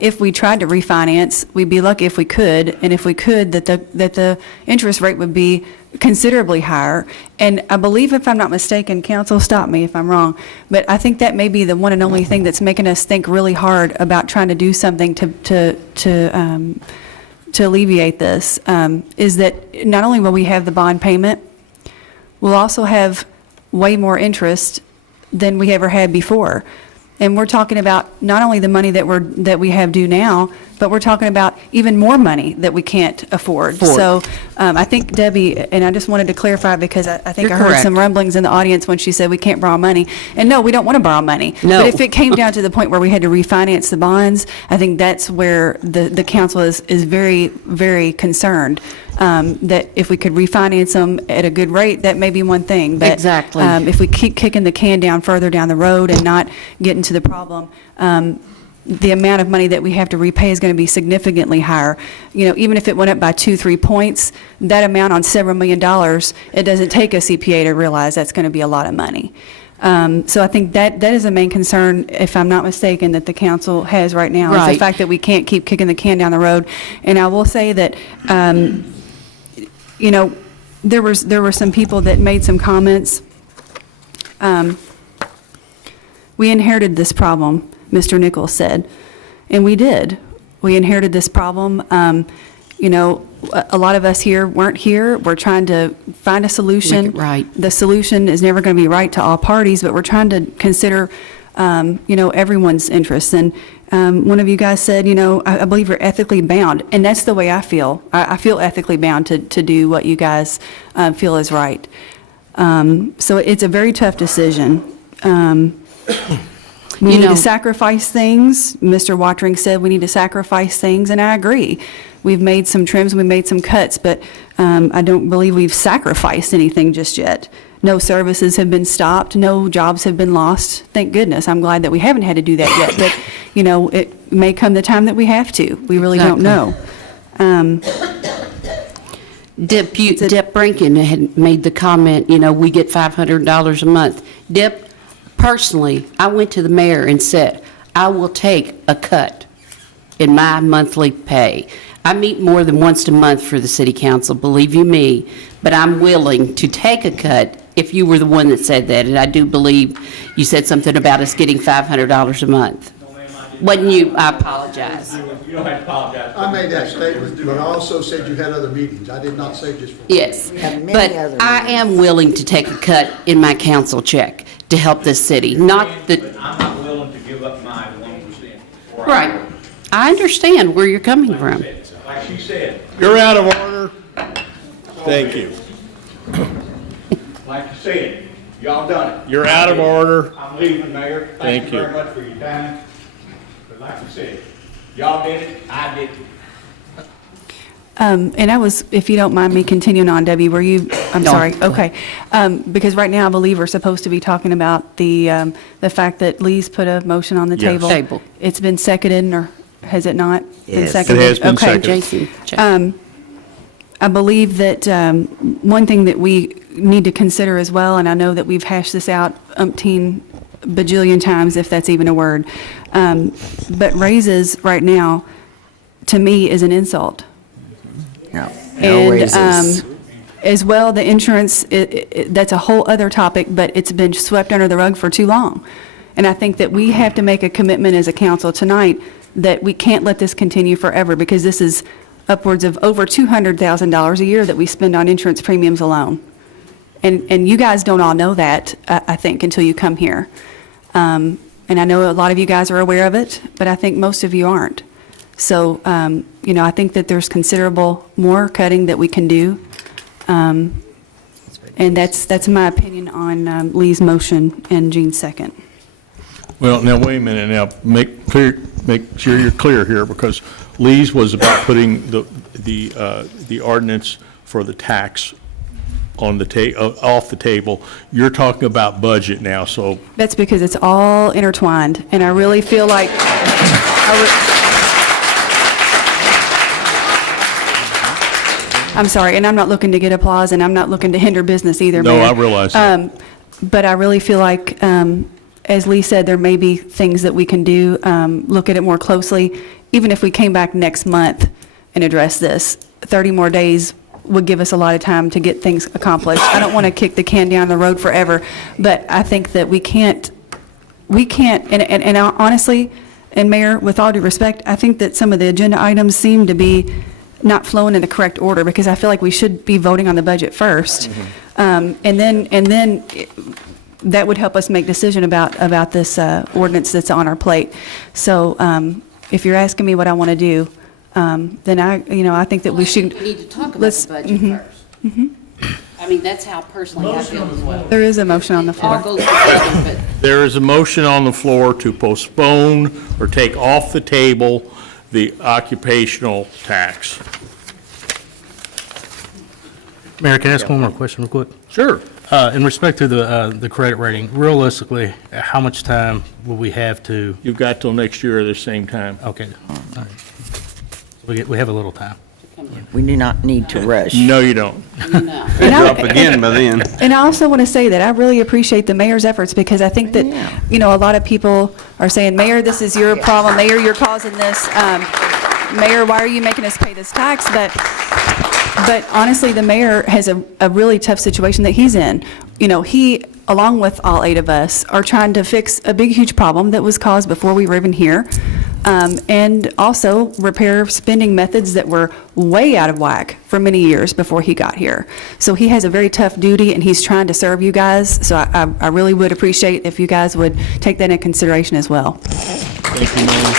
if we tried to refinance, we'd be lucky if we could, and if we could, that the interest rate would be considerably higher. And I believe, if I'm not mistaken, counsel, stop me if I'm wrong, but I think that may be the one and only thing that's making us think really hard about trying to do something to alleviate this, is that not only will we have the bond payment, we'll also have way more interest than we ever had before. And we're talking about not only the money that we have due now, but we're talking about even more money that we can't afford. So I think Debbie, and I just wanted to clarify because I think You're I heard correct. some rumblings in the audience when she said we can't borrow money. And no, we don't want to borrow money. No. But if it came down to the point where we had to refinance the bonds, I think that's where the council is very, very concerned. That if we could refinance them at a good rate, that may be one thing. But, Exactly. If we keep kicking the can down further down the road and not getting to the problem, the amount of money that we have to repay is going to be significantly higher. Even if it went up by 2-3 points, that amount on several $1 million, it doesn't take a CPA to realize that's going to be a lot of money. So I think that is the main concern, if I'm not mistaken, that the council has right now, is Right. the fact that we can't keep kicking the can down the road. And I will say that, there were some people that made some comments. We inherited this problem, Mr. Nichols said, and we did. We inherited this problem. A lot of us here weren't here. We're trying to find a solution. Make it right. The solution is never going to be right to all parties, but we're trying to consider, everyone's interests. And one of you guys said, I believe you're ethically bound, and that's the way I feel. I feel ethically bound to do what you guys feel is right. So it's a very tough decision. We need to sacrifice things. Mr. Watering said we need to sacrifice things, and I agree. We've made some trims, we made some cuts, but I don't believe we've sacrificed anything just yet. No services have been stopped, no jobs have been lost. Thank goodness. I'm glad that we haven't had to do that yet, but, it may come the time that we have to. We really don't know. Dip Brinken had made the comment, we get $500 a month. Dip, personally, I went to the mayor and said, I will take a cut in my monthly pay. I meet more than once a month for the city council, believe you me, but I'm willing to take a cut if you were the one that said that, and I do believe you said something about us getting $500 a month. Wasn't you? I apologize. You don't have to apologize. I made that statement, but I also said you had other meetings. I did not say just for. Yes, have many but other I am willing to take a cut in my council check to help this city, not that, But I'm not willing to give up my 1%. right. I understand where you're coming from. Like she said, You're out of order. Thank you. like you said, y'all done it. You're out of order. I'm leaving, Mayor. Thank Thank you you. very much for your time. But like you said, y'all did it, I did it. And I was, if you don't mind me continuing on, Debbie, were you, I'm No, sorry, go okay. Because right now, I believe we're supposed to be talking about the fact that Lee's put a motion on the Yes. table. Table. It's been seconded, or has it not been Yes. seconded? It has been Okay. seconded. Jason, check. I believe that one thing that we need to consider as well, and I know that we've hashed this out umpteen bajillion times, if that's even a word, but raises right now, to me, is an insult. No And raises. as well, the insurance, that's a whole other topic, but it's been swept under the rug for too long. And I think that we have to make a commitment as a council tonight that we can't let this continue forever, because this is upwards of over $200,000 a year that we spend on insurance premiums alone. And you guys don't all know that, I think, until you come here. And I know a lot of you guys are aware of it, but I think most of you aren't. So, I think that there's considerable more cutting that we can do. And that's my opinion on Lee's motion and Jean's second. Well, now, wait a minute, now, make sure you're clear here, because Lee's was about putting the ordinance for the tax on the off the table. You're talking about budget now, so. That's because it's all intertwined, and I really feel like, I'm sorry, and I'm not looking to get applause, and I'm not looking to hinder business either, No, Mayor. I realize that. But I really feel like, as Lee said, there may be things that we can do, look at it more closely. Even if we came back next month and addressed this, 30 more days would give us a lot of time to get things accomplished. I don't want to kick the can down the road forever, but I think that we can't, and honestly, and Mayor, with all due respect, I think that some of the agenda items seem to be not flowing in the correct order, because I feel like we should be voting on the budget first. And then that would help us make decision about this ordinance that's on our plate. So if you're asking me what I want to do, then I think that we should. We need to talk about let's- the budget first. I mean, that's how personally I feel as well. There is a motion on the All floor. goes together, but There is a motion on the floor to postpone or take off the table the occupational tax. Mayor, can I ask one more question real quick? Sure. In respect to the credit rating, realistically, how much time will we have to, You've got till next year at the same time. okay, all right. We have a little time. We do not need to rush. No, you don't. And I- again by then. And I also want to say that I really appreciate the mayor's efforts, because I think that, a lot of people are saying, Mayor, this is your problem, Mayor, you're causing this, Mayor, why are you making us pay this tax? But honestly, the mayor has a really tough situation that he's in. He, along with all 8 of us, are trying to fix a big, huge problem that was caused before we were even here, and also repair spending methods that were way out of whack for many years before he got here. So he has a very tough duty, and he's trying to serve you guys. So I really would appreciate if you guys would take that into consideration as well. Thank you, Melanie.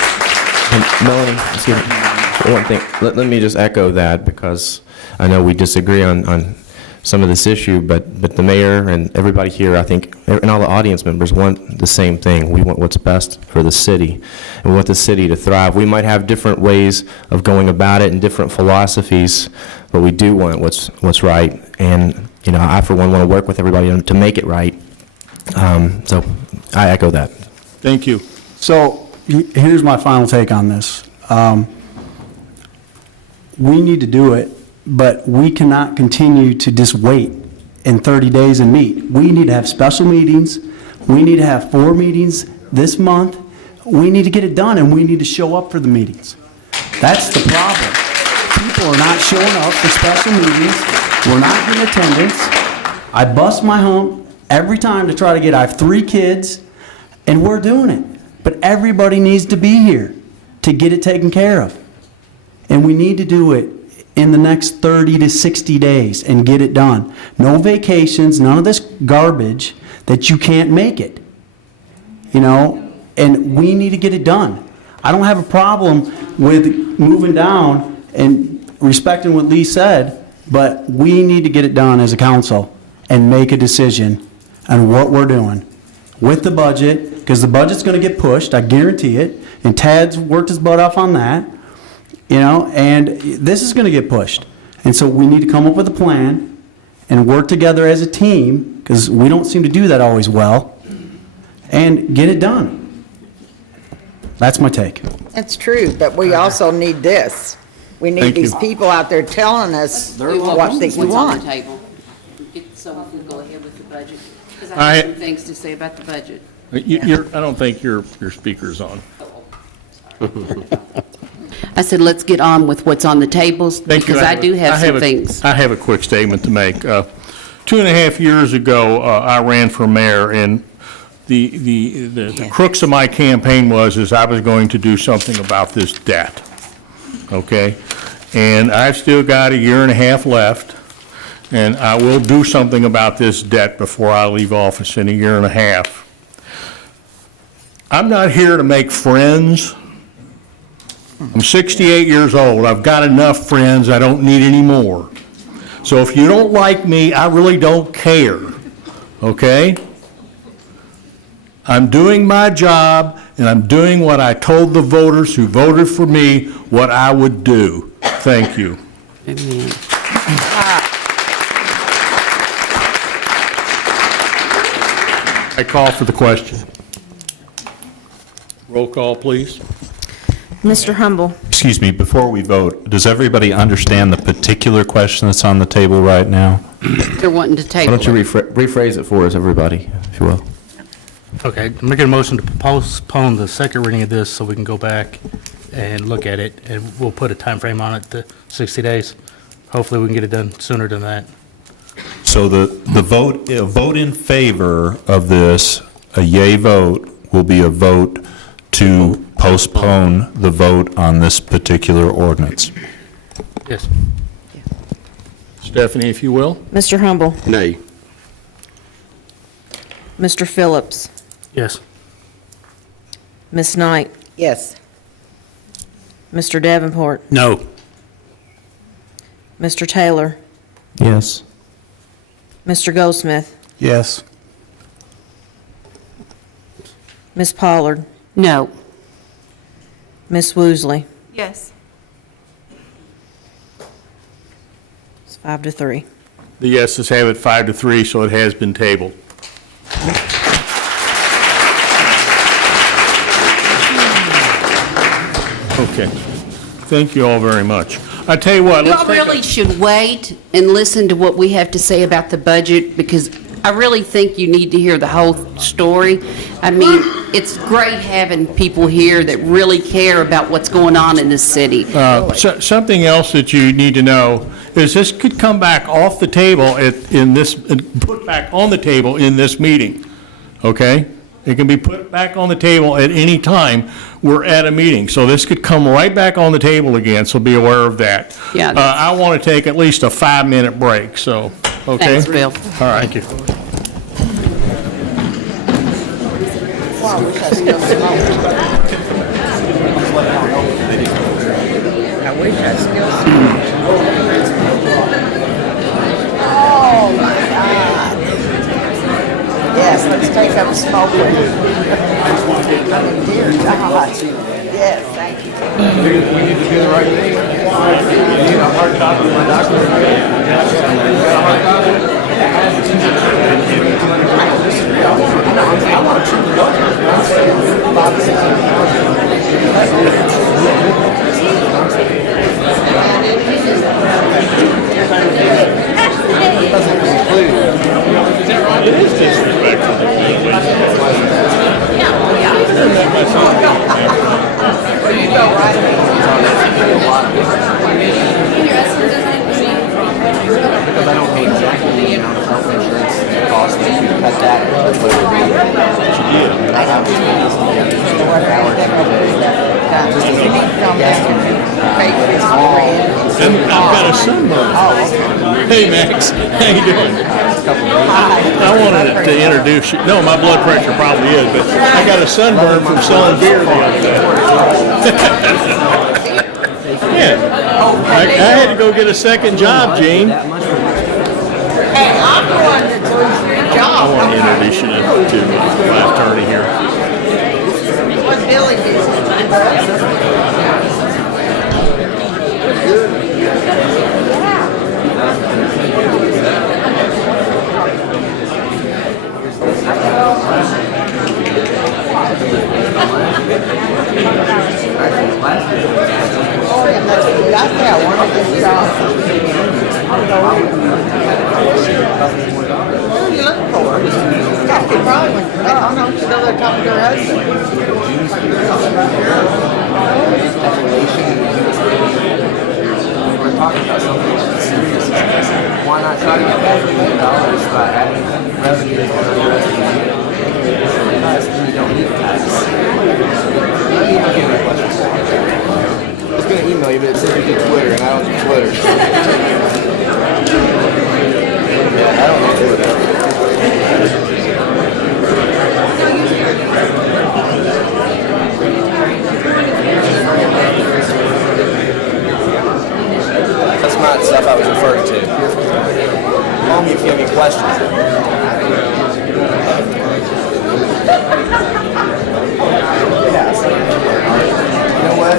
Melanie, excuse me, one thing, let me just echo that, because I know we disagree on some of this issue, but the mayor and everybody here, I think, and all the audience members want the same thing. We want what's best for the city, and we want the city to thrive. We might have different ways of going about it and different philosophies, but we do want what's right, and, I, for one, want to work with everybody to make it right. So I echo that. Thank you. So here's my final take on this. We need to do it, but we cannot continue to just wait in 30 days and meet. We need to have special meetings. We need to have 4 meetings this month. We need to get it done, and we need to show up for the meetings. That's the problem. people are not showing up for special meetings. We're not in attendance. I bust my hump every time to try to get, I have 3 kids, and we're doing it. But everybody needs to be here to get it taken care of. And we need to do it in the next 30 to 60 days and get it done. No vacations, none of this garbage that you can't make it. You know, and we need to get it done. I don't have a problem with moving down and respecting what Lee said, but we need to get it done as a council and make a decision on what we're doing with the budget, because the budget's going to get pushed, I guarantee it, and Tad's worked his butt off on that, you know, and this is going to get pushed. And so we need to come up with a plan and work together as a team, because we don't seem to do that always well, and get it done. That's my take. That's true, but we also need this. We need Thank you. these people out there telling us what they What's on the want. table? So we can go ahead with the budget, because I I- have some things to say about the budget. I don't think your speaker's on. I said, let's get on with what's on the tables, Thank you. because I do have some things. I have a quick statement to make. 2.5 years ago, I ran for mayor, and the crux of my campaign was I was going to do something about this debt, okay? And I've still got 1.5 years left, and I will do something about this debt before I leave office in 1.5 years. I'm not here to make friends. I'm 68 years old. I've got enough friends. I don't need any more. So if you don't like me, I really don't care, okay? I'm doing my job, and I'm doing what I told the voters who voted for me what I would do. Thank you. Amen. I call for the question. Roll call, please. Mr. Humble. Excuse me, before we vote, does everybody understand the particular question that's on the table right now? They're wanting to Why table don't you it. rephrase it for us, everybody, if you will? Okay, I'm making a motion to postpone the second reading of this so we can go back and look at it, and we'll put a time frame on it to 60 days. Hopefully, we can get it done sooner than that. So the vote, a vote in favor of this, a yay vote, will be a vote to postpone the vote on this particular ordinance. Yes. Stephanie, if you will. Mr. Humble. Nay. Mr. Phillips. Yes. Ms. Knight. Yes. Mr. Davenport. No. Mr. Taylor. Yes. Mr. Goldsmith. Yes. Ms. Pollard. No. Ms. Woosley. Yes. It's 5-3. The yeses have it 5-3, so it has been tabled. Okay. Thank you all very much. I tell you what, let's Y'all take a- really should wait and listen to what we have to say about the budget, because I really think you need to hear the whole story. I mean, it's great having people here that really care about what's going on in this city. Something else that you need to know is this could come back off the table put back on the table in this meeting, okay? It can be put back on the table at any time we're at a meeting. So this could come right back on the table again, so be aware of that. Yeah. I want to take at least a 5-minute break, so, okay? Thanks, Bill. All right. Thank you. Wow, I wish I still smoked. I wish I still smoked. Oh, my God. Yes, let's take up smoking. I mean, dear God. Yes, thank you. We need to do the right thing. You need a hard copy of my document. You got a hard copy? I want to truly It is disrespectful. Well, you go right ahead. because I don't know exactly the amount of health insurance cost that you cut that, but what it would be. I have to spend this hours every day. Just as a guesstimate. And I've got a sunburn. Hey, Max, how you doing? I wanted to introduce you. No, my blood pressure probably is, but I got a sunburn from selling beer the other day. Yeah, I had to go get a second job, Gene. Hey, I'm the one that loses your I job. want to introduce you to my attorney here. What Billy did. That's how I wanted this job. Who are you looking for? Kathy probably went, oh no, she's over there talking to her husband. We're talking about something that's serious. Why not try to get back $1 million by adding revenue for the rest of the year? Then you don't need a tax. Let me look at your questions. I was going to email you, but it says you did Twitter, and I don't do Twitter. Yeah, I don't do Twitter. That's not stuff I was referring to. Call me if you have any questions. You know what?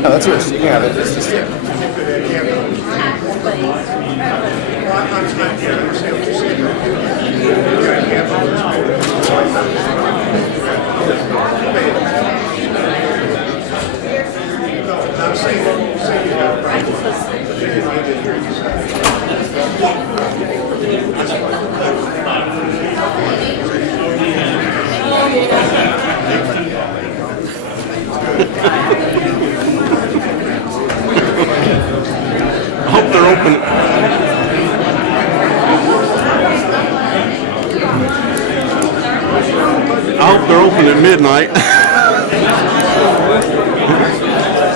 No, that's yours. You can have it. It's just here. I hope they're open. I hope they're open at midnight.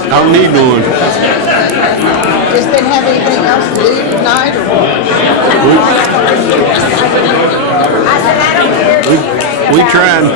I don't need one. Just didn't have anything else to do tonight or what? We trying.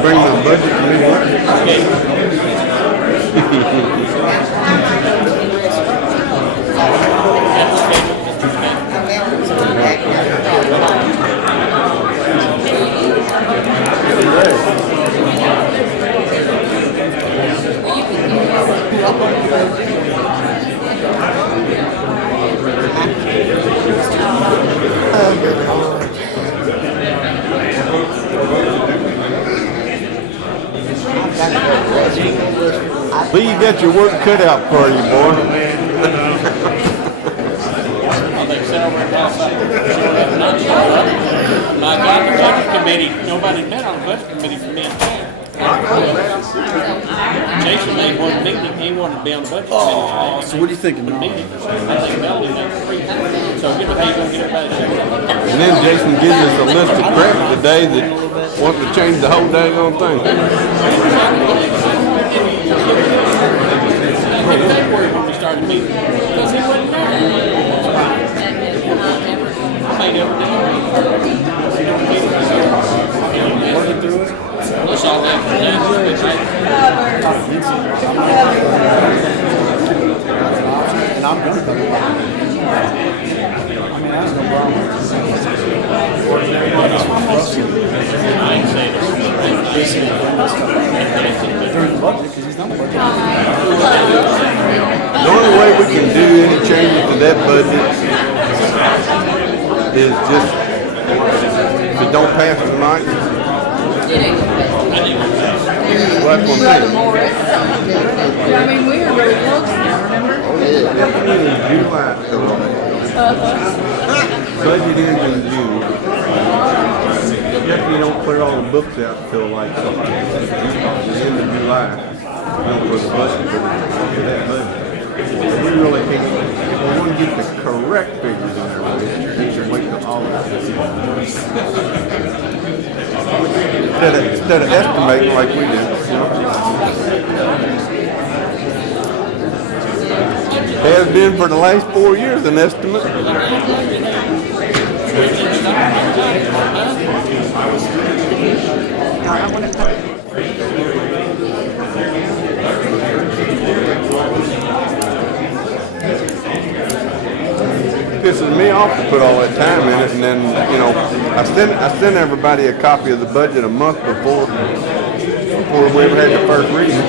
Bring the budget to Lee, you got your work cut out for you, boy. I got the budget committee, nobody met on the budget committee for me and Pam. Jason made one meeting, he wanted to be on the budget committee. Oh, so what are you thinking, Mom? I think Melody made 3 times. So how you gonna get everybody to show up? And then Jason gives us a list of crap today that wants to change the whole dang on thing. In February when we started meeting, because he wasn't there. I made everything. Working through it. Let's all have to And I'm gonna come back. I mean, that's no problem. I ain't saying it's During the budget, because he's done the budget. The only way we can do any changes to that budget is just, if it don't pass tonight, well, that's what I'm saying. I mean, we were really close now, remember? July, budget ends in June. Definitely don't clear all the books out till like the end of July. For the budget, for that budget. We really can't, if we want to get the correct figures in there, we should wait till August. Instead of estimating like we do, you know. Has been for the last 4 years an estimate. Pisses me off to put all that time in it, and then, you know, I sent everybody a copy of the budget a month before we ever had the first reading.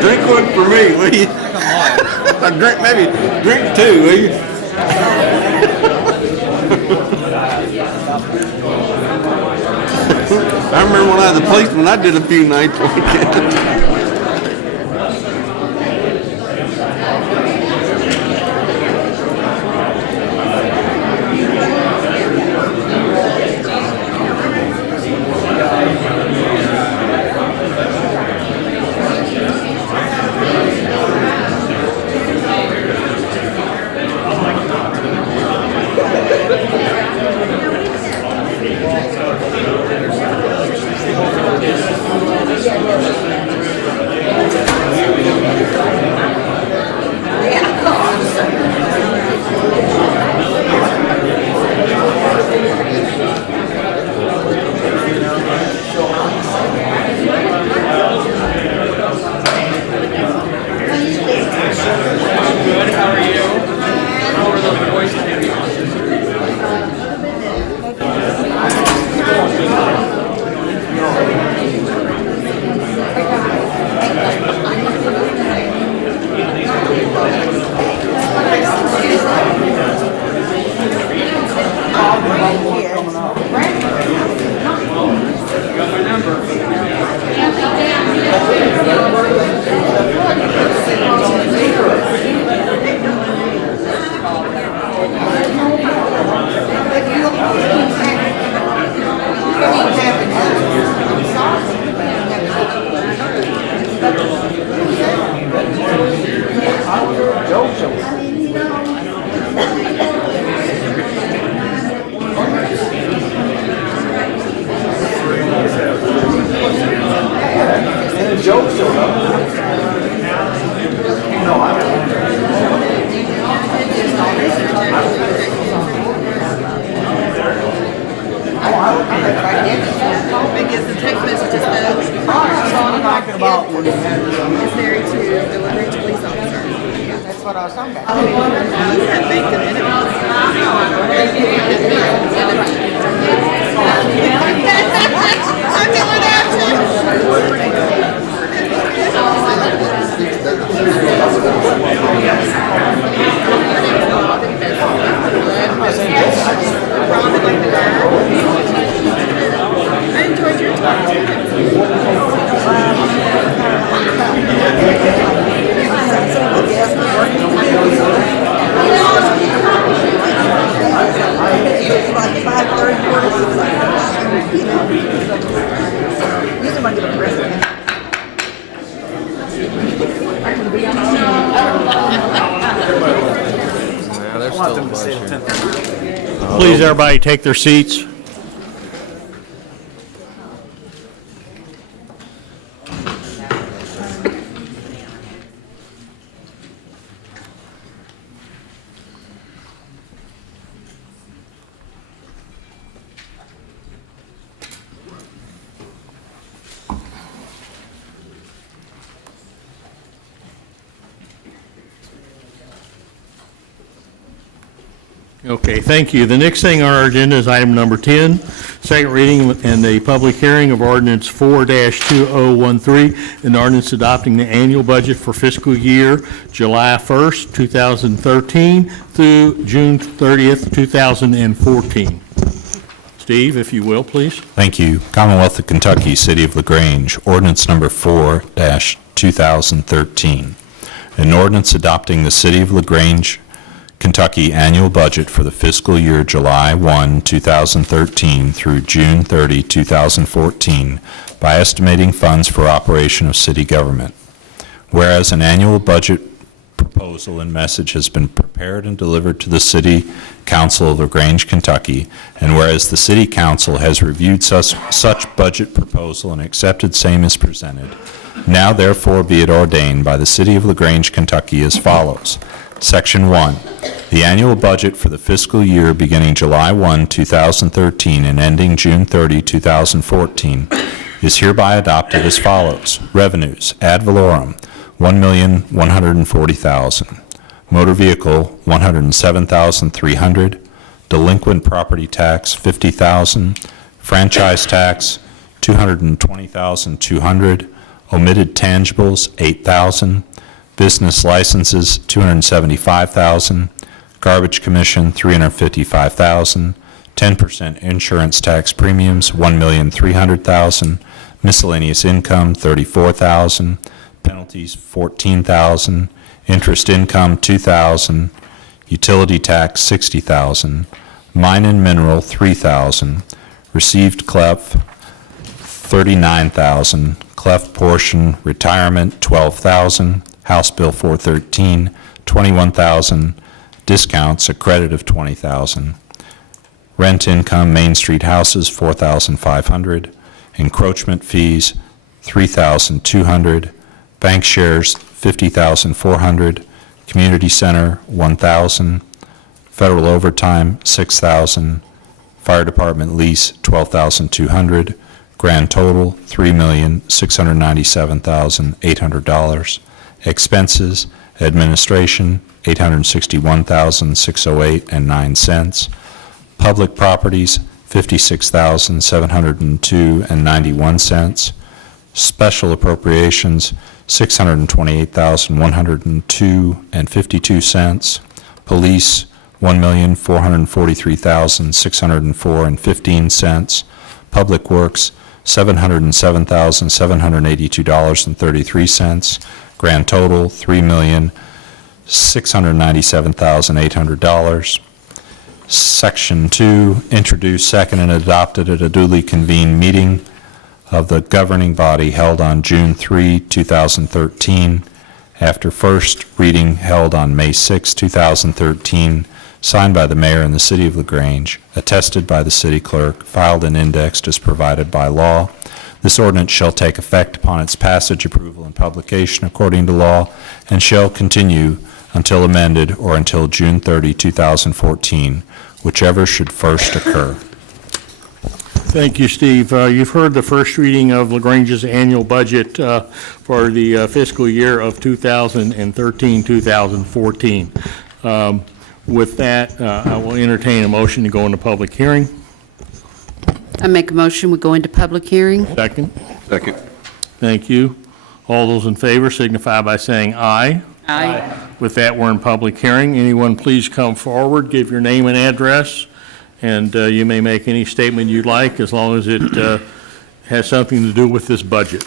Drink one for me, will you? Maybe drink 2, will you? I remember when I was a policeman, I did a few nights like that. necessary to the LaGrange police officer. That's what I was talking about. I enjoyed your talk Please, everybody, take their seats. Okay, thank you. The next thing on our agenda is item number 10, second reading and the public hearing of ordinance 4-2013, an ordinance adopting the annual budget for fiscal year July 1st, 2013 through June 30th, 2014. Steve, if you will, please. Thank you. Commonwealth of Kentucky, City of LaGrange, ordinance number 4-2013. An ordinance adopting the City of LaGrange, Kentucky annual budget for the fiscal year July 1, 2013 through June 30, 2014 by estimating funds for operation of city government. Whereas an annual budget proposal and message has been prepared and delivered to the City Council of LaGrange, Kentucky, and whereas the City Council has reviewed such budget proposal and accepted same as presented, now therefore be it ordained by the City of LaGrange, Kentucky as follows. Section 1. The annual budget for the fiscal year beginning July 1, 2013 and ending June 30, 2014 is hereby adopted as follows. Revenues, ad valorem, $1,140,000. Motor vehicle, $107,300. Delinquent property tax, $50,000. Franchise tax, $220,200. Omitted tangibles, $8,000. Business licenses, $275,000. Garbage commission, $355,000. 10% insurance tax premiums, $1,300,000. Miscellaneous income, $34,000. Penalties, $14,000. Interest income, $2,000. Utility tax, $60,000. Mine and mineral, $3,000. Received clef, $39,000. Clef portion, retirement, $12,000. House Bill 413, $21,000. Discounts, a credit of $20,000. Rent income, Main Street houses, $4,500. Encroachment fees, $3,200. Bank shares, $50,400. Community center, $1,000. Federal overtime, $6,000. Fire department lease, $12,200. Grand total, $3,697,800. Expenses, administration, $861,608.09. Public properties, $56,702.91. Special appropriations, $628,102.52. Police, $1,443,604.15. Public Works, $707,782.33. Grand total, $3,697,800. Section 2, introduced, second, and adopted at a duly convened meeting of the governing body held on June 3, 2013, after first reading held on May 6, 2013, signed by the mayor and the City of LaGrange, attested by the city clerk, filed and indexed as provided by law. This ordinance shall take effect upon its passage, approval, and publication according to law, and shall continue until amended or until June 30, 2014, whichever should first occur. Thank you, Steve. You've heard the first reading of LaGrange's annual budget for the fiscal year of 2013-2014. With that, I will entertain a motion to go into public hearing. I make a motion, we go into public hearing. Second. Second. Thank you. All those in favor signify by saying aye. Aye. With that, we're in public hearing. Anyone please come forward, give your name and address, and you may make any statement you'd like as long as it has something to do with this budget.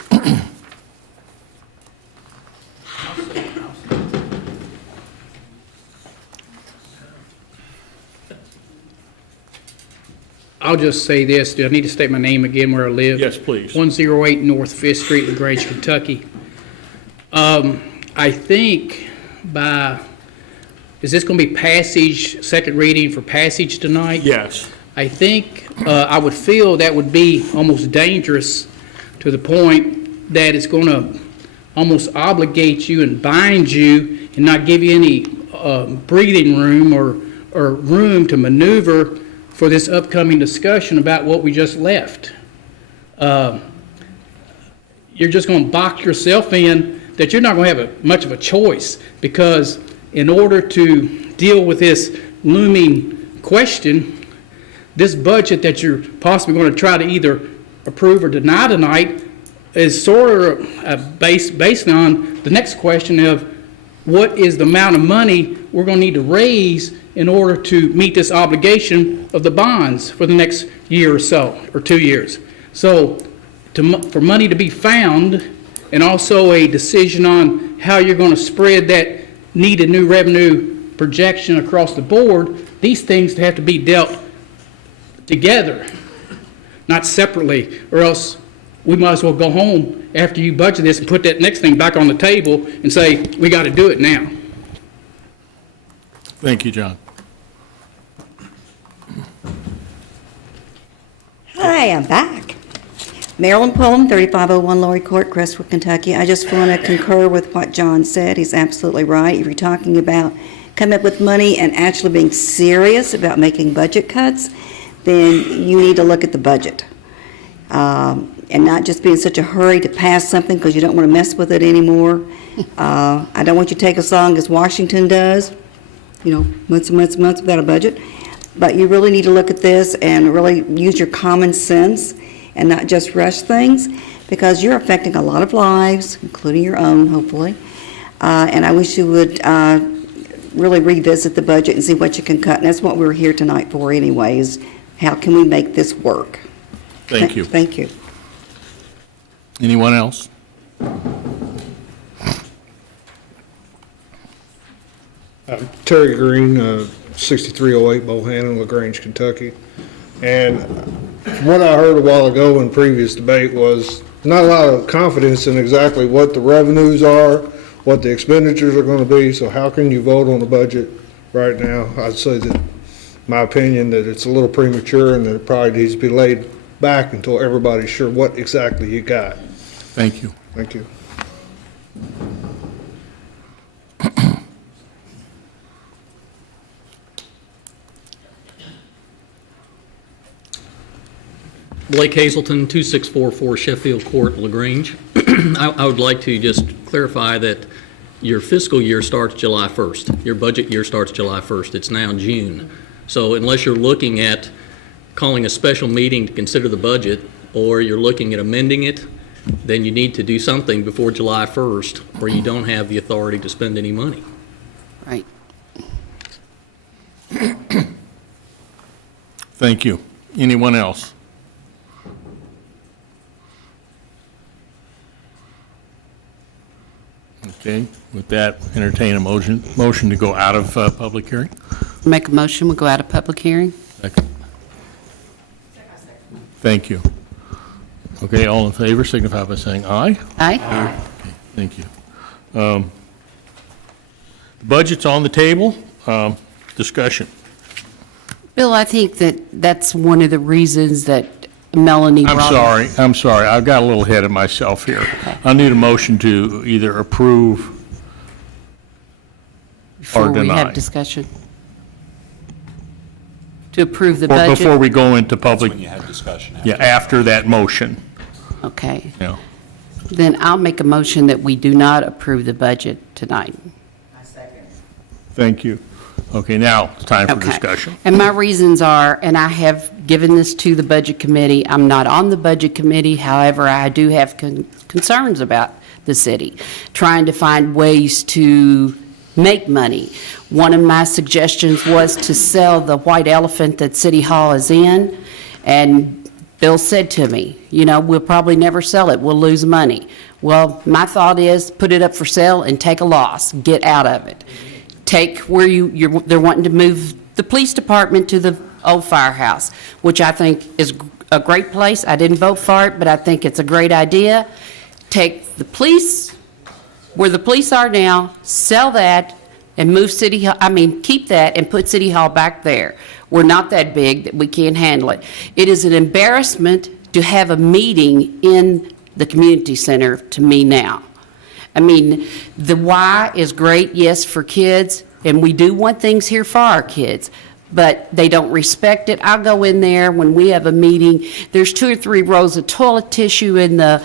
I'll just say this, do I need to state my name again where I live? Yes, please. 108 North Fifth Street, LaGrange, Kentucky. I think is this going to be passage, second reading for passage tonight? Yes. I think I would feel that would be almost dangerous to the point that it's going to almost obligate you and bind you and not give you any breathing room or room to maneuver for this upcoming discussion about what we just left. You're just going to box yourself in that you're not going to have much of a choice, because in order to deal with this looming question, this budget that you're possibly going to try to either approve or deny tonight is sort of based on the next question of what is the amount of money we're going to need to raise in order to meet this obligation of the bonds for the next year or so, or 2 years. So for money to be found, and also a decision on how you're going to spread that needed new revenue projection across the board, these things have to be dealt together, not separately, or else we might as well go home after you budget this and put that next thing back on the table and say, we got to do it now. Thank you, John. Hi, I'm back. Marilyn Pullum, 3501 Laurie Court, Crestwood, Kentucky. I just want to concur with what John said. He's absolutely right. If you're talking about coming up with money and actually being serious about making budget cuts, then you need to look at the budget. And not just be in such a hurry to pass something because you don't want to mess with it anymore. I don't want you to take as long as Washington does, months and months and months without a budget. But you really need to look at this and really use your common sense and not just rush things, because you're affecting a lot of lives, including your own, hopefully. And I wish you would really revisit the budget and see what you can cut. And that's what we're here tonight for anyway, is how can we make this work? Thank you. Thank you. Anyone else? Terry Green, 6308 Bohannon, LaGrange, Kentucky. And what I heard a while ago in previous debate was not a lot of confidence in exactly what the revenues are, what the expenditures are going to be. So how can you vote on the budget right now? I'd say that, my opinion, that it's a little premature and that it probably needs to be laid back until everybody's sure what exactly you got. Thank you. Thank you. Blake Hazelton, 2644 Sheffield Court, LaGrange. I would like to just clarify that your fiscal year starts July 1st. Your budget year starts July 1st. It's now June. So unless you're looking at calling a special meeting to consider the budget, or you're looking at amending it, then you need to do something before July 1st, or you don't have the authority to spend any money. Right. Thank you. Anyone else? Okay, with that, entertain a motion to go out of public hearing. Make a motion, we go out of public hearing. Second. Thank you. Okay, all in favor signify by saying aye. Aye. Okay, thank you. The budget's on the table. Discussion. Bill, I think that's one of the reasons that Melanie brought up. I'm sorry. I've got a little ahead of myself here. I need a motion to either approve or Before we deny. have discussion. To approve the Or budget? before we go into public, When you had discussion. yeah, after that motion, Okay. yeah. Then I'll make a motion that we do not approve the budget tonight. Thank you. Okay, now it's time for Okay. discussion. And my reasons are, and I have given this to the Budget Committee, I'm not on the Budget Committee, however, I do have concerns about the city, trying to find ways to make money. One of my suggestions was to sell the white elephant that City Hall is in, and Bill said to me, you know, we'll probably never sell it, we'll lose money. Well, my thought is, put it up for sale and take a loss, get out of it. Take where they're wanting to move the police department to the old firehouse, which I think is a great place. I didn't vote for it, but I think it's a great idea. Take the police, where the police are now, sell that, and move keep that and put City Hall back there. We're not that big that we can't handle it. It is an embarrassment to have a meeting in the community center to me now. I mean, the why is great, yes, for kids, and we do want things here for our kids, but they don't respect it. I'll go in there when we have a meeting, there's 2 or 3 rows of toilet tissue in the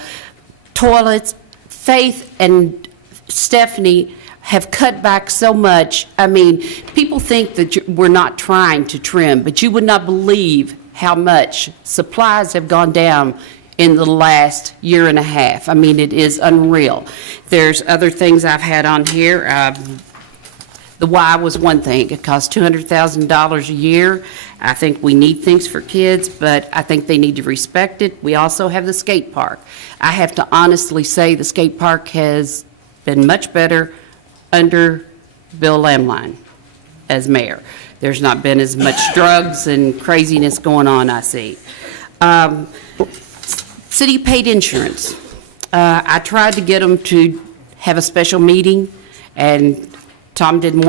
toilets. Faith and Stephanie have cut back so much. I mean, people think that we're not trying to trim, but you would not believe how much supplies have gone down in the last year and a half. I mean, it is unreal. There's other things I've had on here. The why was one thing. It costs $200,000 a year. I think we need things for kids, but I think they need to respect it. We also have the skate park. I have to honestly say the skate park has been much better under Bill Lamline as mayor. There's not been as much drugs and craziness going on, I see. City paid insurance. I tried to get them to have a special meeting, and Tom didn't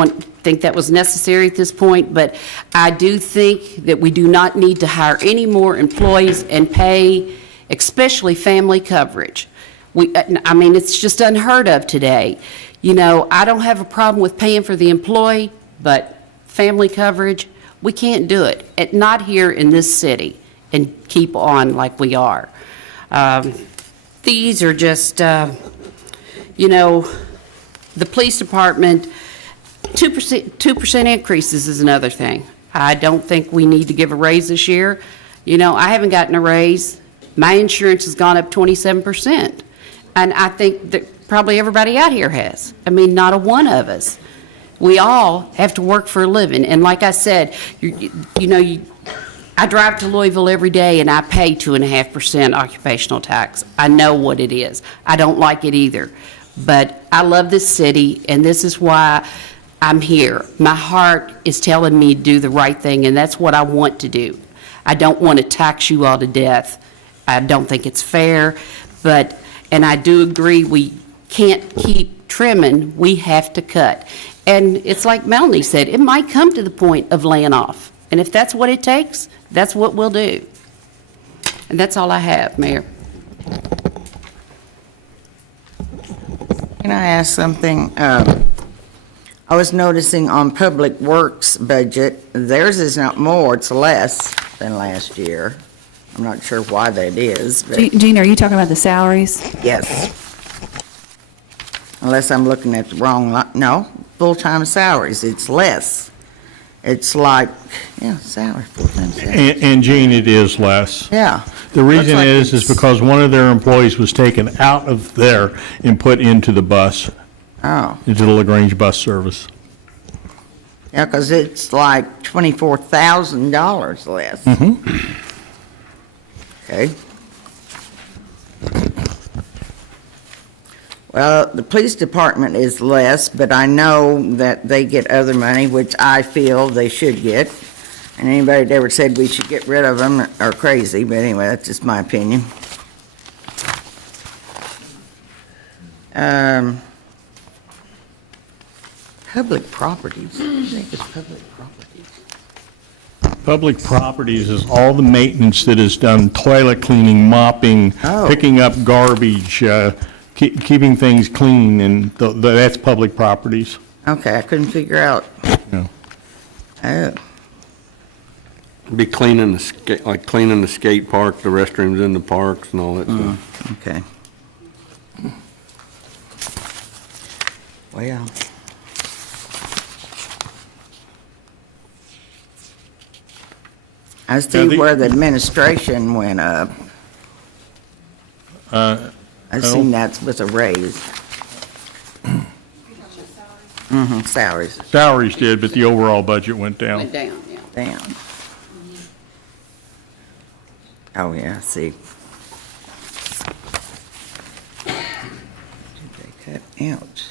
think that was necessary at this point, but I do think that we do not need to hire any more employees and pay, especially family coverage. I mean, it's just unheard of today. You know, I don't have a problem with paying for the employee, but family coverage, we can't do it. Not here in this city and keep on like we are. These are just, you know, the police department, 2% increases is another thing. I don't think we need to give a raise this year. You know, I haven't gotten a raise. My insurance has gone up 27%. And I think that probably everybody out here has. I mean, not a one of us. We all have to work for a living. And like I said, I drive to Louisville every day and I pay 2.5% occupational tax. I know what it is. I don't like it either. But I love this city, and this is why I'm here. My heart is telling me to do the right thing, and that's what I want to do. I don't want to tax you all to death. I don't think it's fair, and I do agree we can't keep trimming. We have to cut. And it's like Melanie said, it might come to the point of laying off. And if that's what it takes, that's what we'll do. And that's all I have, Mayor. Can I ask something? I was noticing on Public Works budget, theirs is not more, it's less than last year. I'm not sure why that is, but Gene, are you talking about the salaries? yes. Unless I'm looking at the wrong no, full-time salaries, it's less. It's like, salary, full-time salary. And Gene, it is less. Yeah. The reason like is it's- because one of their employees was taken out of there and put into the bus, Oh, into the LaGrange bus service. yeah, because it's like $24,000 less. Okay. Well, the police department is less, but I know that they get other money, which I feel they should get. And anybody that ever said we should get rid of them are crazy, but anyway, that's just my opinion. Public properties. What do you think is public properties? Public properties is all the maintenance that is done, toilet cleaning, mopping, Oh. picking up garbage, keeping things clean, and that's public properties. Okay, I couldn't figure out. Yeah. Oh. Be cleaning cleaning the skate park, the restrooms in the parks and all that stuff. Okay. Well. I see where the administration went up. I seen that was a raise. Salaries. Salaries did, but the overall budget went down. Went down, yeah. Down. Oh, yeah, I see. They cut out.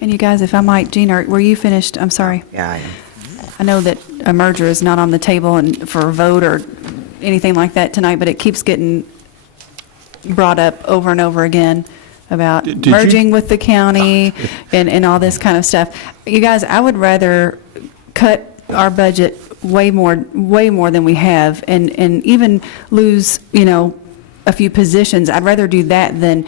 And you guys, if I might, Gene, were you finished? I'm sorry. Yeah, I am. I know that a merger is not on the table and for a vote or anything like that tonight, but it keeps getting brought up over and over again about Did you- merging with the county and all this kind of stuff. You guys, I would rather cut our budget way more than we have and even lose, a few positions. I'd rather do that than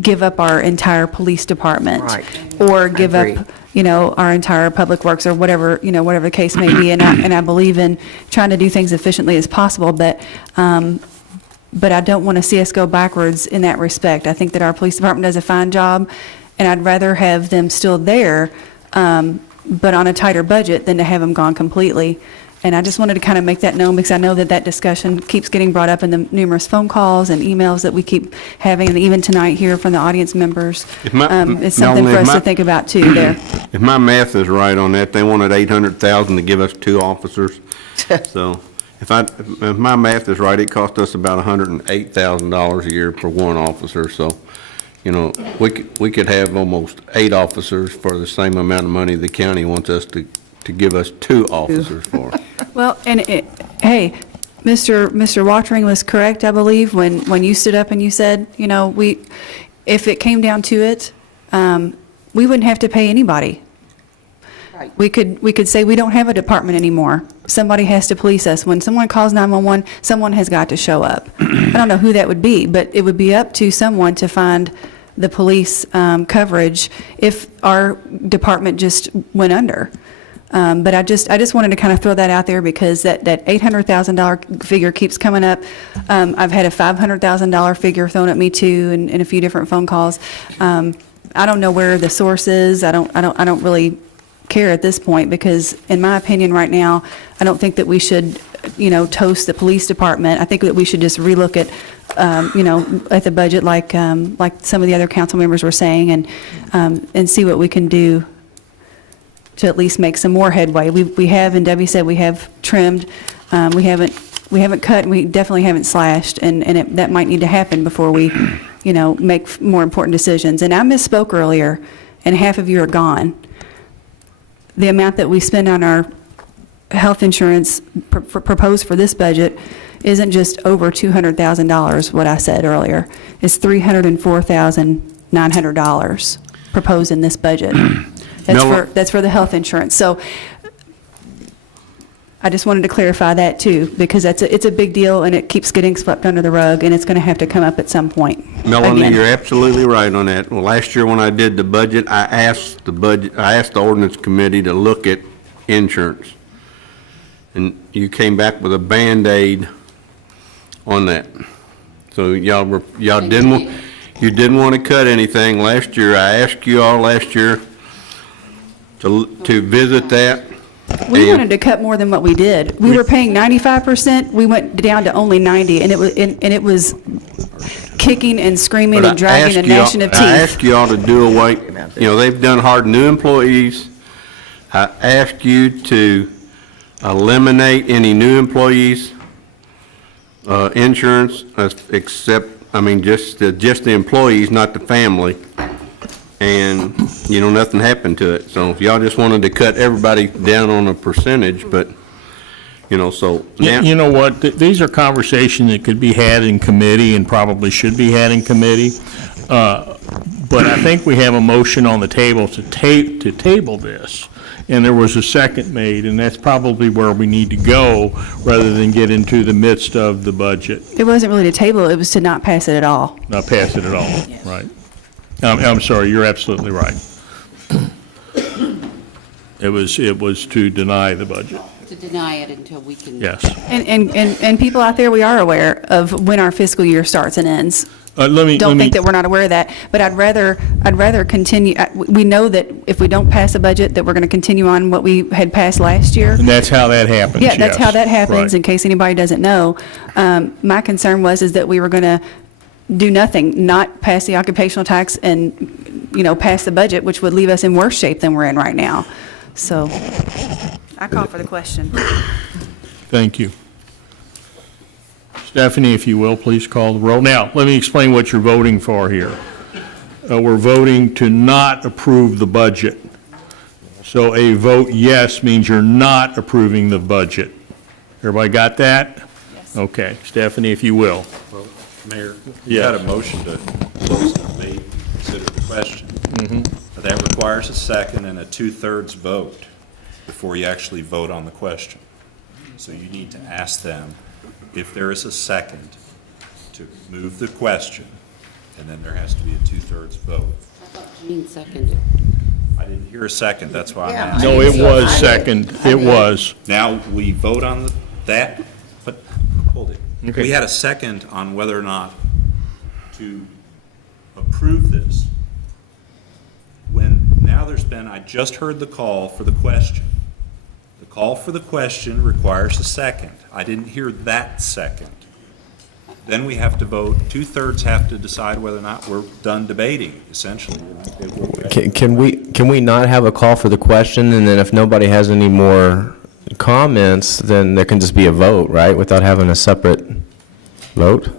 give up our entire police department. Right. Or give Agree. up, our entire public works or whatever, whatever the case may be. And I believe in trying to do things efficiently as possible, but I don't want to see us go backwards in that respect. I think that our police department does a fine job, and I'd rather have them still there, but on a tighter budget than to have them gone completely. And I just wanted to kind of make that known because I know that discussion keeps getting brought up in the numerous phone calls and emails that we keep having, and even tonight here from the audience members. It's something for us to think about too there. If my math is right on that, they wanted 800,000 to give us 2 officers. So if my math is right, it cost us about $108,000 a year for 1 officer. So, we could have almost 8 officers for the same amount of money the county wants us to give us 2 officers for. Well, and hey, Mr. Watering was correct, I believe, when you stood up and you said, if it came down to it, we wouldn't have to pay anybody. Right. We could say we don't have a department anymore. Somebody has to police us. When someone calls 911, someone has got to show up. I don't know who that would be, but it would be up to someone to find the police coverage if our department just went under. But I just wanted to kind of throw that out there because that $800,000 figure keeps coming up. I've had a $500,000 figure thrown at me too in a few different phone calls. I don't know where the source is. I don't really care at this point because in my opinion right now, I don't think that we should, toast the police department. I think that we should just relook at, at the budget like some of the other council members were saying and see what we can do to at least make some more headway. We have, and Debbie said we have trimmed. We haven't cut, and we definitely haven't slashed, and that might need to happen before we, make more important decisions. And I misspoke earlier, and half of you are gone. The amount that we spend on our health insurance proposed for this budget isn't just over $200,000, what I said earlier. It's $304,900 proposed in this budget. That's for the health insurance. So I just wanted to clarify that too, because it's a big deal and it keeps getting swept under the rug, and it's going to have to come up at some point. Melanie, again. you're absolutely right on that. Well, last year when I did the budget, I asked the ordinance committee to look at insurance. And you came back with a Band-Aid on that. So y'all didn't want to cut anything last year. I asked you all last year to visit that. We wanted to cut more than what we did. We were paying 95%. We went down to only 90, and it was kicking and screaming and dragging and gnashing of teeth. I asked you all to do away, they've done hard new employees. I asked you to eliminate any new employees' insurance, except, just the employees, not the family. And, nothing happened to it. So y'all just wanted to cut everybody down on a percentage, but, so now. You know what? These are conversations that could be had in committee and probably should be had in committee. But I think we have a motion on the table to table this. And there was a second made, and that's probably where we need to go rather than get into the midst of the budget. It wasn't really to table, it was to not pass it at all. Not pass it at all, right? I'm sorry, you're absolutely right. It was to deny the budget, To deny it until we can. yes. And people out there, we are aware of when our fiscal year starts and ends. Don't think that we're not aware of that, but I'd rather continue, we know that if we don't pass a budget, that we're going to continue on what we had passed last year. And that's how that happens, Yeah, that's yes. how that happens, Right. in case anybody doesn't know. My concern is that we were going to do nothing, not pass the occupational tax and, pass the budget, which would leave us in worse shape than we're in right now. So I call for the question. Thank you. Stephanie, if you will, please call the roll. Now, let me explain what you're voting for here. We're voting to not approve the budget. So a vote yes means you're not approving the budget. Everybody got that? Yes. Okay. Stephanie, if you will. Well, Mayor, you Yes. got a motion to close the debate, consider the question. But that requires a second and a two-thirds vote before you actually vote on the question. So you need to ask them if there is a second to move the question, and then there has to be a two-thirds vote. I thought Jean seconded. I didn't hear a second, that's why I'm Yeah, asking. No, it was second. It was. Now, we vote on that, but, hold it. Okay. We had a second on whether or not to approve this. I just heard the call for the question. The call for the question requires a second. I didn't hear that second. Then we have to vote, two-thirds have to decide whether or not we're done debating, essentially. Can we not have a call for the question, and then if nobody has any more comments, then there can just be a vote, right, without having a separate vote?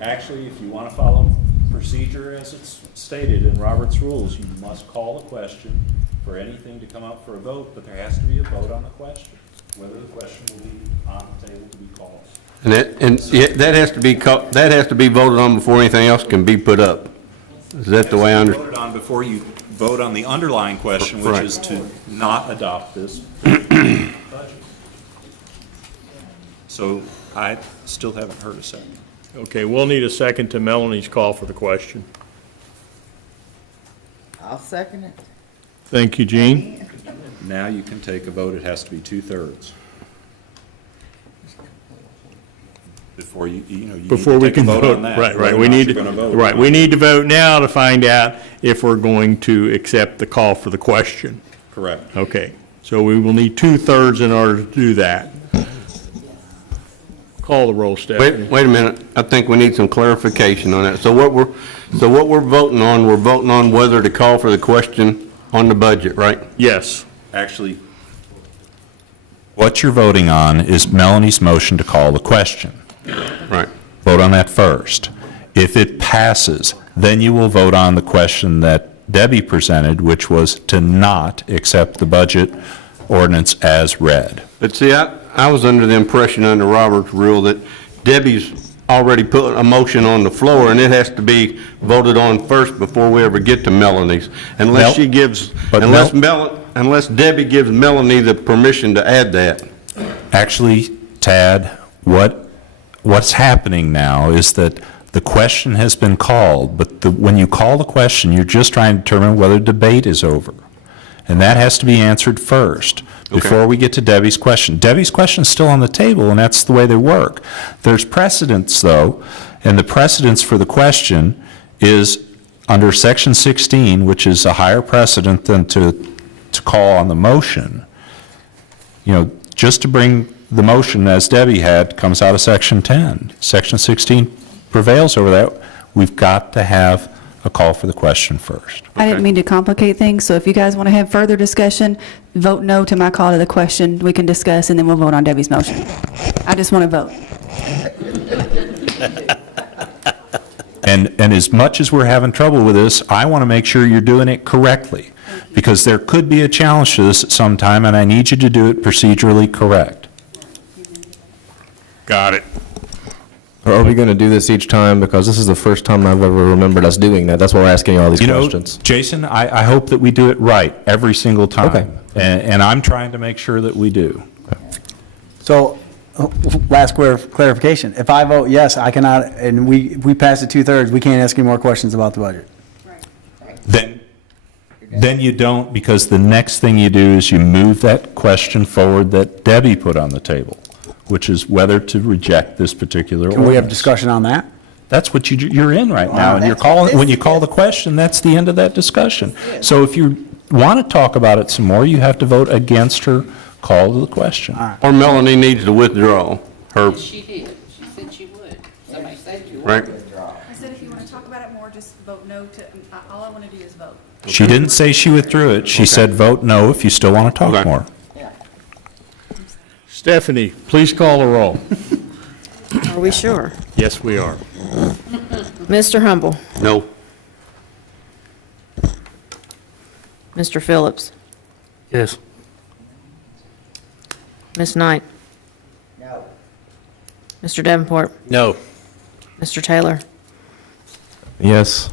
Actually, if you want to follow procedure as it's stated in Robert's rules, you must call the question for anything to come up for a vote, but there has to be a vote on the question, whether the question will be on the table to be called. And that has to be voted on before anything else can be put up. Is that the way I understand? Voted on before you vote on the underlying question, which Right. is to not adopt this budget. So I still haven't heard a second. Okay, we'll need a second to Melanie's call for the question. I'll second it. Thank you, Jean. Now you can take a vote. It has to be two-thirds. Before you Before we can vote, on that. right, whether or we not need you're to, gonna vote. right, we need to vote now to find out if we're going to accept the call for the question. Correct. Okay, so we will need two-thirds in order to do that. Call the roll, Stephanie. Wait a minute. I think we need some clarification on that. So what we're voting on, we're voting on whether to call for the question on the budget, right? Yes. Actually, what you're voting on is Melanie's motion to call the question. Right. Vote on that first. If it passes, then you will vote on the question that Debbie presented, which was to not accept the budget ordinance as read. But see, I was under the impression under Robert's rule that Debbie's already put a motion on the floor, and it has to be voted on first before we ever get to Melanie's. Unless she gives, unless Debbie gives Melanie the permission to add that. Actually, Tad, what's happening now is that the question has been called, but when you call the question, you're just trying to determine whether debate is over. And that has to be answered first before we get to Debbie's question. Debbie's question is still on the table, and that's the way they work. There's precedence, though, and the precedence for the question is under Section 16, which is a higher precedent than to call on the motion. You know, just to bring the motion, as Debbie had, comes out of Section 10. Section 16 prevails over that. We've got to have a call for the question first. I didn't mean to complicate things, so if you guys want to have further discussion, vote no to my call to the question. We can discuss, and then we'll vote on Debbie's motion. I just want to vote. And as much as we're having trouble with this, I want to make sure you're doing it correctly, because there could be a challenge to this at some time, and I need you to do it procedurally correct. Got it. Are we going to do this each time? Because this is the first time I've ever remembered us doing that. That's why we're asking all these questions. Jason, I hope that we do it right every single time. Okay. And I'm trying to make sure that we do. So, last clarification. If I vote yes, I cannot, and we pass it two-thirds, we can't ask any more questions about the budget. Then you don't, because the next thing you do is you move that question forward that Debbie put on the table, which is whether to reject this particular ordinance. Can we have discussion on that? That's what you're in right now, and you're calling, when you call the question, that's the end of that discussion. So if you want to talk about it some more, you have to vote against her call to the question. Or Melanie needs to withdraw her, She did. She said she would. Somebody said you would. right? I said if you want to talk about it more, just vote no to, all I want to do is vote. She didn't say she withdrew it. She said vote no if you still want to talk Okay. more. Stephanie, please call the roll. Are we sure? Yes, we are. Mr. Humble, No. Mr. Phillips, Yes. Ms. Knight. No. Mr. Davenport, No. Mr. Taylor, Yes.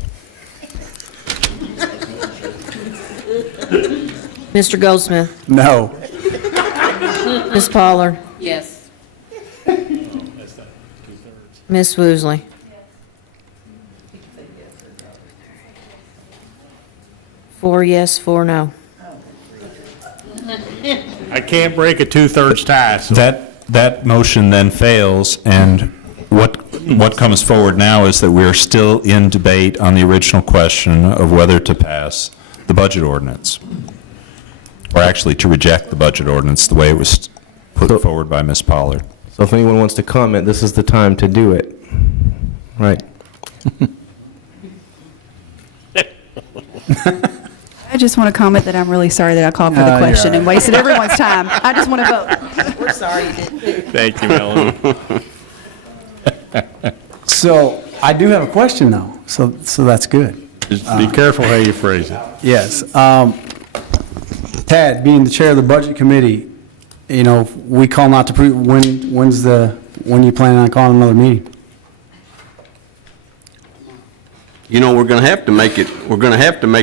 Mr. Goldsmith, No. Ms. Pollard, Yes. Ms. Woosley. Four yes, four no. I can't break a two-thirds tie, so. That motion then fails, and what comes forward now is that we're still in debate on the original question of whether to pass the budget ordinance, or actually to reject the budget ordinance the way it was put forward by Ms. Pollard. So if anyone wants to comment, this is the time to do it. Right. I just want to comment that I'm really sorry that I called for the question and wasted everyone's time. I just want to vote. We're sorry you didn't. Thank you, Melanie. So I do have a question, though, so that's good. Just be careful how you phrase it. Yes. Tad, being the chair of the Budget Committee, you know, we call not to approve, when you plan on calling another meeting? You know, we're gonna have to make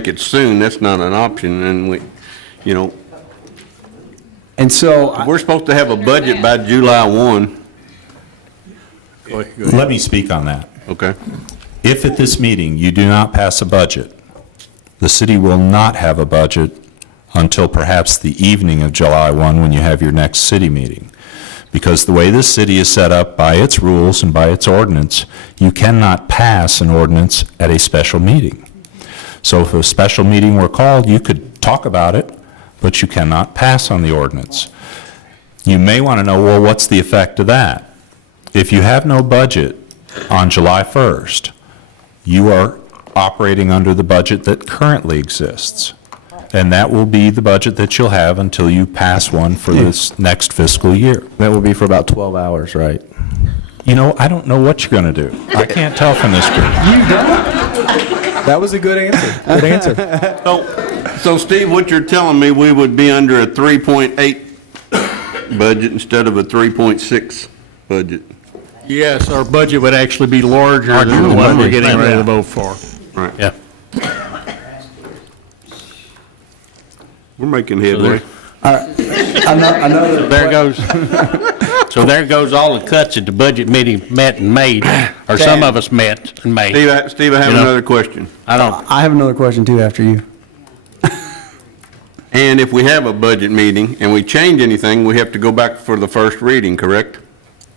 it soon, that's not an option, and we, you know, And so, we're supposed to have a budget by July 1. Let me speak on that. Okay. If at this meeting you do not pass a budget, the city will not have a budget until perhaps the evening of July 1 when you have your next city meeting. Because the way this city is set up by its rules and by its ordinance, you cannot pass an ordinance at a special meeting. So if a special meeting were called, you could talk about it, but you cannot pass on the ordinance. You may want to know, well, what's the effect of that? If you have no budget on July 1st, you are operating under the budget that currently exists. And that will be the budget that you'll have until you pass one for this next fiscal year. That will be for about 12 hours, right? You know, I don't know what you're going to do. I can't tell from this group. That was a good answer. Good answer. So Steve, what you're telling me, we would be under a 3.8 budget instead of a 3.6 budget? Yes, our budget would actually be larger than the one we're getting ready to vote for. Right. Yeah. We're making headway. another. There goes, so there goes all the cuts that the budget meeting met and made, or some of us met and made. Steve, I have another question. I have another question, too, after you. And if we have a budget meeting and we change anything, we have to go back for the first reading, correct?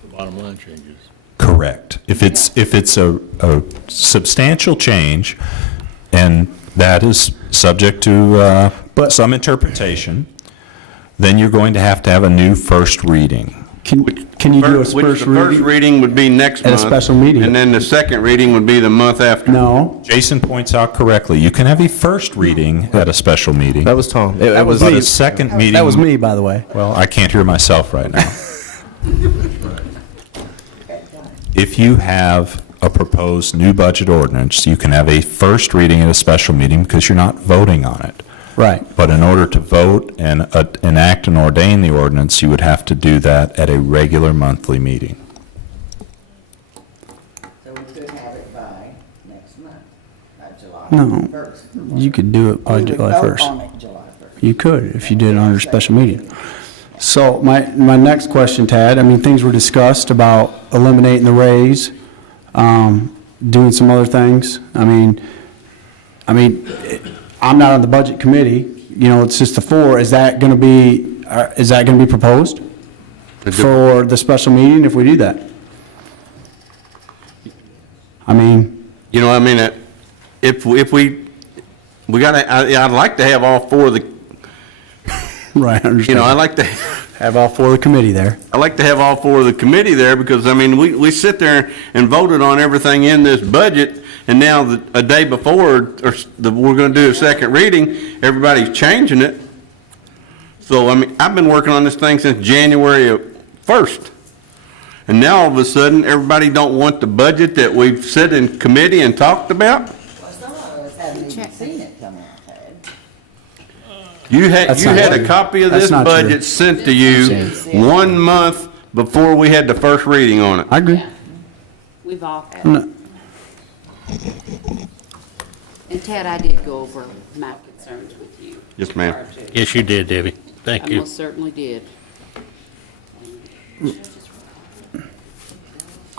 The bottom line changes. Correct. If it's a substantial change, and that is subject to some interpretation, then you're going to have a new first reading. Can you do a first Which the first reading would be next month. At a special meeting. And then the second reading would be the month after. No. Jason points out correctly, you can have a first reading at a special meeting. That was Tom. That was But me. a second meeting. That was me, by the way. Well, I can't hear myself right now. If you have a proposed new budget ordinance, you can have a first reading at a special meeting because you're not voting on it. Right. But in order to vote and enact and ordain the ordinance, you would have to do that at a regular monthly meeting. So we could have it by next month, by July No. 1st. You could do it by We would July vote 1st. on it July 1st. You could, if you did it under a special meeting. So my next question, Tad, I mean, things were discussed about eliminating the raise, doing some other things. I mean, I mean, I'm not on the budget committee, it's just the four. Is that going to be proposed for the special meeting if we do that? I mean. If we gotta, I'd like to have all four of the, Right, I understand. I'd like to, Have all four of the committee there. I'd like to have all four of the committee there because, we sit there and voted on everything in this budget, and now a day before, we're gonna do a second reading, everybody's changing it. So, I've been working on this thing since January 1st. And now all of a sudden, everybody don't want the budget that we've sit in committee and talked about? Some of us haven't even seen it come out. You had That's not a true. copy of That's this not true. budget sent to you 1 month before we had the first reading on it. I agree. We've all had. No. And Ted, I did go over my concerns with you. Yes, ma'am. Yes, you did, Debbie. Thank I most certainly did.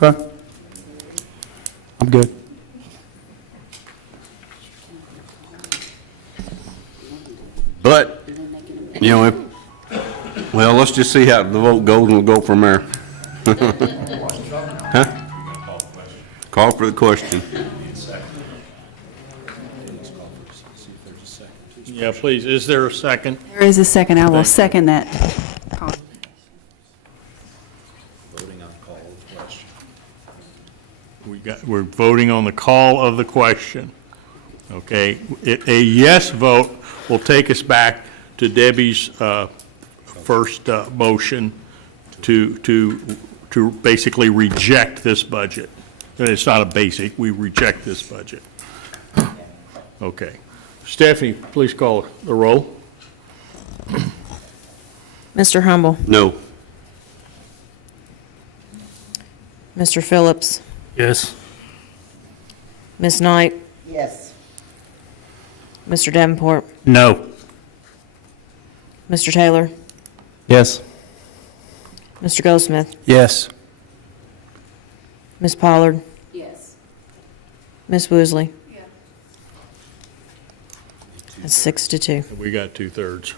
Okay. I'm good. But, let's just see how the vote goes and we'll go from there. Huh? Call for the question. Yeah, please, is there a second? There is a second. I will second that. We're voting on the call of the question. Okay, a yes vote will take us back to Debbie's first motion to basically reject this budget. It's not a basic, we reject this budget. Okay. Stephanie, please call the roll. Mr. Humble, No. Mr. Phillips, Yes. Ms. Knight, Yes. Mr. Davenport, No. Mr. Taylor, Yes. Mr. Goldsmith, Yes. Ms. Pollard, Yes. Ms. Woosley. That's 6-2. We got 2/3.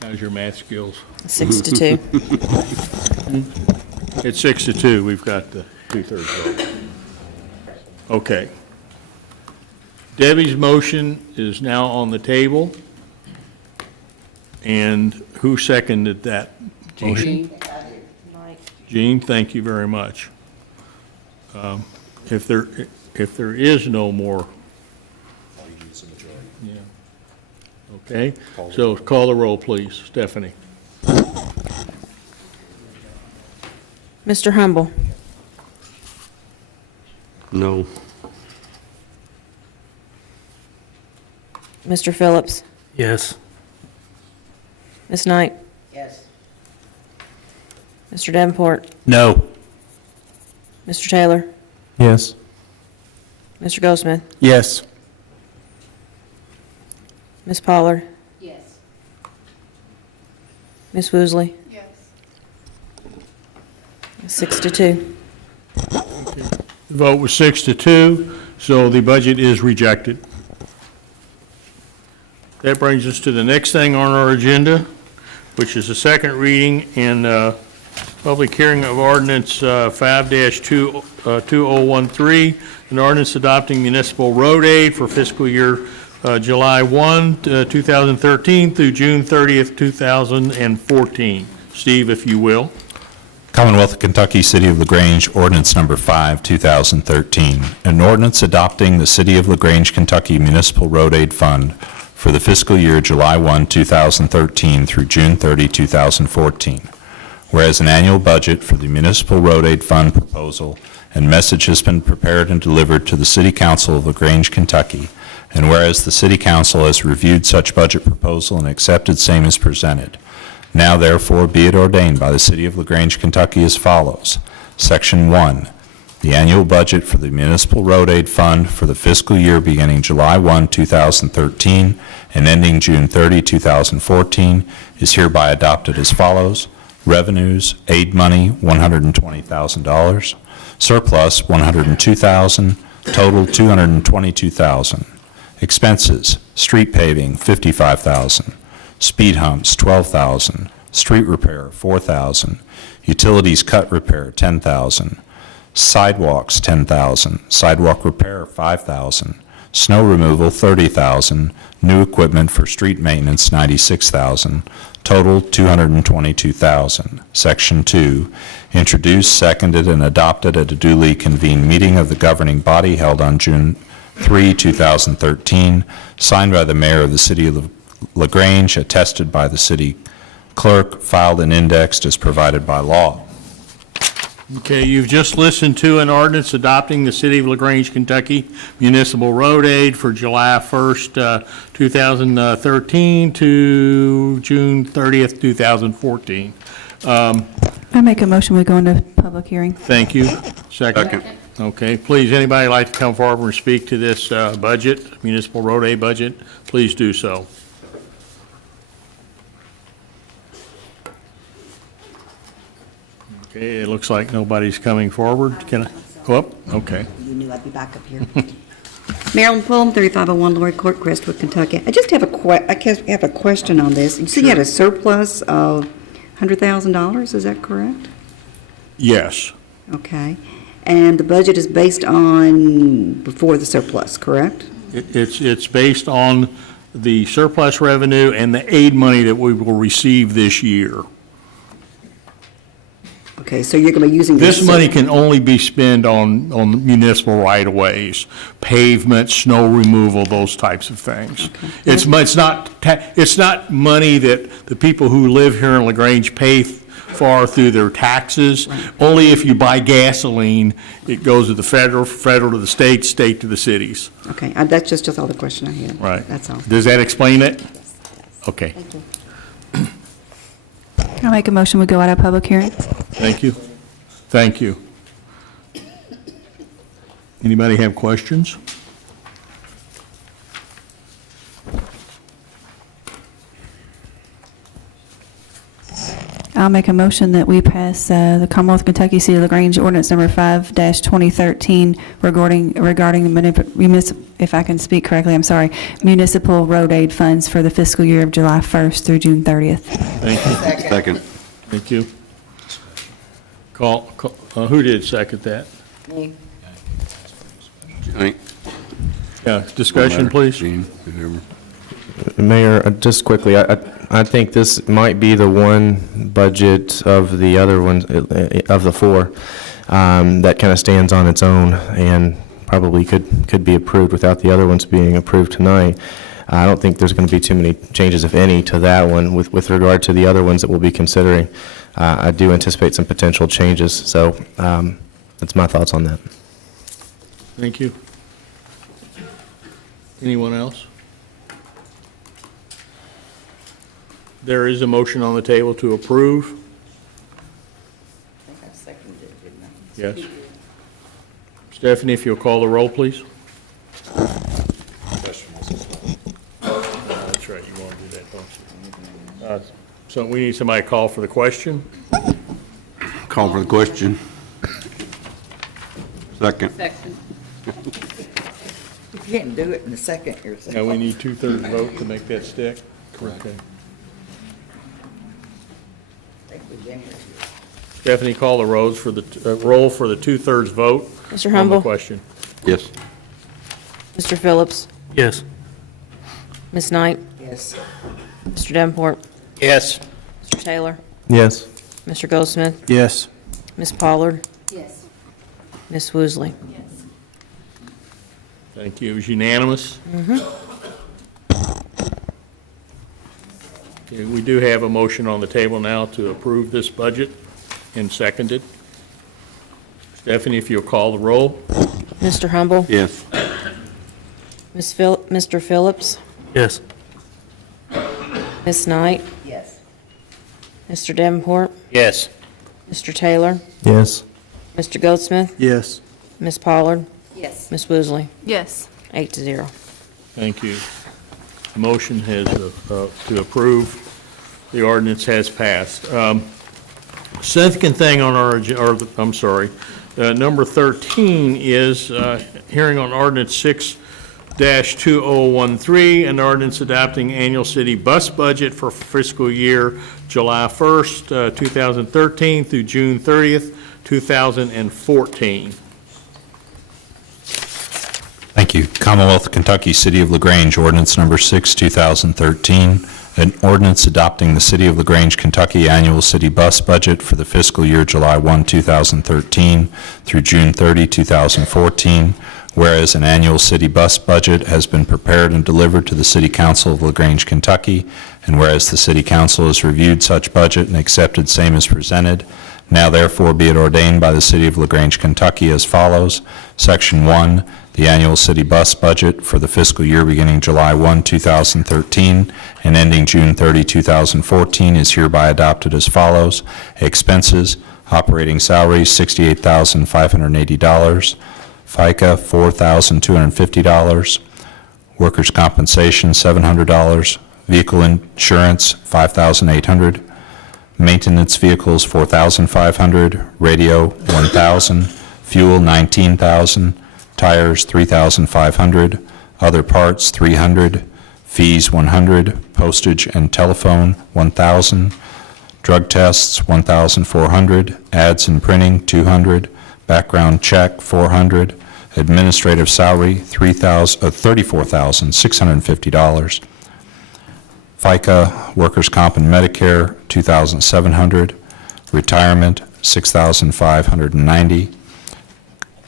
How's your math skills? 6-2. It's 6-2, we've got the 2/3 vote. Okay. Debbie's motion is now on the table. And who seconded that motion? Jean, thank you very much. If there is no more. Yeah. Okay, so call the roll, please. Stephanie? Mr. Humble, No. Mr. Phillips, Yes. Ms. Knight, Yes. Mr. Davenport, No. Mr. Taylor, Yes. Mr. Goldsmith, Yes. Ms. Pollard, Yes. Ms. Woosley. Yes. 6-2. The vote was 6-2, so the budget is rejected. That brings us to the next thing on our agenda, which is the second reading and public hearing of ordinance 5-2013, an ordinance adopting municipal road aid for fiscal year July 1, 2013 through June 30th, 2014. Steve, if you will. Commonwealth of Kentucky, City of LaGrange, ordinance number 5, 2013. An ordinance adopting the City of LaGrange, Kentucky Municipal Road Aid Fund for the fiscal year July 1, 2013 through June 30, 2014. Whereas an annual budget for the Municipal Road Aid Fund proposal and message has been prepared and delivered to the City Council of LaGrange, Kentucky, and whereas the City Council has reviewed such budget proposal and accepted same as presented, now therefore be it ordained by the City of LaGrange, Kentucky as follows. Section 1, the annual budget for the Municipal Road Aid Fund for the fiscal year beginning July 1, 2013 and ending June 30, 2014 is hereby adopted as follows. Revenues, aid money, $120,000. Surplus, $102,000. total $222,000. Expenses, street paving, $55,000. Speed humps, $12,000. Street repair, $4,000. Utilities cut repair, $10,000. Sidewalks, $10,000. Sidewalk repair, $5,000. Snow removal, $30,000. New equipment for street maintenance, $96,000. Total, $222,000. Section 2, introduced, seconded, and adopted at a duly convened meeting of the governing body held on June 3, 2013, signed by the mayor of the city of LaGrange, attested by the city clerk, filed and indexed as provided by law. Okay, you've just listened to an ordinance adopting the City of LaGrange, Kentucky municipal road aid for July 1st, 2013 to June 30th, 2014. I make a motion, we go into public hearing. Thank you. Second. Okay, please, anybody like to come forward and speak to this budget, municipal road aid budget, please do so. Okay, it looks like nobody's coming forward. Can I go up? Okay. You knew I'd be back up here. Marilyn Pullum, 3501 Lori Court, Crestwood, Kentucky. I just have a question on this. You said you had a surplus of $100,000, is that correct? Yes. Okay. And the budget is based on before the surplus, correct? It's based on the surplus revenue and the aid money that we will receive this year. Okay, so you're going to be using This money can only be spent on municipal right-of-ways, pavement, snow removal, those types of things. Okay. It's not money that the people who live here in LaGrange pay for through their taxes. Right. Only if you buy gasoline, it goes to the federal to the state to the cities. Okay, that's just all the question I had. Right. That's all. Does that explain it? Okay. Thank you. I make a motion, we go out of public hearing. Thank you. Thank you. Anybody have questions? I'll make a motion that we pass the Commonwealth of Kentucky City of LaGrange Ordinance Number 5-2013 regarding the if I can speak correctly, I'm sorry, municipal road aid funds for the fiscal year of July 1st through June 30th. Thank you. Second. Thank you. Who did second that? Me. Yeah, discussion, please. Mayor, just quickly, I think this might be the one budget of the other ones, of the four, that kind of stands on its own and probably could be approved without the other ones being approved tonight. I don't think there's going to be too many changes, if any, to that one. With regard to the other ones that we'll be considering, I do anticipate some potential changes, so that's my thoughts on that. Thank you. Anyone else? There is a motion on the table to approve. I think I seconded it, didn't I? Yes. Stephanie, if you'll call the roll, please. That's right, you want to do that, don't you? So we need somebody to call for the question. Call for the question. Second. You can't do it in a second yourself. Now, we need 2/3 vote to make that stick. Okay. Stephanie, call the roll for the 2/3 vote. Mr. On Humble? the question. Yes. Mr. Phillips? Yes. Ms. Knight? Yes. Mr. Davenport? Yes. Mr. Taylor? Yes. Mr. Goldsmith? Yes. Ms. Pollard? Yes. Ms. Woosley? Thank you. It was unanimous. Okay, we do have a motion on the table now to approve this budget and seconded. Stephanie, if you'll call the roll. Mr. Humble? Yes. Mr. Phillips? Yes. Ms. Knight? Yes. Mr. Davenport? Yes. Mr. Taylor? Yes. Mr. Goldsmith? Yes. Ms. Pollard? Yes. Ms. Woosley? Yes. 8-0. Thank you. The motion has, to approve the ordinance has passed. Second thing on our, Number 13 is hearing on ordinance 6-2013, an ordinance adopting annual city bus budget for fiscal year July 1st, 2013 through June 30th, 2014. Thank you. Commonwealth of Kentucky, City of LaGrange, ordinance number 6, 2013, an ordinance adopting the City of LaGrange, Kentucky annual city bus budget for the fiscal year July 1, 2013 through June 30, 2014, whereas an annual city bus budget has been prepared and delivered to the City Council of LaGrange, Kentucky, and whereas the City Council has reviewed such budget and accepted same as presented, now therefore be it ordained by the City of LaGrange, Kentucky as follows. Section 1, the annual city bus budget for the fiscal year beginning July 1, 2013 and ending June 30, 2014 is hereby adopted as follows. Expenses, operating salaries, $68,580. FICA, $4,250. Workers' compensation, $700. Vehicle insurance, $5,800. Maintenance vehicles, $4,500. Radio, $1,000. Fuel, $19,000. Tires, $3,500. Other parts, $300. Fees, $100. Postage and telephone, $1,000. Drug tests, $1,400. Ads and printing, $200. Background check, $400. Administrative salary, $34,650. FICA, workers' comp and Medicare, $2,700. Retirement, $6,590.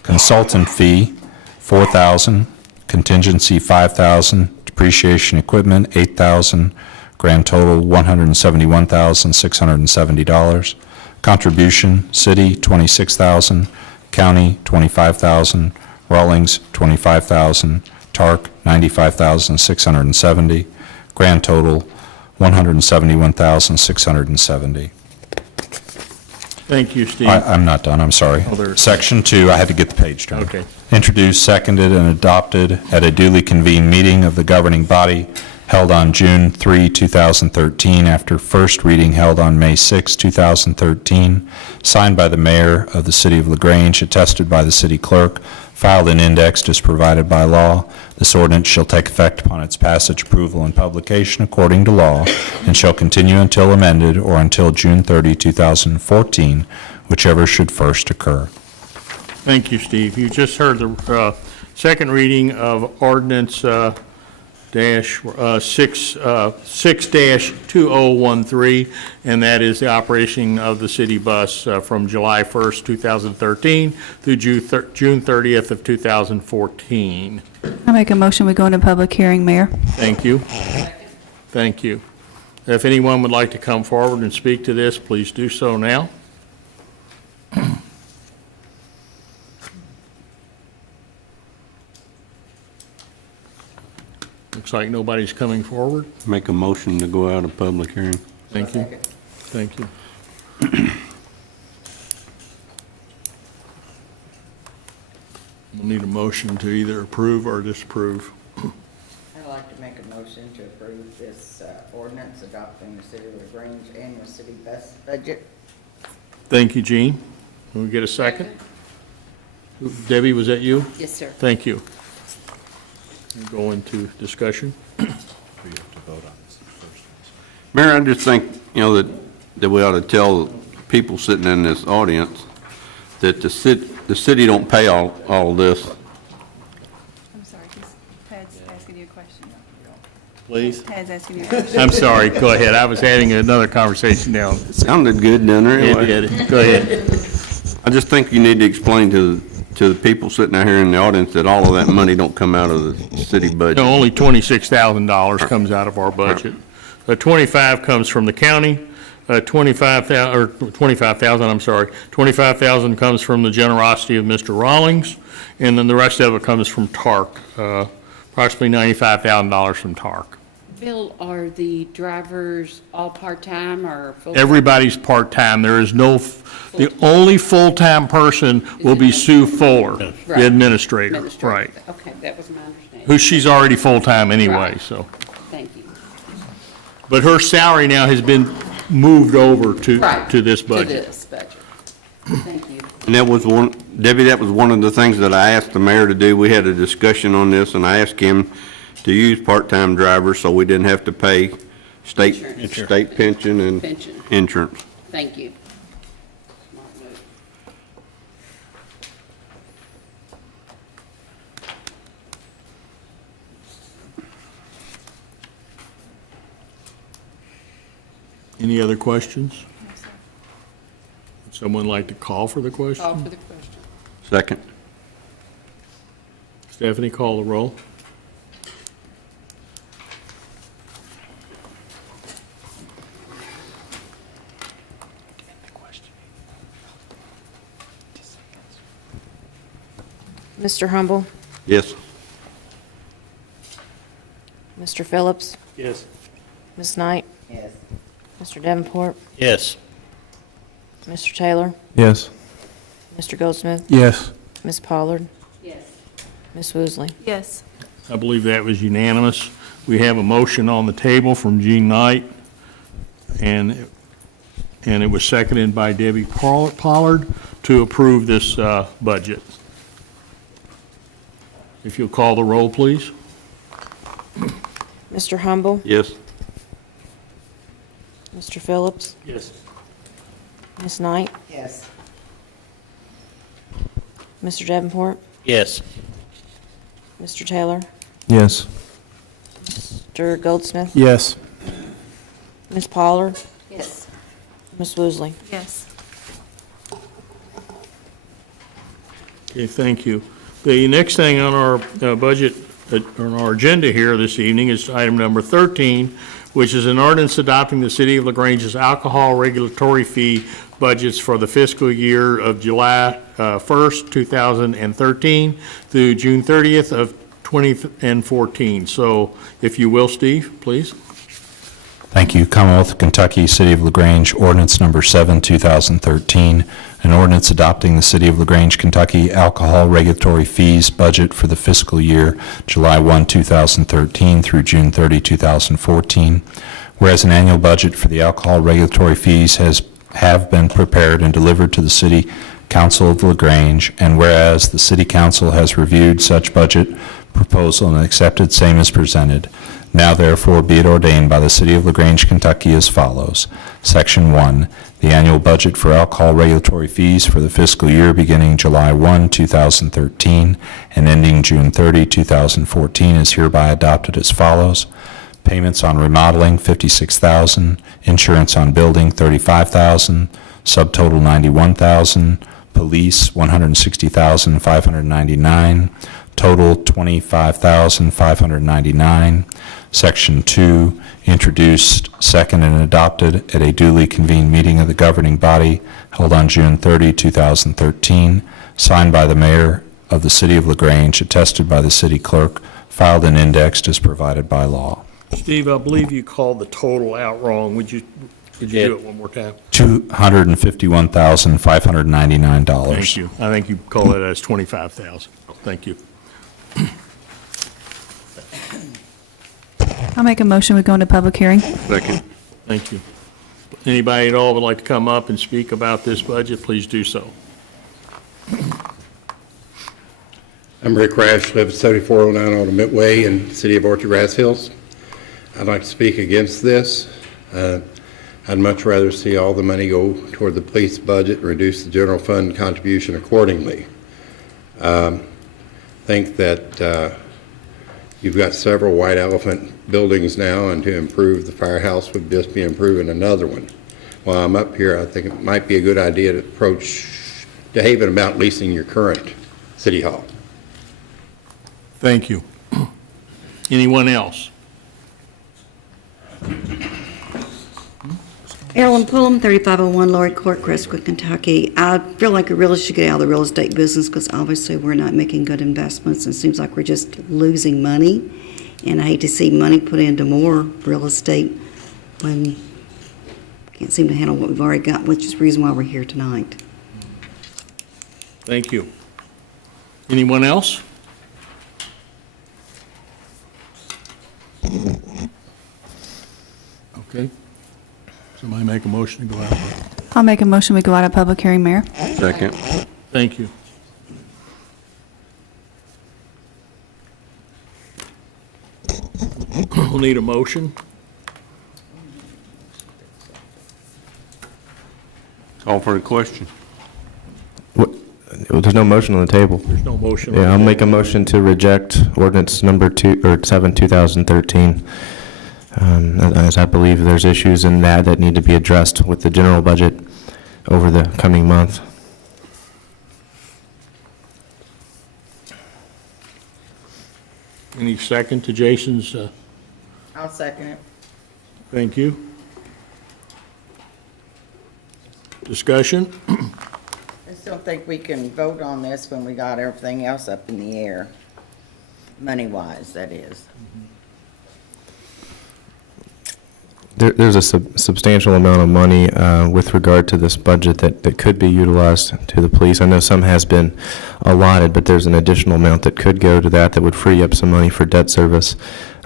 Consultant fee, $4,000. Contingency, $5,000. Depreciation equipment, $8,000. Grand total, $171,670. Contribution, city, $26,000. County, $25,000. Rawlings, $25,000. TARC, $95,670. Grand total, $171,670. Thank you, Steve. I'm not done, I'm sorry. Section 2, I had to get the page turned. Okay. Introduced, seconded, and adopted at a duly convened meeting of the governing body held on June 3, 2013, after first reading held on May 6, 2013, signed by the mayor of the city of LaGrange, attested by the city clerk, filed and indexed as provided by law. This ordinance shall take effect upon its passage, approval, and publication according to law, and shall continue until amended or until June 30, 2014, whichever should first occur. Thank you, Steve. You just heard the second reading of ordinance 6-2013, and that is the operation of the city bus from July 1st, 2013 through June 30th of 2014. I make a motion, we go into public hearing, Mayor. Thank you. Thank you. If anyone would like to come forward and speak to this, please do so now. Looks like nobody's coming forward. Make a motion to go out of public hearing. Thank you. Thank you. We'll need a motion to either approve or disapprove. I'd like to make a motion to approve this ordinance adopting the City of LaGrange annual city bus budget. Thank you, Jean. Can we get a second? Debbie, was that you? Yes, sir. Thank you. We'll go into discussion. Mayor, I just think, that we ought to tell people sitting in this audience that the city don't pay all of this. I'm sorry, Ted's asking you a question. Please. Ted's asking you a question. I'm sorry, go ahead. I was having another conversation down. Sounded good down there anyway. It did. Go ahead. I just think you need to explain to the people sitting out here in the audience that all of that money don't come out of the city budget. No, only $26,000 comes out of our budget. 25 comes from the county. 25,000 comes from the generosity of Mr. Rawlings, and then the rest of it comes from TARC, approximately $95,000 from TARC. Bill, are the drivers all part-time or full-time? Everybody's part-time. There is no, the only full-time person will be Sue Fuller, the Right. administrator. Right. Okay, that was my understanding. Who she's already full-time anyway, Right. so. Thank you. But her salary now has been moved over to Right, this to budget. this budget. Thank you. And that was Debbie, that was one of the things that I asked the mayor to do. We had a discussion on this, and I asked him to use part-time drivers so we didn't have to pay state pension and Pension. insurance. Thank you. Any other questions? Would someone like to call for the question? Call for the question. Second. Stephanie, call the roll. Mr. Humble, Yes. Mr. Phillips, Yes. Ms. Knight, Yes. Mr. Davenport, Yes. Mr. Taylor, Yes. Mr. Goldsmith, Yes. Ms. Pollard, Yes. Ms. Woosley. Yes. I believe that was unanimous. We have a motion on the table from Jean Knight, and it was seconded by Debbie Pollard to approve this budget. If you'll call the roll, please. Mr. Humble, Yes. Mr. Phillips, Yes. Ms. Knight, Yes. Mr. Davenport, Yes. Mr. Taylor, Yes. Mr. Goldsmith, Yes. Ms. Pollard, Yes. Ms. Woosley. Yes. Okay, thank you. The next thing on our budget, on our agenda here this evening is item number 13, which is an ordinance adopting the City of LaGrange's alcohol regulatory fee budgets for the fiscal year of July 1st, 2013 through June 30th of 2014. So if you will, Steve, please. Thank you. Commonwealth of Kentucky, City of LaGrange, ordinance number 7, 2013, an ordinance adopting the City of LaGrange, Kentucky alcohol regulatory fees budget for the fiscal year July 1, 2013 through June 30, 2014. Whereas an annual budget for the alcohol regulatory fees have been prepared and delivered to the City Council of LaGrange, and whereas the City Council has reviewed such budget proposal and accepted same as presented, now therefore be it ordained by the City of LaGrange, Kentucky as follows. Section 1, the annual budget for alcohol regulatory fees for the fiscal year beginning July 1, 2013 and ending June 30, 2014 is hereby adopted as follows. Payments on remodeling, $56,000, insurance on building, $35,000, subtotal $91,000, police, $160,599, total $25,599. Section 2, introduced, second, and adopted at a duly convened meeting of the governing body held on June 30, 2013, signed by the mayor of the City of LaGrange, attested by the city clerk, filed and indexed as provided by law. Steve, I believe you called the total out wrong. Could you do it one more time? $251,599. Thank you. I think you called it as 25,000. Thank you. I'll make a motion, we go into public hearing. Second. Thank you. Anybody at all would like to come up and speak about this budget, please do so. I'm Rick Rash, live at 7409 Ultimate Way in the city of Orchard Grass Hills. I'd like to speak against this. I'd much rather see all the money go toward the police budget and reduce the general fund contribution accordingly. Think that you've got several white elephant buildings now, and to improve the firehouse would just be improving another one. While I'm up here, I think it might be a good idea to approach DeHaven about leasing your current city hall. Thank you. Anyone else? Carolyn Pullum, 3501 Laurie Court, Crestwood, Kentucky. I feel like we really should get out of the real estate business because obviously we're not making good investments and it seems like we're just losing money. And I hate to see money put into more real estate when we can't seem to handle what we've already got, which is the reason why we're here tonight. Thank you. Anyone else? Okay. Somebody make a motion to go out. I'll make a motion, we go out of public hearing, Mayor. Second. Thank you. We'll need a motion. Call for the question. There's no motion on the table. There's no motion. on Yeah, the I'll make a table. motion to reject ordinance number 7, 2013. As I believe there's issues in that need to be addressed with the general budget over the coming month. Any second to Jason's, I'll second it. thank you. Discussion? I still think we can vote on this when we got everything else up in the air, money-wise, that is. There's a substantial amount of money with regard to this budget that could be utilized to the police. I know some has been allotted, but there's an additional amount that could go to that would free up some money for debt service.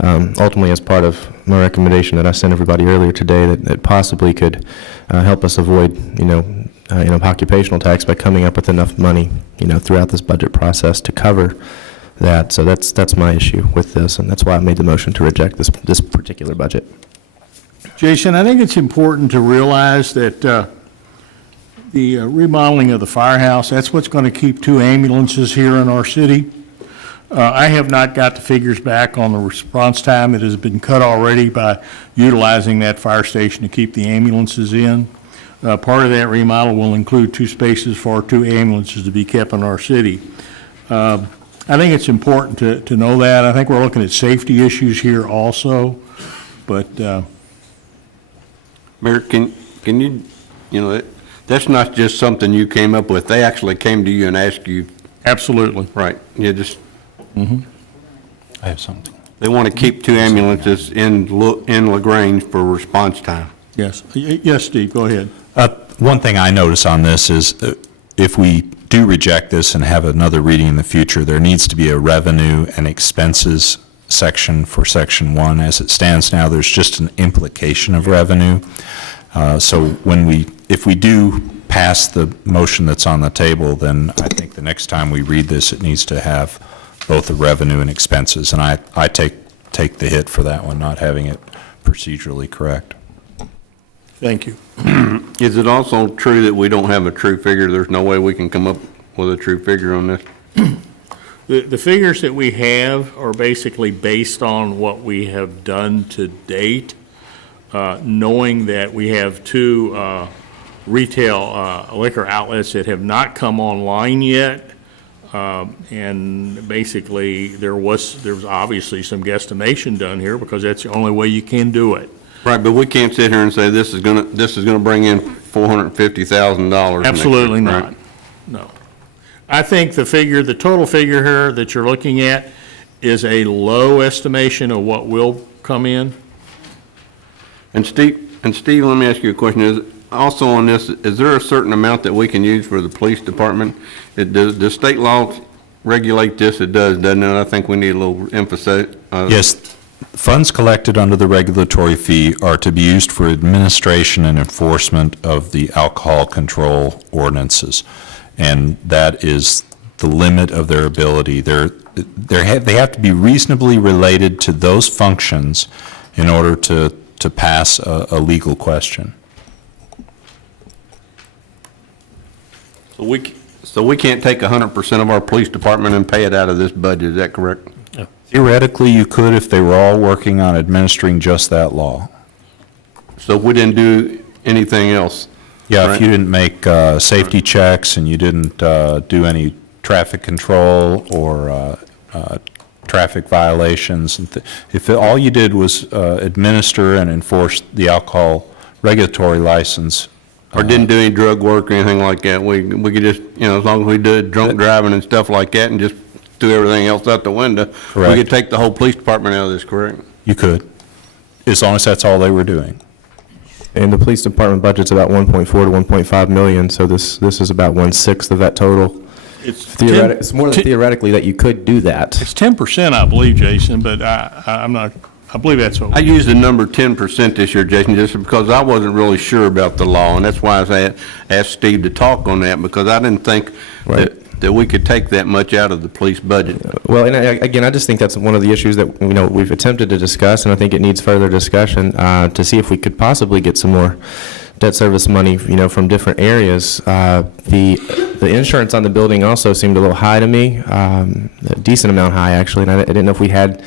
Ultimately, as part of my recommendation that I sent everybody earlier today, that possibly could help us avoid, occupational tax by coming up with enough money, throughout this budget process to cover that. So that's my issue with this, and that's why I made the motion to reject this particular budget. Jason, I think it's important to realize that the remodeling of the firehouse, that's what's going to keep 2 ambulances here in our city. I have not got the figures back on the response time that has been cut already by utilizing that fire station to keep the ambulances in. Part of that remodel will include 2 spaces for 2 ambulances to be kept in our city. I think it's important to know that. I think we're looking at safety issues here also, but Mayor, can you, that's not just something you came up with. They actually came to you and asked you. Absolutely. Right. You just. I have something. They want to keep 2 ambulances in LaGrange for response time. yes. Yes, Steve, go ahead. One thing I notice on this is if we do reject this and have another reading in the future, there needs to be a revenue and expenses section for section 1. As it stands now, there's just an implication of revenue. So if we do pass the motion that's on the table, then I think the next time we read this, it needs to have both the revenue and expenses. And I take the hit for that one, not having it procedurally correct. Thank you. Is it also true that we don't have a true figure? There's no way we can come up with a true figure on this? The figures that we have are basically based on what we have done to date, knowing that we have 2 retail liquor outlets that have not come online yet. And basically, there was obviously some guesstimation done here because that's the only way you can do it. Right, but we can't sit here and say this is gonna bring in $450,000. Absolutely not. No. I think the total figure here that you're looking at is a low estimation of what will come in. And Steve, let me ask you a question. Is also on this, is there a certain amount that we can use for the police department? Does state law regulate this? It does, doesn't it? I think we need a little emphasis. Yes, funds collected under the regulatory fee are to be used for administration and enforcement of the alcohol control ordinances. And that is the limit of their ability. They have to be reasonably related to those functions in order to pass a legal question. So we can't take 100% of our police department and pay it out of this budget, is that correct? Theoretically, you could if they were all working on administering just that law. So if we didn't do anything else? Yeah, right? if you didn't make safety checks and you didn't do any traffic control or traffic violations, if all you did was administer and enforce the alcohol regulatory license. Or didn't do any drug work or anything like that, we could just, as long as we did drunk driving and stuff like that and just threw everything else out the window, Correct. we could take the whole police department out of this, correct? You could, as long as that's all they were doing. And the police department budget's about 1.4 to 1.5 million, so this is about 1/6 of that total. It's more than theoretically that you could do that. It's 10%, I believe, Jason, but I'm not, I believe that's what. I used the number 10% this year, Jason, just because I wasn't really sure about the law, and that's why I asked Steve to talk on that, because I didn't think that we could take that much out of the police budget. Well, and again, I just think that's one of the issues that, we've attempted to discuss, and I think it needs further discussion to see if we could possibly get some more debt service money, from different areas. The insurance on the building also seemed a little high to me, a decent amount high, actually, and I didn't know if we had,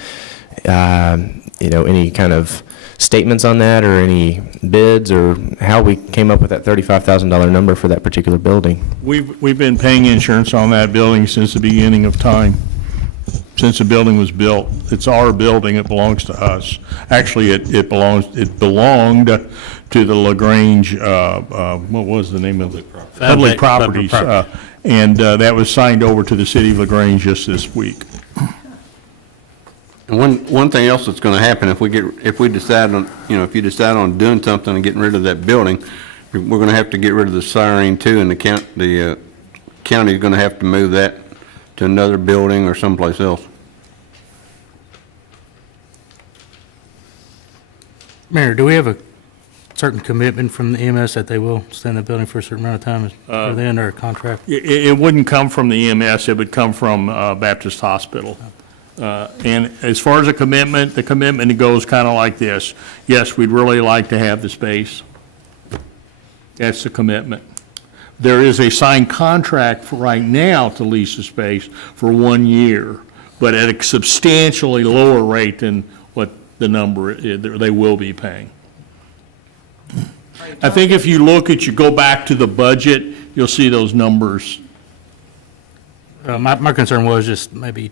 any kind of statements on that or any bids or how we came up with that $35,000 number for that particular building. We've been paying insurance on that building since the beginning of time, since the building was built. It's our building, it belongs to us. Actually, it belonged to the LaGrange, what was the name of it? Public Properties. And that was signed over to the city of LaGrange just this week. And one thing else that's going to happen if you decide on doing something and getting rid of that building, we're going to have to get rid of the siren too, and the county is going to have to move that to another building or someplace else. Mayor, do we have a certain commitment from the EMS that they will stay in the building for a certain amount of time? Are they under a contract? It wouldn't come from the EMS, it would come from Baptist Hospital. And as far as the commitment goes kind of like this. Yes, we'd really like to have the space. That's the commitment. There is a signed contract for right now to lease the space for 1 year, but at a substantially lower rate than what the number they will be paying. I think if you go back to the budget, you'll see those numbers. My concern was just maybe,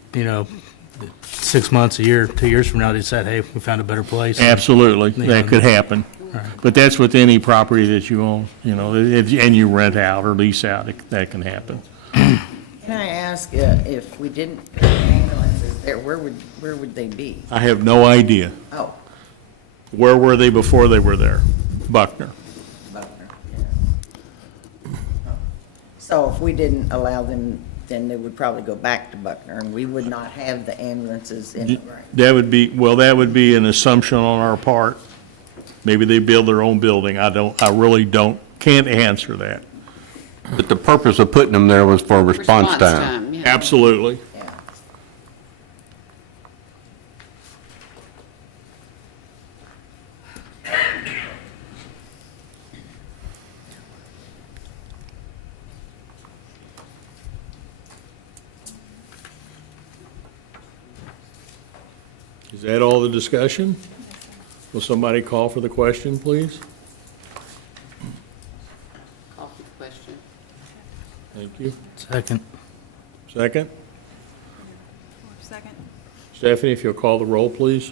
6 months, a year, 2 years from now, they said, hey, we found a better place. Absolutely, that could happen. Right. But that's with any property that you own, and you rent out or lease out, that can happen. Can I ask, if we didn't put ambulances there, where would they be? I have no idea. Oh, Where were they before they were there? Buckner. Buckner, yeah. So if we didn't allow them, then they would probably go back to Buckner, and we would not have the ambulances in the range. That would be an assumption on our part. Maybe they build their own building. I really can't answer that. But the purpose of putting them there was for response time. yeah. Absolutely. Yeah. Is that all the discussion? Will somebody call for the question, please? Call for the question. Thank you. Second. Second? Second. Stephanie, if you'll call the roll, please.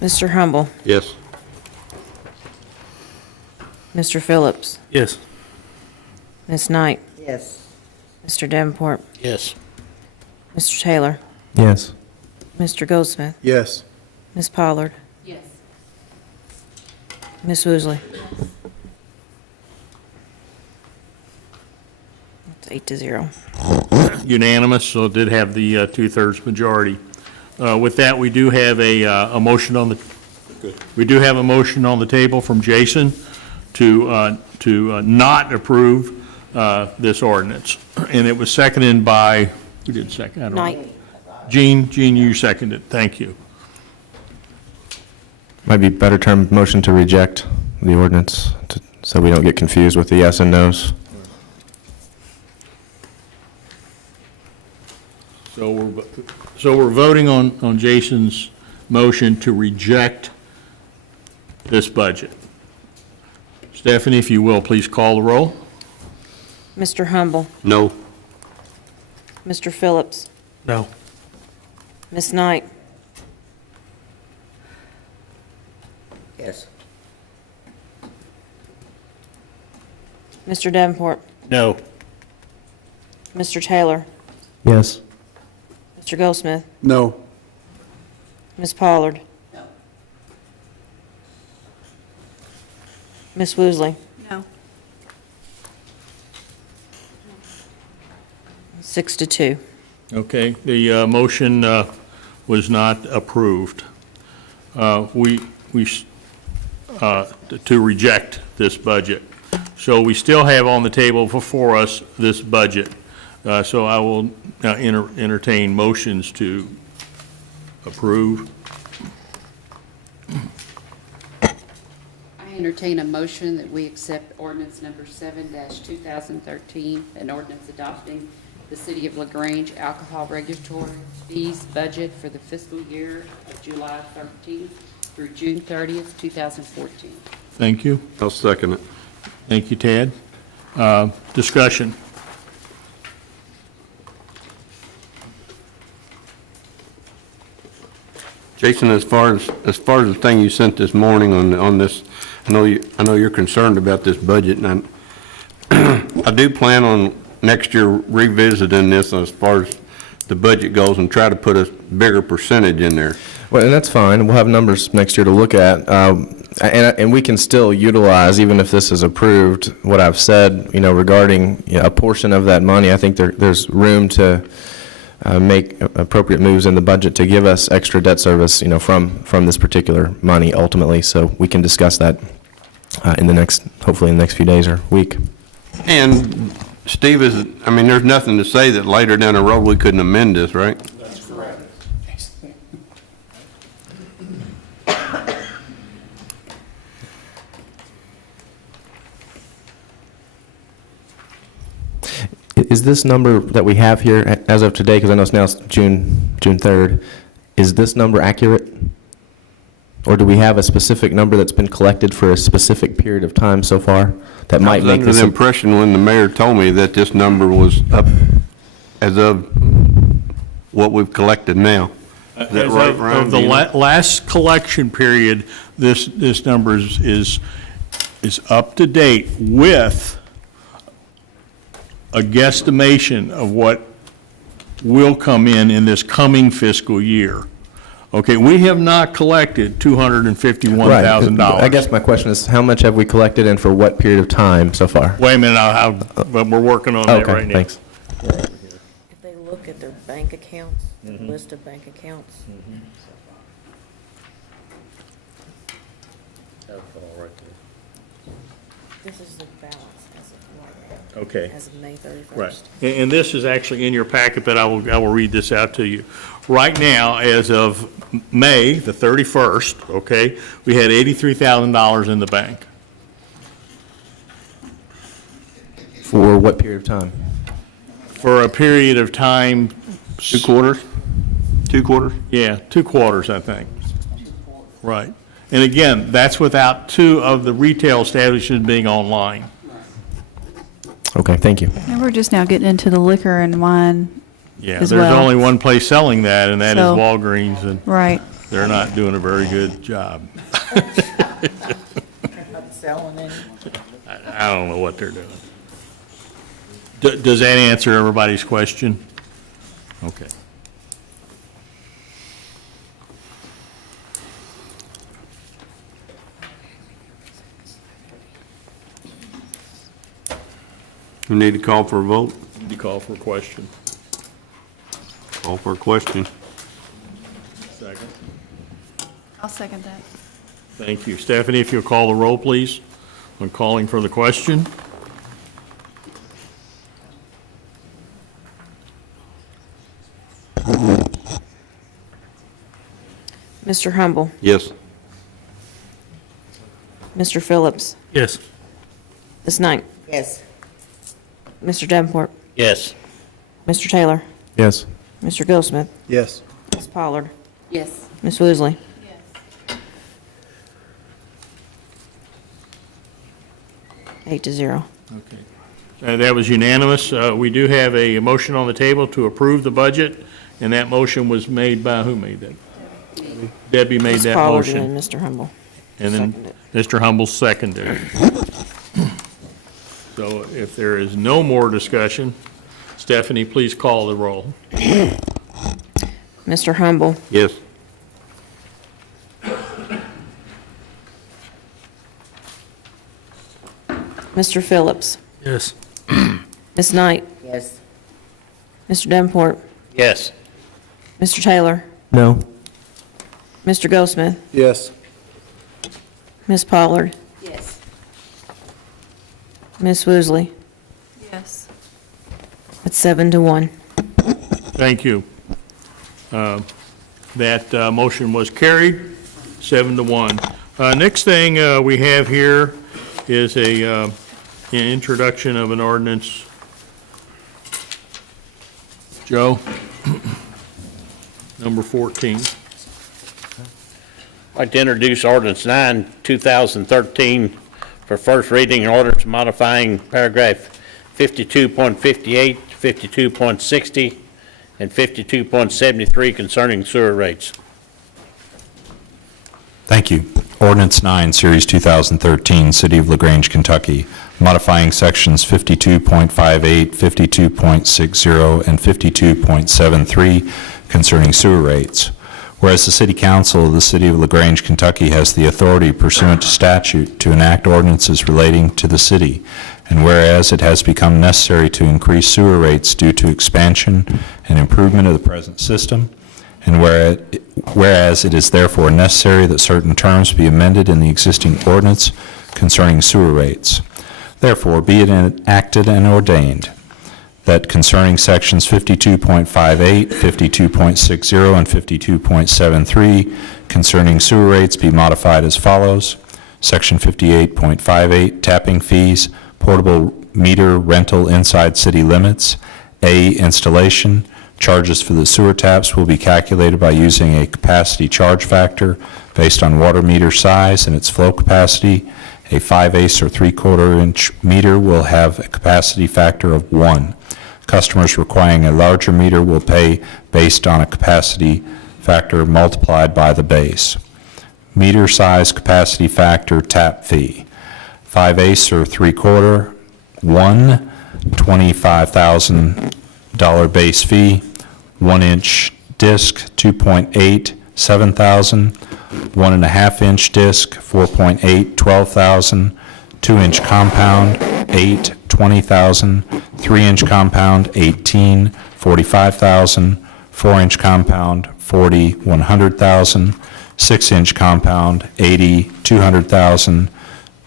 Mr. Humble, Yes. Mr. Phillips, Yes. Ms. Knight, Yes. Mr. Davenport, Yes. Mr. Taylor, Yes. Mr. Goldsmith, Yes. Ms. Pollard, Yes. Ms. Woosley. That's 8-0. Unanimous, so it did have the two-thirds majority. With that, we do have a motion on the table from Jason to not approve this ordinance. And it was seconded by, who did second? I don't know. Knight. Jean, you seconded. Thank you. Might be better term motion to reject the ordinance, so we don't get confused with the yes and no's. So we're voting on Jason's motion to reject this budget. Stephanie, if you will, please call the roll. Mr. Humble, No. Mr. Phillips, No. Ms. Knight, Yes. Mr. Davenport, No. Mr. Taylor, Yes. Mr. Goldsmith, No. Ms. Pollard, Ms. Woosley, No. 6-2. Okay, the motion was not approved. To reject this budget. So we still have on the table before us this budget. So I will now entertain motions to approve. I entertain a motion that we accept ordinance number 7-2013, an ordinance adopting the City of LaGrange alcohol regulatory fees budget for the fiscal year of July 13th through June 30th, 2014. Thank you. I'll second it. Thank you, Ted. Discussion. Jason, as far as the thing you sent this morning on this, I know you're concerned about this budget, and I do plan on next year revisiting this as far as the budget goes and try to put a bigger percentage in there. Well, and that's fine. We'll have numbers next year to look at. And we can still utilize, even if this is approved, what I've said, regarding a portion of that money. I think there's room to make appropriate moves in the budget to give us extra debt service, from this particular money ultimately. So we can discuss that hopefully in the next few days or week. And Steve, there's nothing to say that later down the road we couldn't amend this, right? That's correct. Is this number that we have here as of today, because I know it's now June 3rd, is this number accurate? Or do we have a specific number that's been collected for a specific period of time so far that might make this? I was under the impression when the mayor told me that this number was up as of what we've collected now. Is that right, Ryan? Of the last collection period, this number is up to date with a guesstimation of what will come in this coming fiscal year. Okay, we have not collected $251,000. Right. I guess my question is, how much have we collected and for what period of time so far? Wait a minute, but we're working on that right now. Thanks. If they look at their bank accounts, the list of bank accounts, this is the balance as of right now. Okay. As of May 31st. Right. And this is actually in your packet, but I will read this out to you. Right now, as of May the 31st, okay, we had $83,000 in the bank. For what period of time? For a period of time. 2 quarters? 2 quarters? Yeah, 2 quarters, I think. Right. And again, that's without 2 of the retail establishments being online. Okay, thank you. And we're just now getting into the liquor and wine Yeah, as there's well. only one place selling that, and that is So- Walgreens, and Right. they're not doing a very good job. Selling any. I don't know what they're doing. Does that answer everybody's question? Okay. We need to call for a vote? Need to call for a question. Call for a question. Second. I'll second that. Thank you. Stephanie, if you'll call the roll, please, when calling for the question. Mr. Humble, Yes. Mr. Phillips, Yes. Ms. Knight, Yes. Mr. Davenport, Yes. Mr. Taylor, Yes. Mr. Goldsmith, Yes. Ms. Pollard, Yes. Ms. Woosley. Yes. 8-0. Okay. That was unanimous. We do have a motion on the table to approve the budget, and that motion was made by, who made that? Debbie made Ms. that Pollard motion. and Mr. Humble. And then Seconded. Mr. Humble seconded. So if there is no more discussion, Stephanie, please call the roll. Mr. Humble, Yes. Mr. Phillips, Yes. Ms. Knight, Yes. Mr. Davenport, Yes. Mr. Taylor? No. Mr. Goldsmith? Yes. Ms. Pollard? Yes. Ms. Woosley? Yes. That's 7-1. Thank you. That motion was carried, 7-1. Next thing we have here is an introduction of an ordinance. Joe? Number 14. I'd like to introduce ordinance 9, 2013 for first reading, an ordinance modifying paragraph 52.58, 52.60, and 52.73 concerning sewer rates. Thank you. Ordinance 9, Series 2013, City of LaGrange, Kentucky, modifying sections 52.58, 52.60, and 52.73 concerning sewer rates. Whereas the City Council of the City of LaGrange, Kentucky has the authority pursuant to statute to enact ordinances relating to the city, and whereas it has become necessary to increase sewer rates due to expansion and improvement of the present system, and whereas it is therefore necessary that certain terms be amended in the existing ordinance concerning sewer rates. Therefore, be it enacted and ordained that concerning sections 52.58, 52.60, and 52.73 concerning sewer rates be modified as follows. Section 58.58, tapping fees, portable meter rental inside city limits. A, installation. Charges for the sewer taps will be calculated by using a capacity charge factor based on water meter size and its flow capacity. A 5/8 or 3/4 inch meter will have a capacity factor of 1. Customers requiring a larger meter will pay based on a capacity factor multiplied by the base. Meter size capacity factor tap fee. 5/8 or 3/4, 1, $25,000 base fee. 1 inch disc, 2.8, $7,000. 1.5 inch disc, 4.8, $12,000. 2 inch compound, 8, $20,000. 3 inch compound, 18, $45,000. 4 inch compound, 40, $100,000. 6 inch compound, 80, $200,000.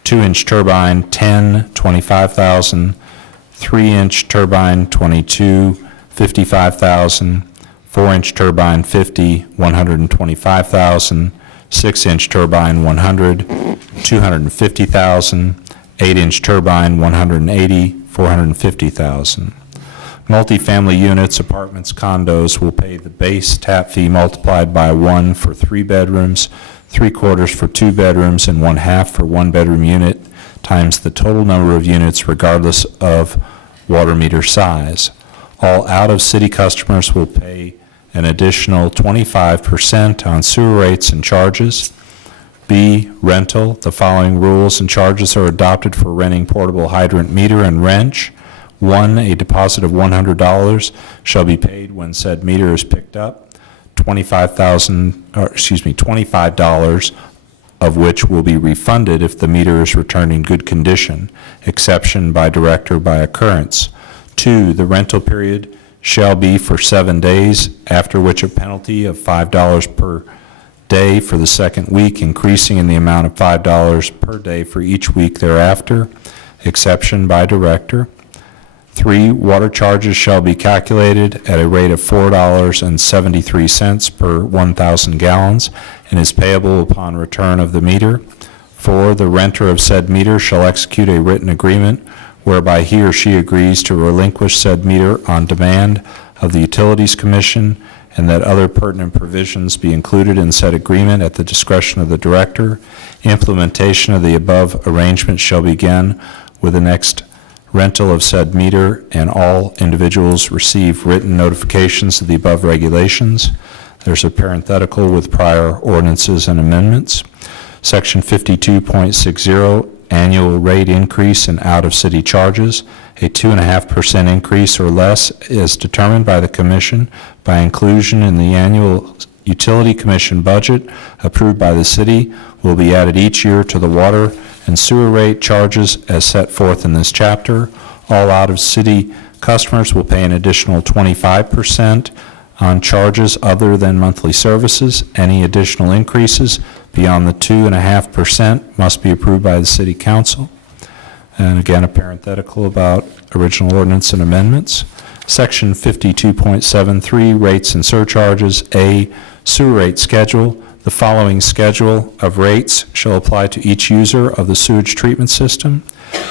2 inch turbine, 10, $25,000. 3 inch turbine, 22, $55,000. 4 inch turbine, 50, $125,000. 6 inch turbine, 100, $250,000. 8 inch turbine, 180, $450,000. Multifamily units, apartments, condos will pay the base tap fee multiplied by 1 for 3 bedrooms, 3/4 for 2 bedrooms, and 1/2 for 1 bedroom unit, times the total number of units regardless of water meter size. All out-of-city customers will pay an additional 25% on sewer rates and charges. B, rental. The following rules and charges are adopted for renting portable hydrant meter and wrench. 1, a deposit of $100 shall be paid when said meter is picked up. $25 of which will be refunded if the meter is returned in good condition, exception by director by occurrence. 2, the rental period shall be for 7 days, after which a penalty of $5 per day for the second week, increasing in the amount of $5 per day for each week thereafter, exception by director. 3, water charges shall be calculated at a rate of $4.73 per 1,000 gallons and is payable upon return of the meter. 4, the renter of said meter shall execute a written agreement whereby he or she agrees to relinquish said meter on demand of the Utilities Commission, and that other pertinent provisions be included in said agreement at the discretion of the director. Implementation of the above arrangement shall begin with the next rental of said meter, and all individuals receive written notifications of the above regulations. There's a parenthetical with prior ordinances and amendments. Section 52.60, annual rate increase in out-of-city charges. A 2.5% increase or less is determined by the Commission by inclusion in the annual Utility Commission budget approved by the city, will be added each year to the water and sewer rate charges as set forth in this chapter. All out-of-city customers will pay an additional 25% On charges other than monthly services, any additional increases beyond the 2.5% must be approved by the City Council. And again, a parenthetical about original ordinance and amendments. Section 52.73, rates and surcharges. A, sewer rate schedule. The following schedule of rates shall apply to each user of the sewage treatment system.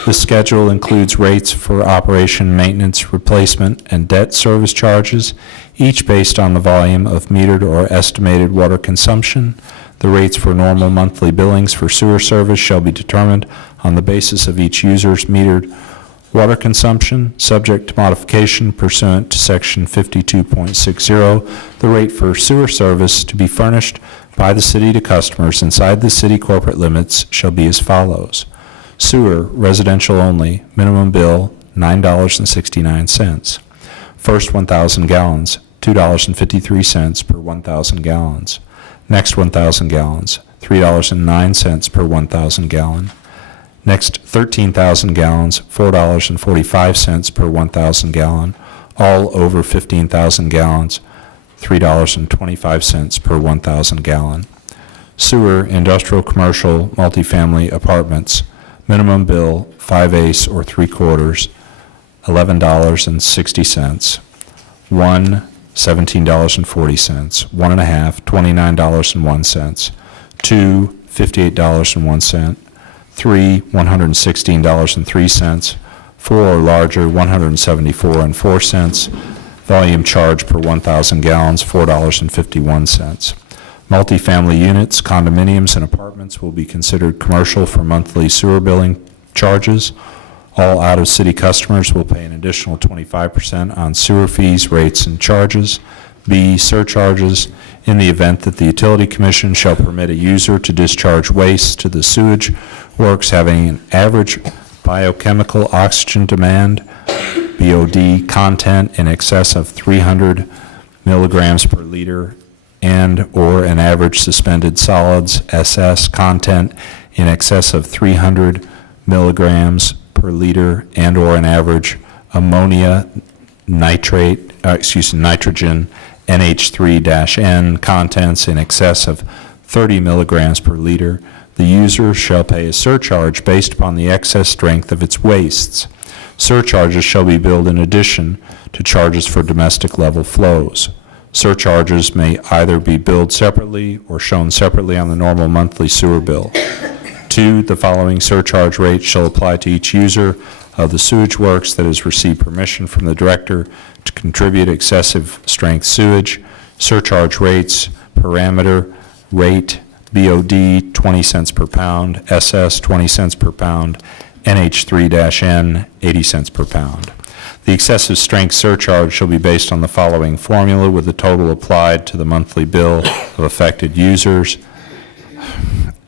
The schedule includes rates for operation, maintenance, replacement, and debt service charges, each based on the volume of metered or estimated water consumption. The rates for normal monthly billings for sewer service shall be determined on the basis of each user's metered water consumption, subject to modification pursuant to Section 52.60. The rate for sewer service to be furnished by the city to customers inside the city corporate limits shall be as follows. Sewer, residential only, minimum bill, $9.69. First 1,000 gallons, $2.53 per 1,000 gallons. Next 1,000 gallons, $3.09 per 1,000 gallon. Next 13,000 gallons, $4.45 per 1,000 gallon. All over 15,000 gallons, $3.25 per 1,000 gallon. Sewer, industrial, commercial, multifamily apartments, minimum bill, 5/8 or 3/4, $11.60. 1, $17.40. 1.5, $29.01. 2, $58.01. 3, $116.03. 4 or larger, $174.04. Volume charge per 1,000 gallons, $4.51. Multifamily units, condominiums, and apartments will be considered commercial for monthly sewer billing charges. All out-of-city customers will pay an additional 25% on sewer fees, rates, and charges. B, surcharges. In the event that the Utility Commission shall permit a user to discharge waste to the sewage works having an average biochemical oxygen demand, BOD, content in excess of 300 milligrams per liter, and or an average suspended solids, SS, content in excess of 300 milligrams per liter, and or an average ammonia nitrogen, NH3-N, contents in excess of 30 milligrams per liter. The user shall pay a surcharge based upon the excess strength of its wastes. Surcharges shall be billed in addition to charges for domestic level flows. Surcharges may either be billed separately or shown separately on the normal monthly sewer bill. 2, the following surcharge rates shall apply to each user of the sewage works that has received permission from the director to contribute excessive strength sewage. Surcharge rates, parameter, rate, BOD, 20 cents per pound, SS, 20 cents per pound, NH3-N, 80 cents per pound. The excessive strength surcharge shall be based on the following formula with the total applied to the monthly bill of affected users.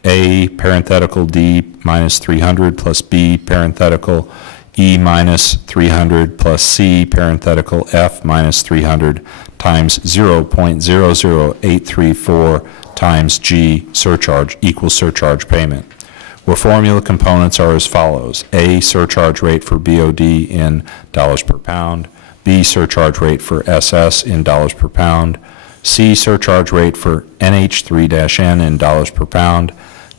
A, parenthetical D minus 300 plus B, parenthetical E minus 300 plus C, parenthetical F minus 300 times 0.00834 times G surcharge equals surcharge payment, where formula components are as follows. A, surcharge rate for BOD in dollars per pound. B, surcharge rate for SS in dollars per pound. C, surcharge rate for NH3-N in dollars per pound.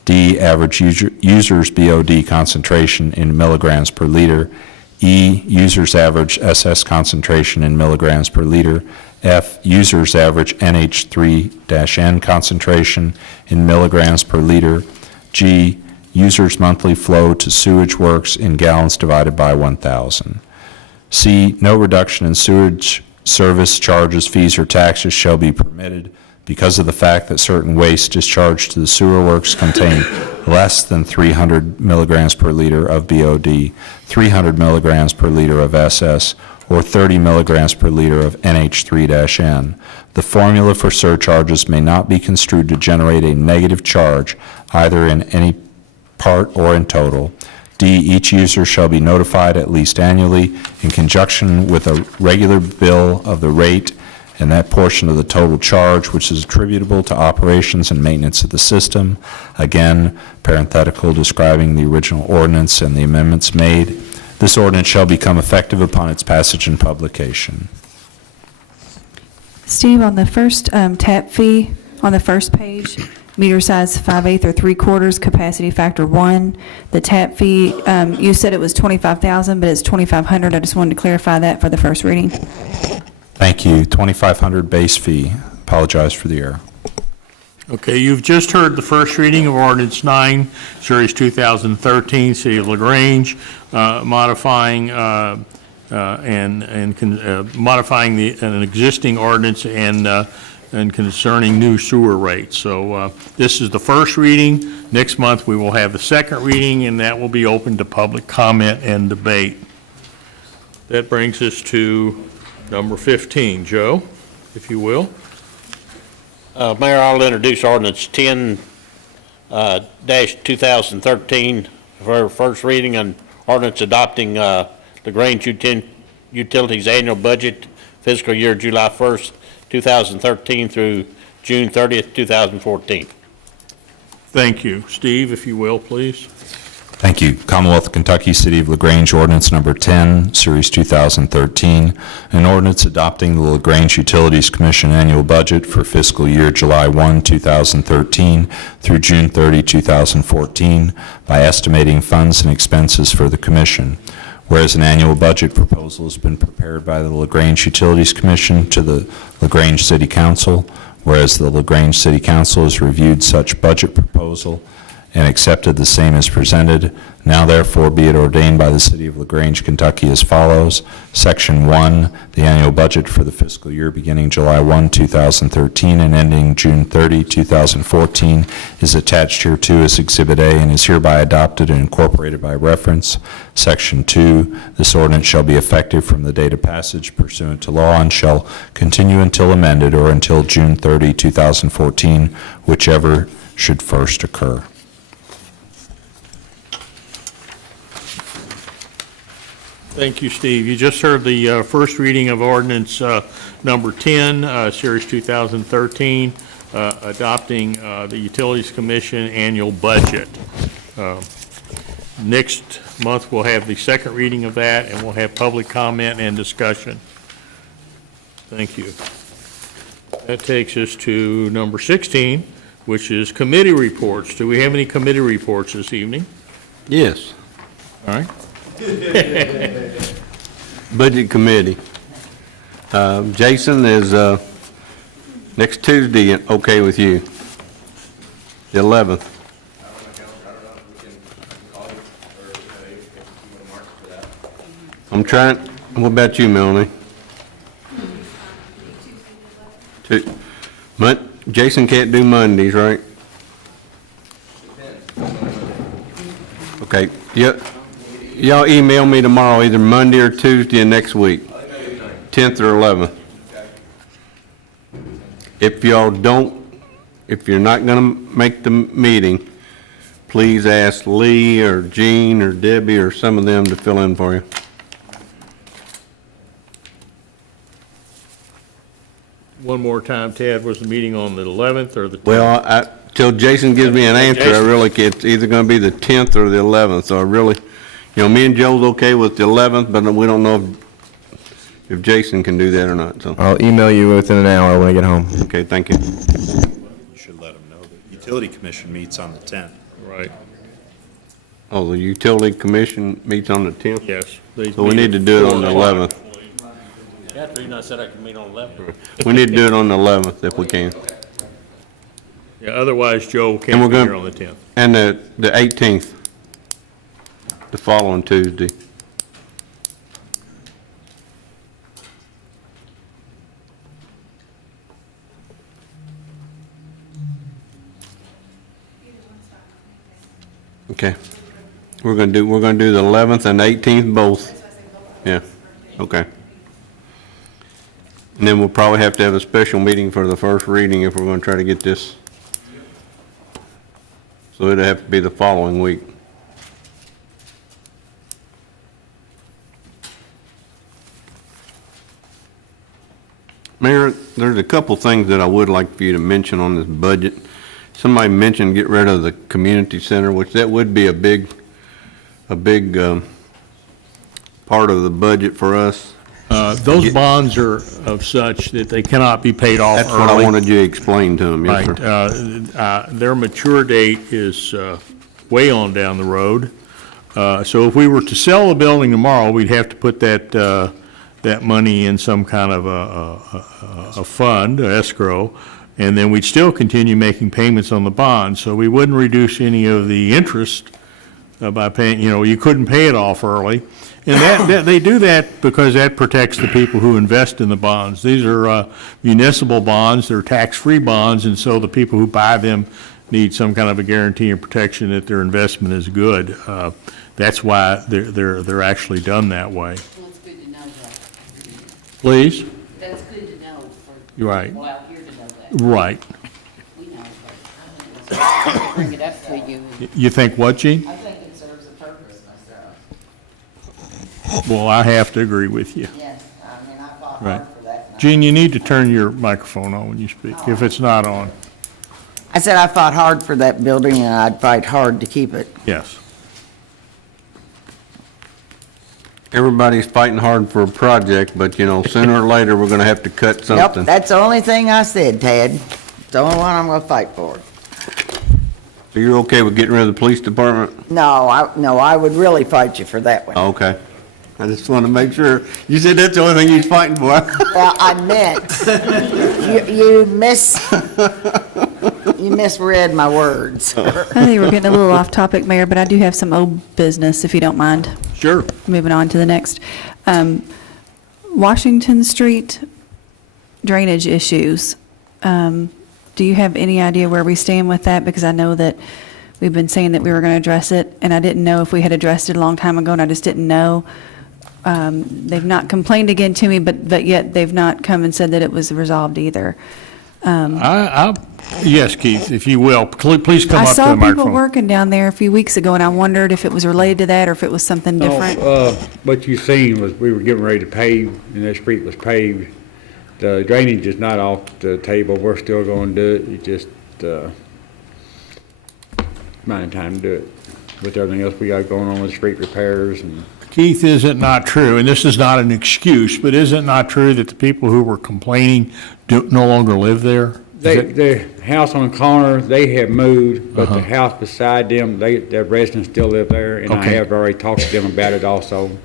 D, average user's BOD concentration in milligrams per liter. E, user's average SS concentration in milligrams per liter. F, user's average NH3-N concentration in milligrams per liter. G, user's monthly flow to sewage works in gallons divided by 1,000. C, no reduction in sewage service charges, fees, or taxes shall be permitted because of the fact that certain waste discharged to the sewer works contain less than 300 milligrams per liter of BOD, 300 milligrams per liter of SS, or 30 milligrams per liter of NH3-N. The formula for surcharges may not be construed to generate a negative charge, either in any part or in total. D, each user shall be notified at least annually in conjunction with a regular bill of the rate and that portion of the total charge which is attributable to operations and maintenance of the system. Again, parenthetical describing the original ordinance and the amendments made. This ordinance shall become effective upon its passage and publication. Steve, on the first tap fee, on the first page, meter size 5/8 or 3/4, capacity factor 1. The tap fee, you said it was 25,000, but it's 2,500. I just wanted to clarify that for the first reading. Thank you. 2,500 base fee. Apologize for the error. Okay, you've just heard the first reading of Ordinance 9, Series 2013, City of LaGrange, modifying modifying an existing ordinance and concerning new sewer rates. So this is the first reading. Next month, we will have the second reading, and that will be open to public comment and debate. That brings us to number 15. Joe, if you will. Mayor, I'll introduce ordinance 10-2013 for first reading, and ordinance adopting LaGrange Utilities annual budget fiscal year July 1st, 2013 through June 30th, 2014. Thank you. Steve, if you will, please. Thank you. Commonwealth of Kentucky, City of LaGrange, ordinance number 10, Series 2013, an ordinance adopting the LaGrange Utilities Commission annual budget for fiscal year July 1, 2013 through June 30, 2014 by estimating funds and expenses for the commission. Whereas an annual budget proposal has been prepared by the LaGrange Utilities Commission to the LaGrange City Council, whereas the LaGrange City Council has reviewed such budget proposal and accepted the same as presented, now therefore be it ordained by the City of LaGrange, Kentucky as follows. Section 1, the annual budget for the fiscal year beginning July 1, 2013 and ending June 30, 2014 is attached hereto as Exhibit A and is hereby adopted and incorporated by reference. Section 2, this ordinance shall be effective from the date of passage pursuant to law and shall continue until amended or until June 30, 2014, whichever should first occur. Thank you, Steve. You just heard the first reading of ordinance number 10, Series 2013, adopting the Utilities Commission annual budget. Next month, we'll have the second reading of that, and we'll have public comment and discussion. Thank you. That takes us to number 16, which is committee reports. Do we have any committee reports this evening? Yes. All right. Budget Committee. Jason, is next Tuesday okay with you? The 11th? I'm trying, what about you, Melanie? Jason can't do Mondays, right? Okay, yeah. Y'all email me tomorrow, either Monday or Tuesday of next week, 10th or 11th. If y'all don't, if you're not going to make the meeting, please ask Lee or Jean or Debbie or some of them to fill in for you. One more time, Ted, was the meeting on the 11th or the 10th? Well, till Jason gives me an answer, I really can't, it's either going to be the 10th or the 11th, so I really, you know, me and Joe's okay with the 11th, but we don't know if Jason can do that or not, so. I'll email you within an hour when I get home. Okay, thank you. You should let them know that Utility Commission meets on the 10th. Right. Oh, the Utility Commission meets on the 10th? Yes. So we need to do it on the 11th. That's the reason I said I could meet on 11th. We need to do it on the 11th if we can. Yeah, otherwise Joe And can't we're be gonna- here on the 10th. And the 18th, the following Tuesday. Okay. We're gonna do the 11th and 18th both. Yeah, okay. And then we'll probably have to have a special meeting for the first reading if we're gonna try to get this. So it'll have to be the following week. Mayor, there's a couple things that I would like for you to mention on this budget. Somebody mentioned get rid of the community center, which that would be a big part of the budget for us. Those bonds are of such that they cannot be paid off early. That's what I wanted you to explain to them, yes, Right. sir. Their mature date is way on down the road. So if we were to sell the building tomorrow, we'd have to put that money in some kind of a fund, a escrow, and then we'd still continue making payments on the bond. So we wouldn't reduce any of the interest by paying, you couldn't pay it off early. And they do that because that protects the people who invest in the bonds. These are municipal bonds, they're tax-free bonds, and so the people who buy them need some kind of a guarantee and protection that their investment is good. That's why they're actually done that way. Well, it's good to know that. Please? That's good to know for You're right. people out here to know that. Right. We know, but I bring it up to you. You think what, Gene? I think it serves a purpose myself. Well, I have to agree with you. Yes, I mean, I fought Right. hard for that. Gene, you need to turn your microphone on when you speak, if it's not on. I said I fought hard for that building, and I'd fight hard to keep it. Yes. Everybody's fighting hard for a project, but, sooner or later, we're gonna have to cut something. Yep, that's the only thing I said, Tad. It's the only one I'm gonna fight for. So you're okay with getting rid of the police department? No, I would really fight you for that one. Okay. I just want to make sure. You said that's the only thing you're fighting for. Well, I meant, you misread my words. I think we're getting a little off topic, Mayor, but I do have some old business, if you don't mind. Sure. Moving on to the next. Washington Street drainage issues. Do you have any idea where we stand with that? Because I know that we've been saying that we were going to address it, and I didn't know if we had addressed it a long time ago, and I just didn't know. They've not complained again to me, but yet they've not come and said that it was resolved either. Yes, Keith, if you will, please come I up to saw the people microphone. working down there a few weeks ago, and I wondered if it was related to that or if it was something different. What you seen was we were getting ready to pave, and that street was paved. The drainage is not off the table. We're still going to do it. It's just finding time to do it. With everything else we got going on with street repairs and. Keith, is it not true, and this is not an excuse, but is it not true that the people who were complaining no longer live there? The house on the corner, they have moved, but the house beside them, their residents still live there, and I Okay. have already talked to them about it also.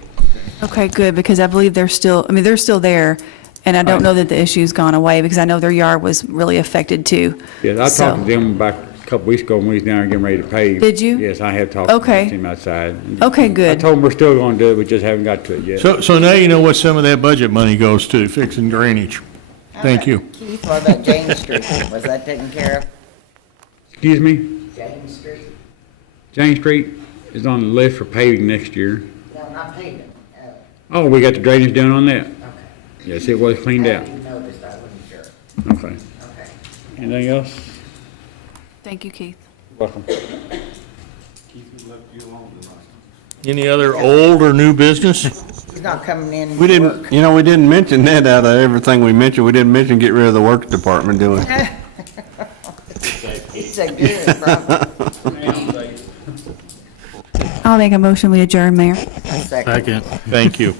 Okay, good, because I believe they're still there, and I don't know that the issue's gone away, because I know their yard was really affected too. Yes, I So- talked to them about a couple weeks ago when we was down there getting ready to pave. Did you? Yes, I have talked Okay. to them outside. Okay, I good. told them we're still going to do it, we just haven't got to it yet. So now you know what some of that budget money goes to, fixing drainage. Thank you. Keith, what about James Street? Was that taken care of? Excuse me? James Street? James Street is on the list for paving next year. No, not paving. Oh, we got the drainage done on that? Okay. Yes, it was cleaned out. You noticed, I wasn't sure. Okay. Okay. Anything else? Thank you, Keith. Welcome. Any other old or new business? He's not coming in We to work. didn't, we didn't mention that out of everything we mentioned. We didn't mention get rid of the works department, do we? It's a good problem. I'll make a motion, we adjourn, Mayor. Second. Thank you.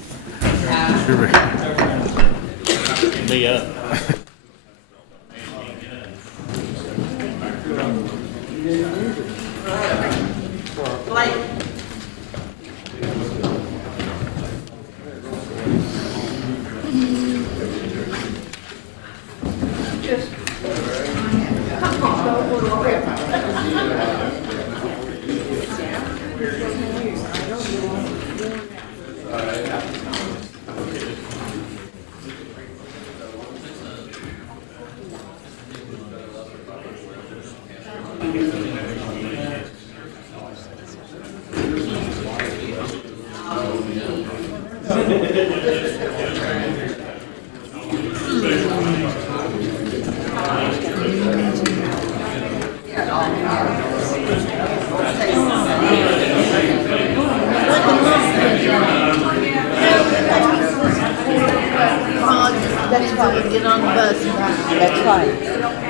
That's why we get on the bus and ride. That's fine.